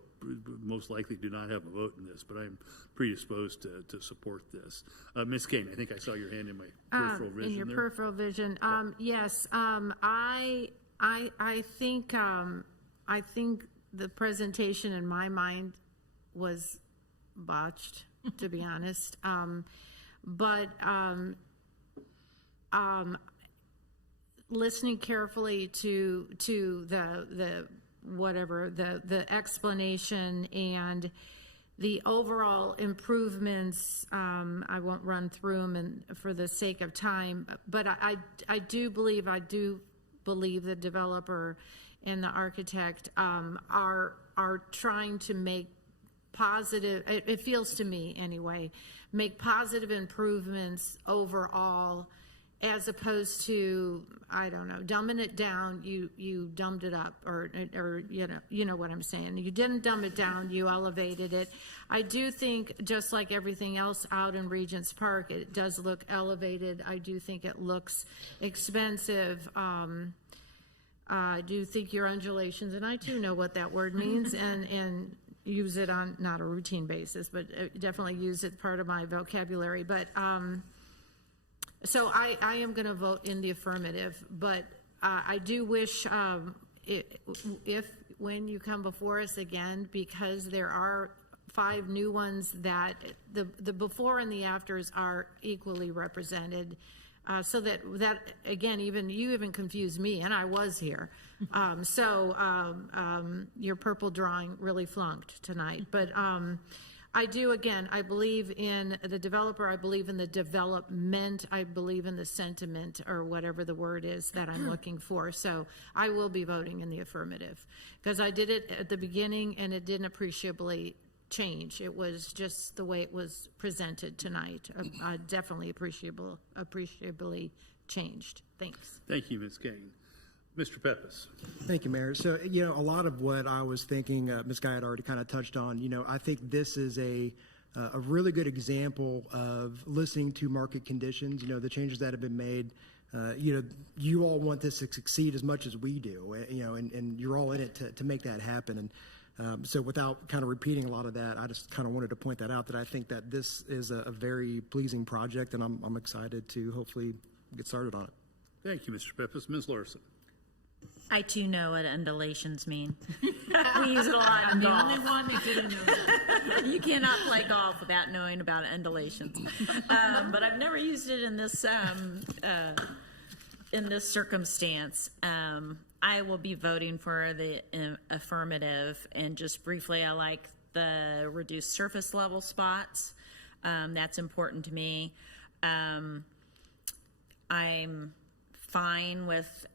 most likely do not have a vote in this, but I'm predisposed to support this. Ms. Kane, I think I saw your hand in my peripheral vision. In your there. peripheral vision, yes. I think the presentation in my mind was botched, to be honest. Listening carefully to the explanation and the overall improvements, I won't run through them for the sake of time, but I do believe the developer and the architect are trying to make positive, it feels to me anyway, make positive improvements overall, as opposed to, I don't know, dumbing it down. You dumbed it up, or you know what I'm saying. You didn't dumb it down, you elevated it. I do think, just like everything else out in Regents Park, it does look elevated. I do think it looks expensive. I do think your undulations, and I too know what that word means, and use it on not a routine basis, but definitely use it part of my vocabulary. But so I am going to vote in the affirmative, but I do wish when you come before us again, because there are 5 new ones that the before and the afters are equally represented. So that again, you even confused me, and I was here. Your purple drawing really flunked tonight. But I do, again, I believe in the developer, I believe in the development, I believe in the sentiment, or whatever the word is that I'm looking for. So I will be voting in the affirmative, because I did it at the beginning and it didn't appreciably change. It was just the way it was presented tonight. Definitely appreciably changed. Thanks. Thank you, Ms. Kane. Mr. Pepis. Thank you, Mayor. So, a lot of what I was thinking, Ms. Guy had already kind of touched on. I think this is a really good example of listening to market conditions, the changes that have been made. You all want this to succeed as much as we do, and you're all in it to make that happen. And so without kind of repeating a lot of that, I just kind of wanted to point that out, that I think that this is a very pleasing project, and I'm excited to hopefully get started on it. Thank you, Mr. Pepis. Ms. Larson. I too know what undulations mean. We use it a lot in I'm the golf. only one that didn't know that. You cannot play golf without knowing about undulations. But I've never used it in this circumstance. I will be voting for the affirmative, and just briefly, I like the reduced surface level spots. That's important to me. I'm fine with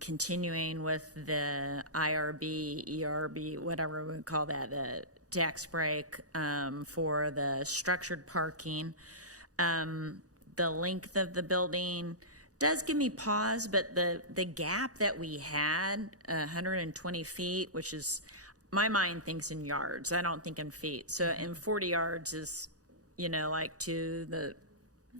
continuing with the IRB, ERB, whatever we call that, the tax break for the structured parking. The length of the building does give me pause, but the gap that we had, 120 feet, which is, my mind thinks in yards. I don't think in feet. So, and 40 yards is, like to the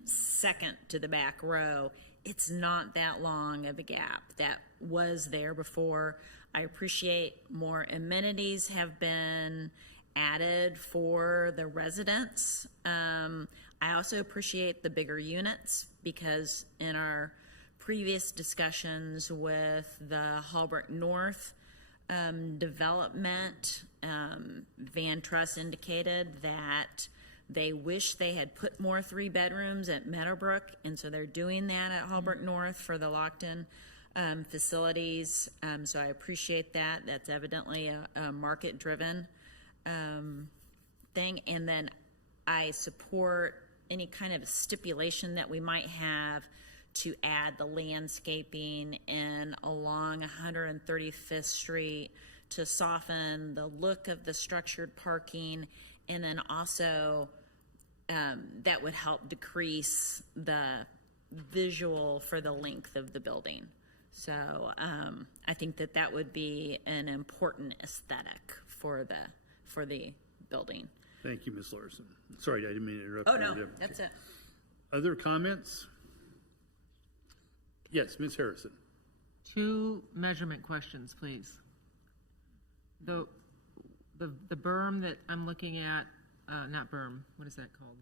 second to the back row. It's not that long of a gap that was there before. I appreciate more amenities have been added for the residents. I also appreciate the bigger units because in our previous discussions with the Hallbrook North development, Van Truss indicated that they wish they had put more 3-bedrooms at Meadowbrook, and so they're doing that at Hallbrook North for the locked-in facilities. So I appreciate that. That's evidently a market-driven thing. And then I support any kind of stipulation that we might have to add the landscaping in along 135th Street to soften the look of the structured parking, and then also that would help decrease the visual for the length of the building. So I think that would be an important aesthetic for the building. Thank you, Ms. Larson. Sorry, I didn't mean to interrupt. Oh, you no, there. that's it. Other comments? Yes, Ms. Harrison. 2 measurement questions, please. The berm that I'm looking at, not berm, what is that called?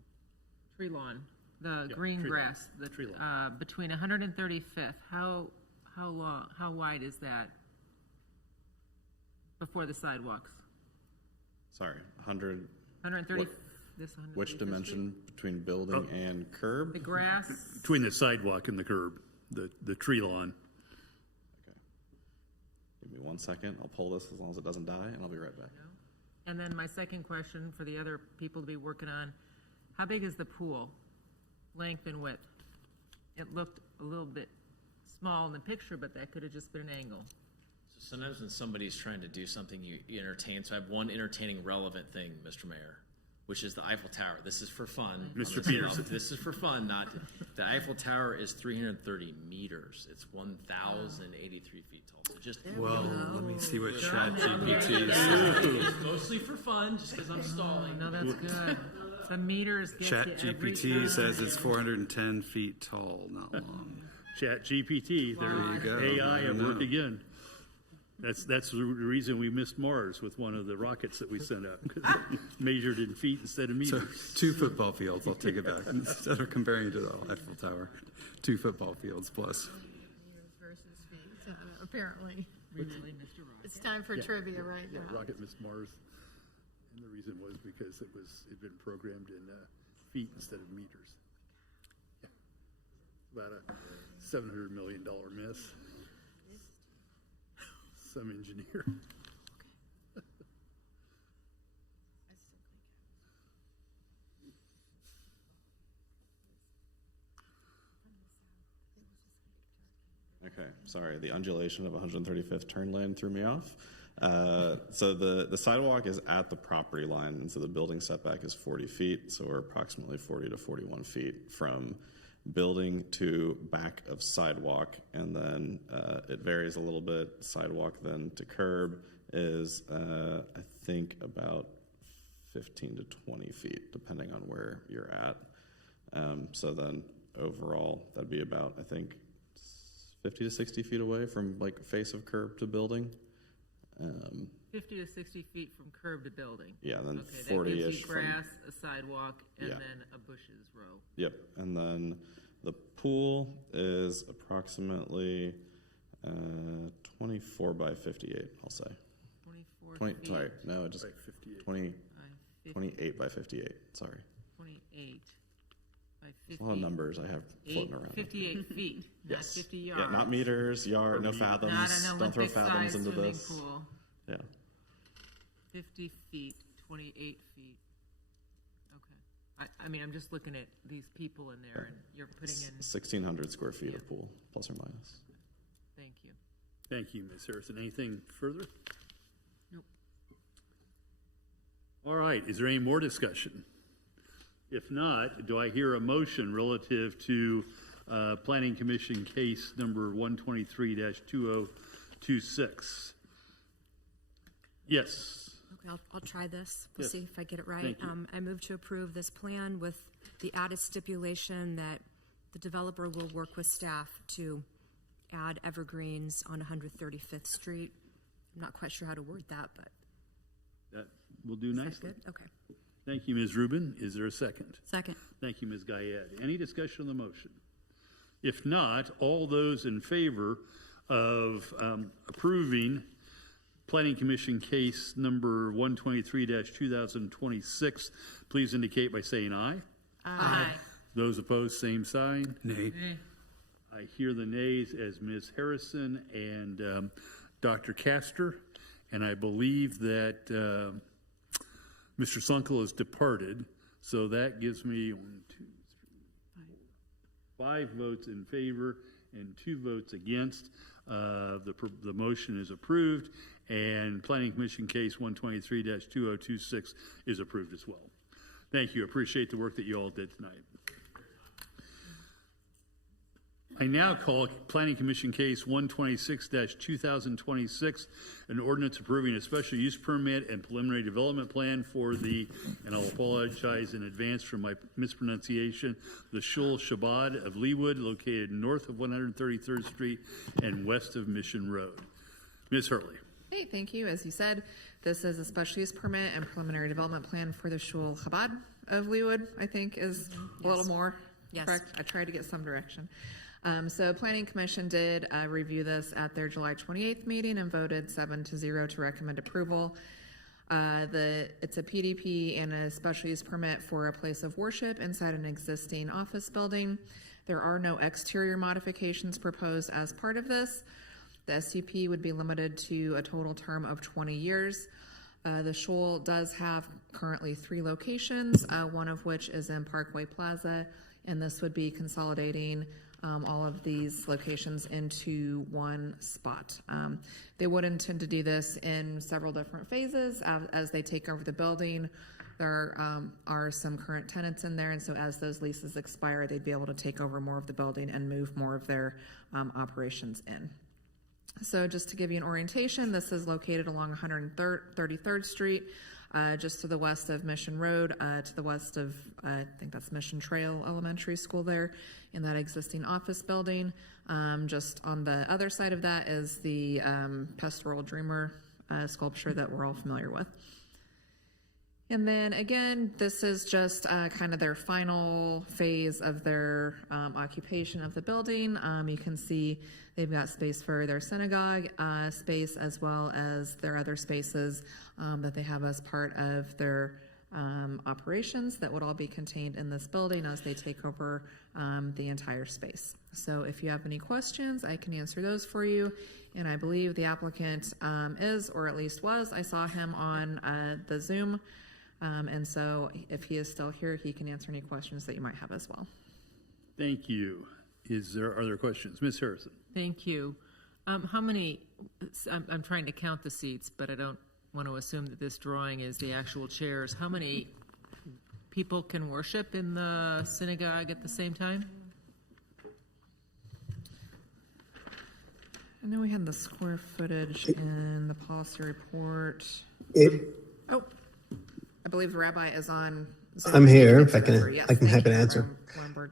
Tree lawn, the Yeah, green tree lawn. grass. Tree lawn. Between 135th, how wide is that before the sidewalks? Sorry, 100. 130. What- This 135th Which dimension between building and curb? The grass. Between the sidewalk and the curb, the tree lawn. Give me 1 second. I'll pull this as long as it doesn't die, and I'll be right back. And then my second question for the other people to be working on, how big is the pool? Length and width? It looked a little bit small in the picture, but that could have just been an angle. So sometimes when somebody's trying to do something, you entertain. So I have one entertaining relevant thing, Mr. Mayor, which is the Eiffel Tower. This is for fun. Mr. Peterson. This is for fun, not, the Eiffel Tower is 330 meters. It's 1,083 feet tall. So just, Well, let me see what Chat It's GPT mostly for fun, just because I'm stalling. No, that's good. The meters get Chat you every GPT time. says it's 410 feet tall, not long. Chat GPT, There you go. AI I at don't work know. again. That's the reason we missed Mars with one of the rockets that we sent up, because it measured in feet instead of So meters. 2 football fields, I'll take it back. Instead of comparing it to the Eiffel Tower, 2 football fields plus. Versus feet, apparently. Really, Mr. Ross. It's time for Yeah. trivia right Yeah, now. rocket missed Mars. And the reason was because it'd been programmed in feet instead of meters. Yeah. About a $700 million miss. Some engineer. Okay, sorry. The undulation of 135th turn lane threw me off. So the sidewalk is at the property line, and so the building setback is 40 feet. So we're approximately 40 to 41 feet from building to back of sidewalk, and then it varies a little bit. Sidewalk then to curb is I think about 15 to 20 feet, depending on where you're at. So then overall, that'd be about, I think, 50 to 60 feet away from like face of curb to building. 50 to 60 feet from curb to building. Yeah, then Okay, 40-ish that gives you from- grass, a sidewalk, and Yeah. then a bushes row. Yep, and then the pool is approximately 24 by 58, I'll say. 24 feet. Sorry, no, just By 58. 20, by 50, 28 by 58, sorry. 28 by 50. A lot of numbers I have floating around. 58 feet, not Yes. 50 yards. Yeah, not meters, yard, no fathoms. Not an Don't throw Olympic fathoms size into swimming this. pool. Yeah. 50 feet, 28 feet. Okay. I mean, I'm just looking at these people in there, and you're putting in, 1,600 square feet of pool, plus or minus. thank you. Thank you, Ms. Harrison. Anything further? Nope. All right, is there any more discussion? If not, do I hear a motion relative to Planning Commission case number 123-2026. Yes. Okay, I'll try this. We'll Yes. see if I get it right. Thank you. I move to approve this plan with the added stipulation that the developer will work with staff to add evergreens on 135th Street. I'm not quite sure how to word that, but That will do is that nicely. good? Okay. Thank you, Ms. Rubin. Is there a second? Second. Thank you, Ms. Guyad. Any discussion on the motion? If not, all those in favor of approving Planning Commission case number 123-2026, please indicate by saying aye. Aye. Those opposed, same sign. Nay. I hear the nays as Ms. Harrison and Dr. Castor, and I believe that Mr. Sunkel has departed, so that gives me 5 votes in favor and 2 votes against. The motion is approved, and Planning Commission case 123-2026 is approved as well. Thank you. Appreciate the work that you all did tonight. I now call Planning Commission case 126-2026, an ordinance approving a special use permit and preliminary development plan for the, and I'll apologize in advance for my mispronunciation, the Shul Shabbat of Leawood, located north of 133rd Street and west of Mission Road. Ms. Hurley. Hey, thank you. As you said, this is a special use permit and preliminary development plan for the Shul Chabad of Leawood, I think is a little more correct. I tried to get some direction. So Planning Commission did review this at their July 28th meeting and voted 7-0 to recommend approval. It's a PDP and a special use permit for a place of worship inside an existing office building. There are no exterior modifications proposed as part of this. The SUP would be limited to a total term of 20 years. The Shul does have currently 3 locations, one of which is in Parkway Plaza, and this would be consolidating all of these locations into one spot. They would intend to do this in several different phases as they take over the building. There are some current tenants in there, and so as those leases expire, they'd be able to take over more of the building and move more of their operations in. So just to give you an orientation, this is located along 133rd Street, just to the west of Mission Road, to the west of, I think that's Mission Trail Elementary School there, in that existing office building. Just on the other side of that is the Pastoral Dreamer sculpture that we're all familiar with. And then again, this is just kind of their final phase of their occupation of the building. You can see they've got space for their synagogue space as well as their other spaces that they have as part of their operations that would all be contained in this building as they take over the entire space. So if you have any questions, I can answer those for you. And I believe the applicant is, or at least was, I saw him on the Zoom. And so if he is still here, he can answer any questions that you might have as well. Thank you. Are there questions? Ms. Harrison. Thank you. How many, I'm trying to count the seats, but I don't want to assume that this drawing is the actual chairs. How many people can worship in the synagogue at the same time? I know we had the square footage in the policy report. Oh, I believe the rabbi is on Zoom. I'm here, if I can, Yes, I can thank happy you, to answer. Weinberg.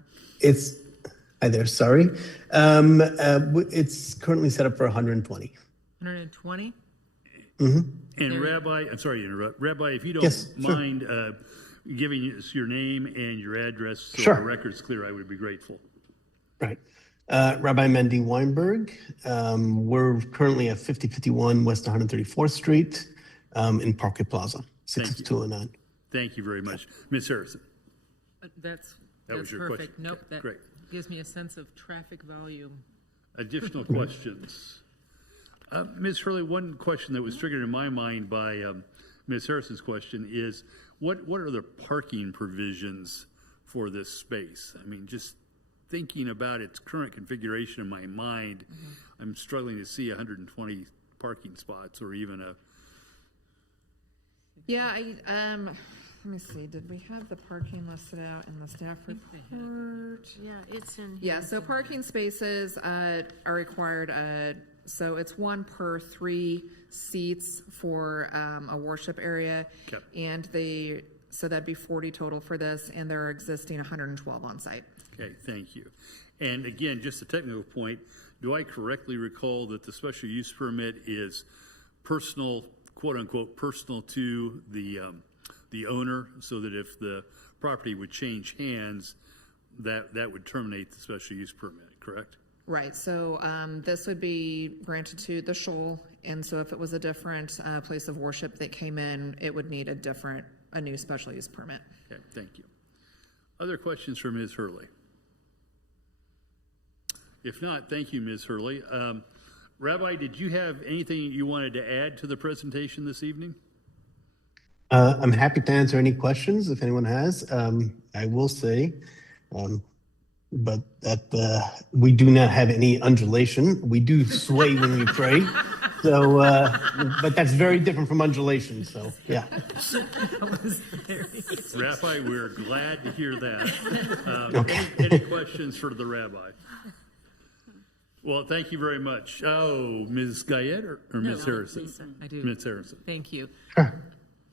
Hi there, sorry. It's currently set up for 120. 120? And Rabbi, I'm sorry to interrupt. Rabbi, if you don't Yes, sure. mind giving us your name and your address so Sure. our record's clear, I would be grateful. Right. Rabbi Mendy Weinberg. We're currently at 5051 West 134th Street in Parkway Plaza, 6209. Thank you very much. Ms. Harrison. That was was your perfect. question. Nope, that Great. gives me a sense of traffic volume. Additional questions? Ms. Hurley, one question that was triggered in my mind by Ms. Harrison's question is, what are the parking provisions for this space? I mean, just thinking about its current configuration in my mind, I'm struggling to see 120 parking spots or even a... Yeah, let let me see, did we have the parking listed out in the staff report? Yeah, it's in. Yeah, so parking spaces are required, so it's 1 per 3 seats for a worship area. Okay. And so that'd be 40 total for this, and there are existing 112 on site. Okay, thank you. And again, just a technical point, do I correctly recall that the special use permit is personal, quote-unquote, personal to the owner, so that if the property would change hands, that would terminate the special use permit, correct? Right, so this would be granted to the Shoal, and so if it was a different place of worship that came in, it would need a new special use permit. Okay, thank you. Other questions for Ms. Hurley? If not, thank you, Ms. Hurley. Rabbi, did you have anything you wanted to add to the presentation this evening? I'm happy to answer any questions if anyone has. I will say, but that we do not have any undulation. We do sway when we pray. So, but that's very different from undulation. So, yeah. Rabbi, we're glad to hear that. Okay. Any questions for the rabbi? Well, thank you very much. Oh, Ms. Guyette or Ms. Harrison? Lisa, I do. Ms. Harrison. Thank you.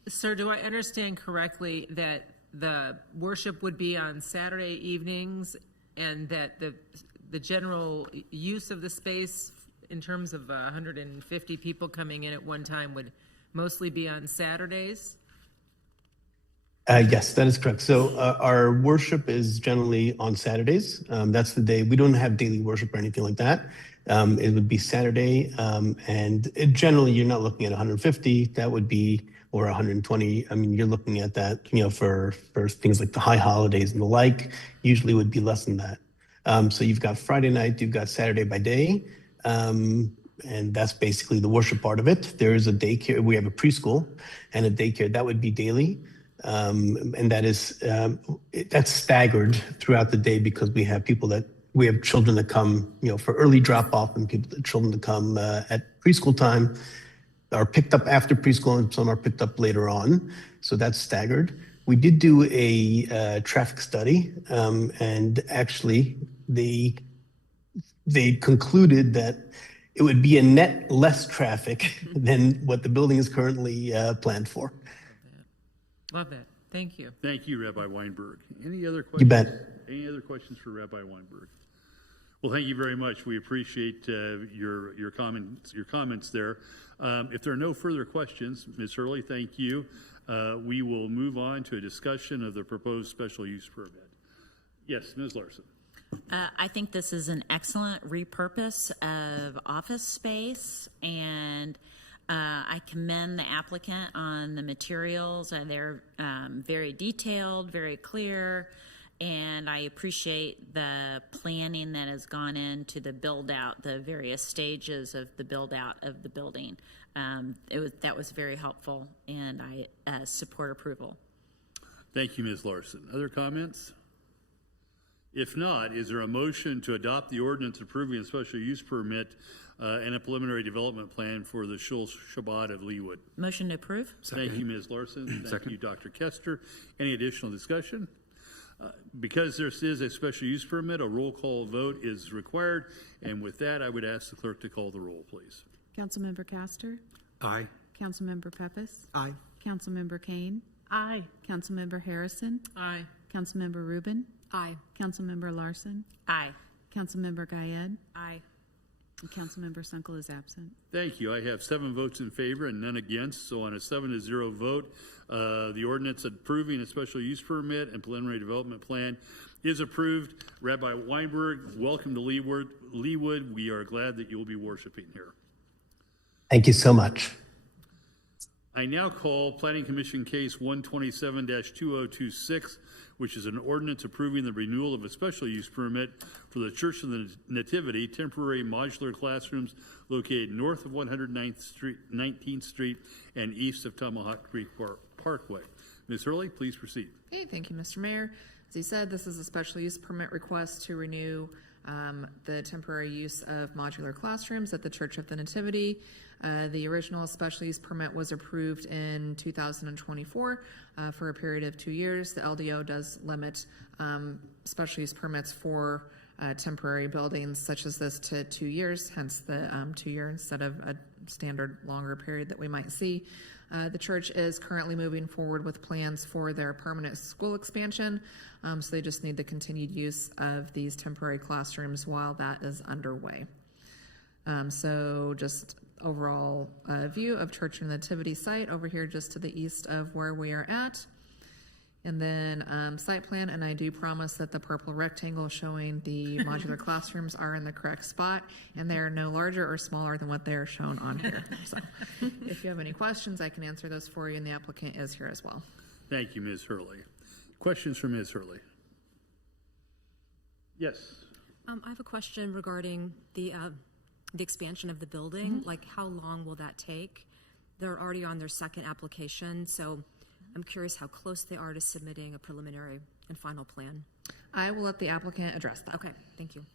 Sir, do I understand correctly that the worship would be on Saturday evenings and that the general use of the space in terms of 150 people coming in at one time would mostly be on Saturdays? Yes, that is correct. So our worship is generally on Saturdays. That's the day. We don't have daily worship or anything like that. It would be Saturday, and generally you're not looking at 150. That would be, or 120. I mean, you're looking at that, for things like the high holidays and the like. Usually would be less than that. So you've got Friday night, you've got Saturday by day, and that's basically the worship part of it. There is a daycare. We have a preschool and a daycare. That would be daily. And that is that's staggered throughout the day because we have children that come, for early drop off, and children that come at preschool time are picked up after preschool, and some are picked up later on. So that's staggered. We did do a traffic study, and actually they concluded that it would be a net less traffic than what the building is currently planned for. Love that. Thank you. Thank you, Rabbi Weinberg. Any other questions? You bet. Any other questions for Rabbi Weinberg? Well, thank you very much. We appreciate your comments there. If there are no further questions, Ms. Hurley, thank you. We will move on to a discussion of the proposed special use permit. Yes, Ms. Larson. I think this is an excellent repurpose of office space, and I commend the applicant on the materials. They're very detailed, very clear, and I appreciate the planning that has gone into the build-out, the various stages of the build-out of the building. That was very helpful, and I support approval. Thank you, Ms. Larson. Other comments? If not, is there a motion to adopt the ordinance approving a special use permit and a preliminary development plan for the Shul Shabbat of Leawood? Motion to approve. Thank you, Ms. Larson. Thank you, Dr. Kester. Any additional discussion? Because this is a special use permit, a roll call vote is required. And with that, I would ask the clerk to call the roll, please. Councilmember Castor? Aye. Councilmember Pepys? Aye. Councilmember Kane? Aye. Councilmember Harrison? Aye. Councilmember Rubin? Aye. Councilmember Larson? Aye. Councilmember Guyed? Aye. And Councilmember Sunkel is absent. Thank you. I have 7 votes in favor and none against. So on a 7-0 vote, the ordinance approving a special use permit and preliminary development plan is approved. Rabbi Weinberg, welcome to Leawood. We are glad that you will be worshiping here. Thank you so much. I now call Planning Commission Case 127-2026, which is an ordinance approving the renewal of a special use permit for the Church of the Nativity temporary modular classrooms located north of 119th Street and east of Tomahawk Creek Parkway. Ms. Hurley, please proceed. Okay, thank you, Mr. Mayor. As you said, this is a special use permit request to renew the temporary use of modular classrooms at the Church of the Nativity. The original special use permit was approved in 2024 for a period of 2 years. The LDO does limit special use permits for temporary buildings such as this to 2 years, hence the 2 year instead of a standard longer period that we might see. The church is currently moving forward with plans for their permanent school expansion, so they just need the continued use of these temporary classrooms while that is underway. So just overall view of Church of the Nativity site over here just to the east of where we are at. And then site plan, and I do promise that the purple rectangle showing the modular classrooms are in the correct spot, and they are no larger or smaller than what they are shown on here. So if you have any questions, I can answer those for you, and the applicant is here as well. Thank you, Ms. Hurley. Questions from Ms. Hurley? Yes. I have a question regarding the expansion of the building. Like, how long will that take? They're already on their second application, so I'm curious how close they are to submitting a preliminary and final plan. I will let the applicant address that. Okay, thank you.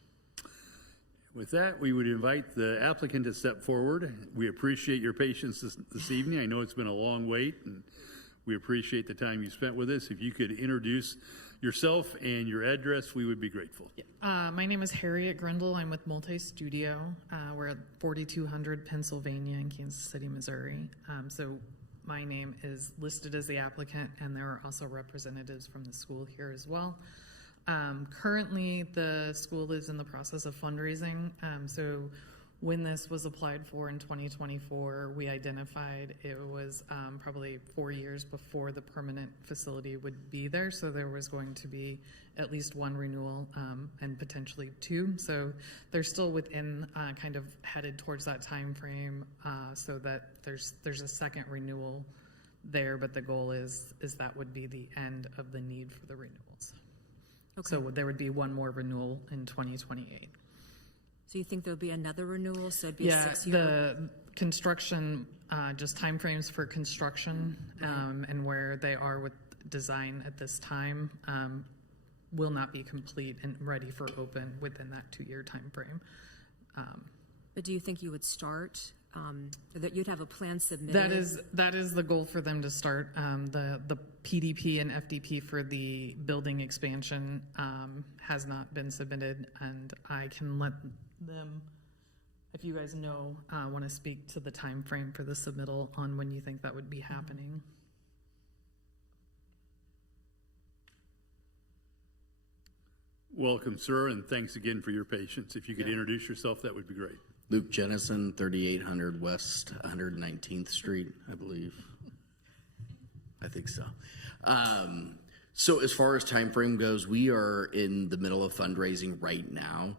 With that, we would invite the applicant to step forward. We appreciate your patience this evening. I know it's been a long wait, and we appreciate the time you spent with us. If you could introduce yourself and your address, we would be grateful. My name is Harriet Grindle. I'm with Multi Studio. We're at 4200 Pennsylvania in Kansas City, Missouri. So my name is listed as the applicant, and there are also representatives from the school here as well. Currently, the school is in the process of fundraising. So when this was applied for in 2024, we identified it was probably 4 years before the permanent facility would be there. So there was going to be at least one renewal and potentially two. So they're still within kind of headed towards that time frame so that there's a second renewal there. But the goal is that would be the end of the need for the renewals. Okay. So there would be one more renewal in 2028. So you think there'll be another renewal? So it'd be a 6 year? The construction, just timeframes for construction and where they are with design at this time will not be complete and ready for open within that 2 year time frame. But do you think you would start, that you'd have a plan submitted? That is the goal for them to start. The PDP and FDP for the building expansion has not been submitted, and I can let them, if you guys know, want to speak to the time frame for the submittal on when you think that would be happening. Welcome, sir, and thanks again for your patience. If you could introduce yourself, that would be great. Luke Jennison, 3800 West 119th Street, I believe. I think so. So as far as time frame goes, we are in the middle of fundraising right now,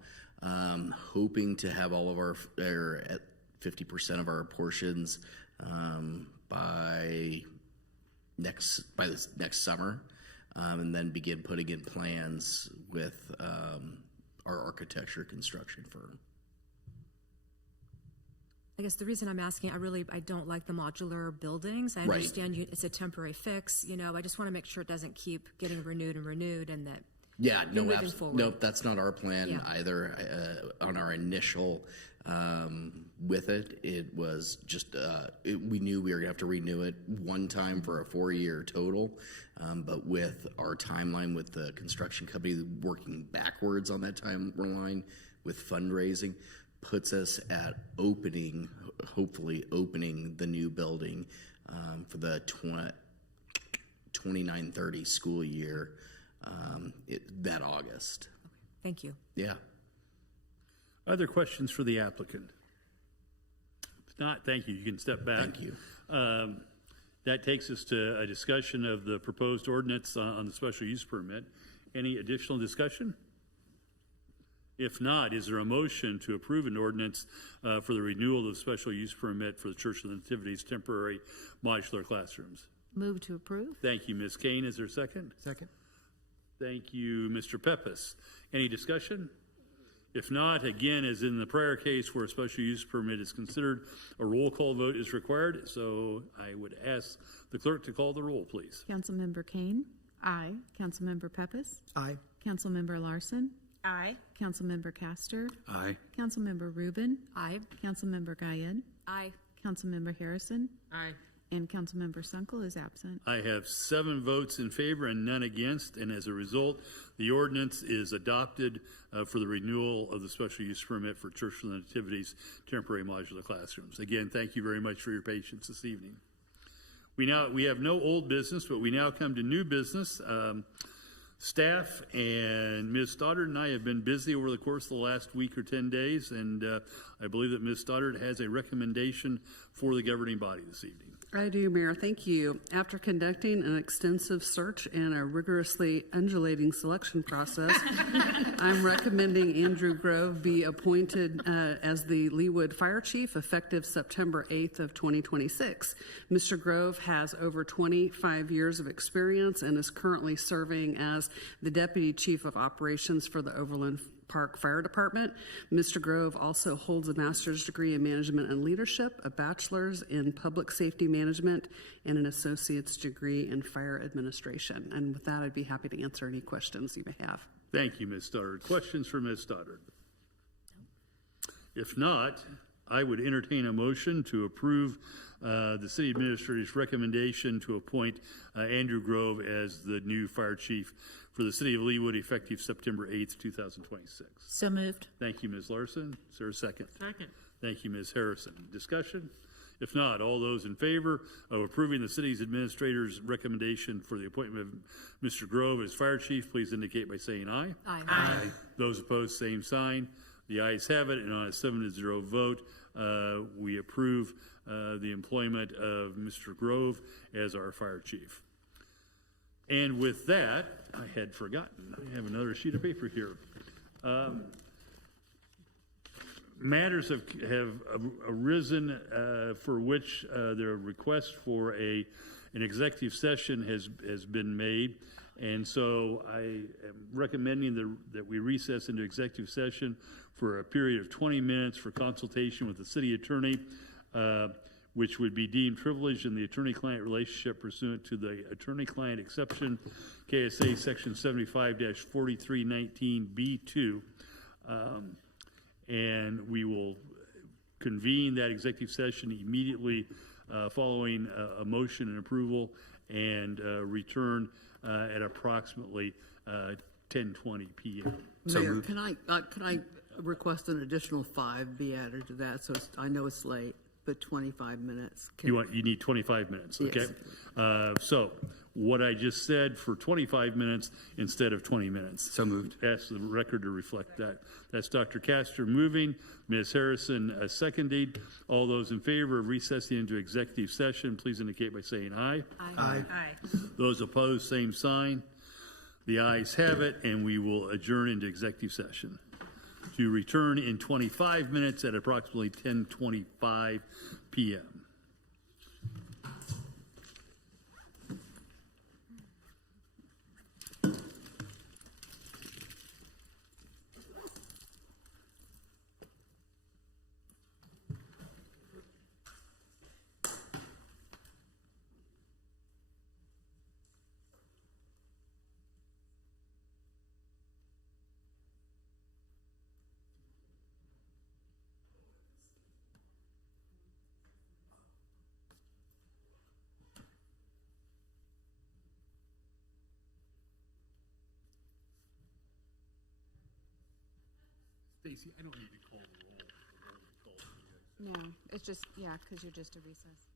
hoping to have all of our, or at 50% of our portions by this next summer, and then begin putting in plans with our architecture construction firm. I guess the reason I'm asking, I don't like the modular buildings. I understand it's a temporary fix. I just want to make sure it doesn't keep getting renewed and that. Yeah, nope, that's not our plan either. On our initial with it was just we knew we were gonna have to renew it one time for a 4 year total, but with our timeline with the construction company working backwards on that timeline with fundraising, puts us at hopefully opening the new building for the 29-30 school year that August. Thank you. Yeah. Other questions for the applicant? If not, thank you. You can step back. Thank you. That takes us to a discussion of the proposed ordinance on the special use permit. Any additional discussion? If not, is there a motion to approve an ordinance for the renewal of the special use permit for the Church of the Nativity's temporary modular classrooms? Move to approve. Thank you, Ms. Kane. Is there a second? Second. Thank you, Mr. Pepis. Any discussion? If not, again, as in the prior case where a special use permit is considered, a roll call vote is required. So I would ask the clerk to call the roll, please. Councilmember Kane, Aye. Councilmember Pepys? Aye. Councilmember Larson? Aye. Councilmember Castor? Aye. Councilmember Rubin? Aye. Councilmember Guyette? Aye. Councilmember Harrison? Aye. And Councilmember Sunkel is absent. I have 7 votes in favor and none against, and as a result, the ordinance is adopted for the renewal of the special use permit for church nativities temporary modular classrooms. Again, thank you very much for your patience this evening. We have no old business, but we now come to new business. Staff and Ms. Stoddard and I have been busy over the course of the last week or 10 days, and I believe that Ms. Stoddard has a recommendation for the governing body this evening. I do, Mayor. Thank you. After conducting an extensive search and a rigorously undulating selection process, I'm recommending Andrew Grove be appointed as the Leawood Fire Chief effective September 8th of 2026. Mr. Grove has over 25 years of experience and is currently serving as the Deputy Chief of Operations for the Overland Park Fire Department. Mr. Grove also holds a master's degree in management and leadership, a bachelor's in public safety management, and an associate's degree in fire administration. And with that, I'd be happy to answer any questions you may have. Thank you, Ms. Stoddard. Questions for Ms. Stoddard? If not, I would entertain a motion to approve the city administrator's recommendation to appoint Andrew Grove as the new fire chief for the city of Leawood effective September 8th, 2026. So moved. Thank you, Ms. Larson. Is there a second? Second. Thank you, Ms. Harrison. Discussion? If not, all those in favor of approving the city's administrator's recommendation for the appointment of Mr. Grove as fire chief, please indicate by saying aye. Aye. Aye. Those opposed, same sign. The ayes have it, and on a 7-0 vote, we approve the employment of Mr. Grove as our fire chief. And with that, I had forgotten. I have another sheet of paper here. Matters have arisen for which their request for an executive session has been made. And so I am recommending that we recess into executive session for a period of 20 minutes for consultation with the city attorney, which would be deemed privileged in the attorney-client relationship pursuant to the attorney-client exception, KSA section 75-4319B2. And we will convene that executive session immediately following a motion and approval and return at approximately 10:20 p.m. Mayor, can I request an additional 5 be added to that? So I know it's late, but 25 minutes. You need 25 minutes, okay? Yes. So what I just said for 25 minutes instead of 20 minutes. So moved. Ask the record to reflect that. That's Dr. Castor moving, Ms. Harrison seconded. All those in favor of recessing into executive session, please indicate by saying aye. Aye. Those opposed, same sign. The ayes have it, and we will adjourn into executive session to return in 25 minutes at approximately 10:25 p.m. Stacy, I don't need to call the roll. No, it's just, yeah, because you're just a recess.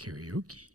Karaoke.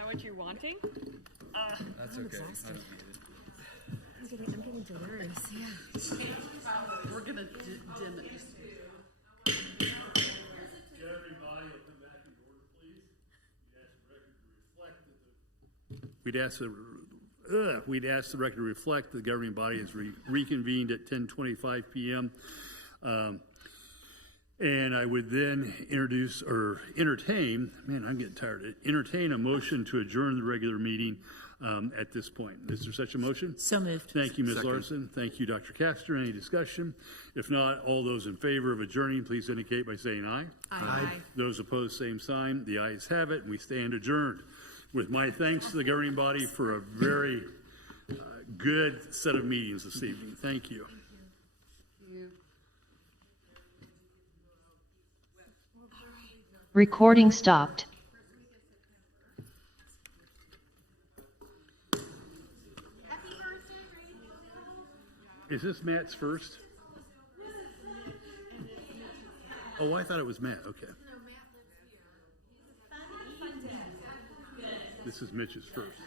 that what you're wanting? That's I'm okay. exhausted. I don't need it. I'm getting delirious, yeah. We're gonna dim it just. We'd ask the record to reflect the governing body is reconvened at 10:25 p.m. And I would then entertain, man, I'm getting tired, entertain a motion to adjourn the regular meeting at this point. Is there such a motion? So moved. Thank you, Ms. Second. Larson. Thank you, Dr. Castor. Any discussion? If not, all those in favor of adjourning, please indicate by saying aye. Aye. Those opposed, same sign. The ayes have it, and we stand adjourned. With my thanks to the governing body for a very good set of meetings this evening. Thank you. Recording stopped. Is this Matt's first? Oh, I thought it was Matt. Okay. This is Mitch's first.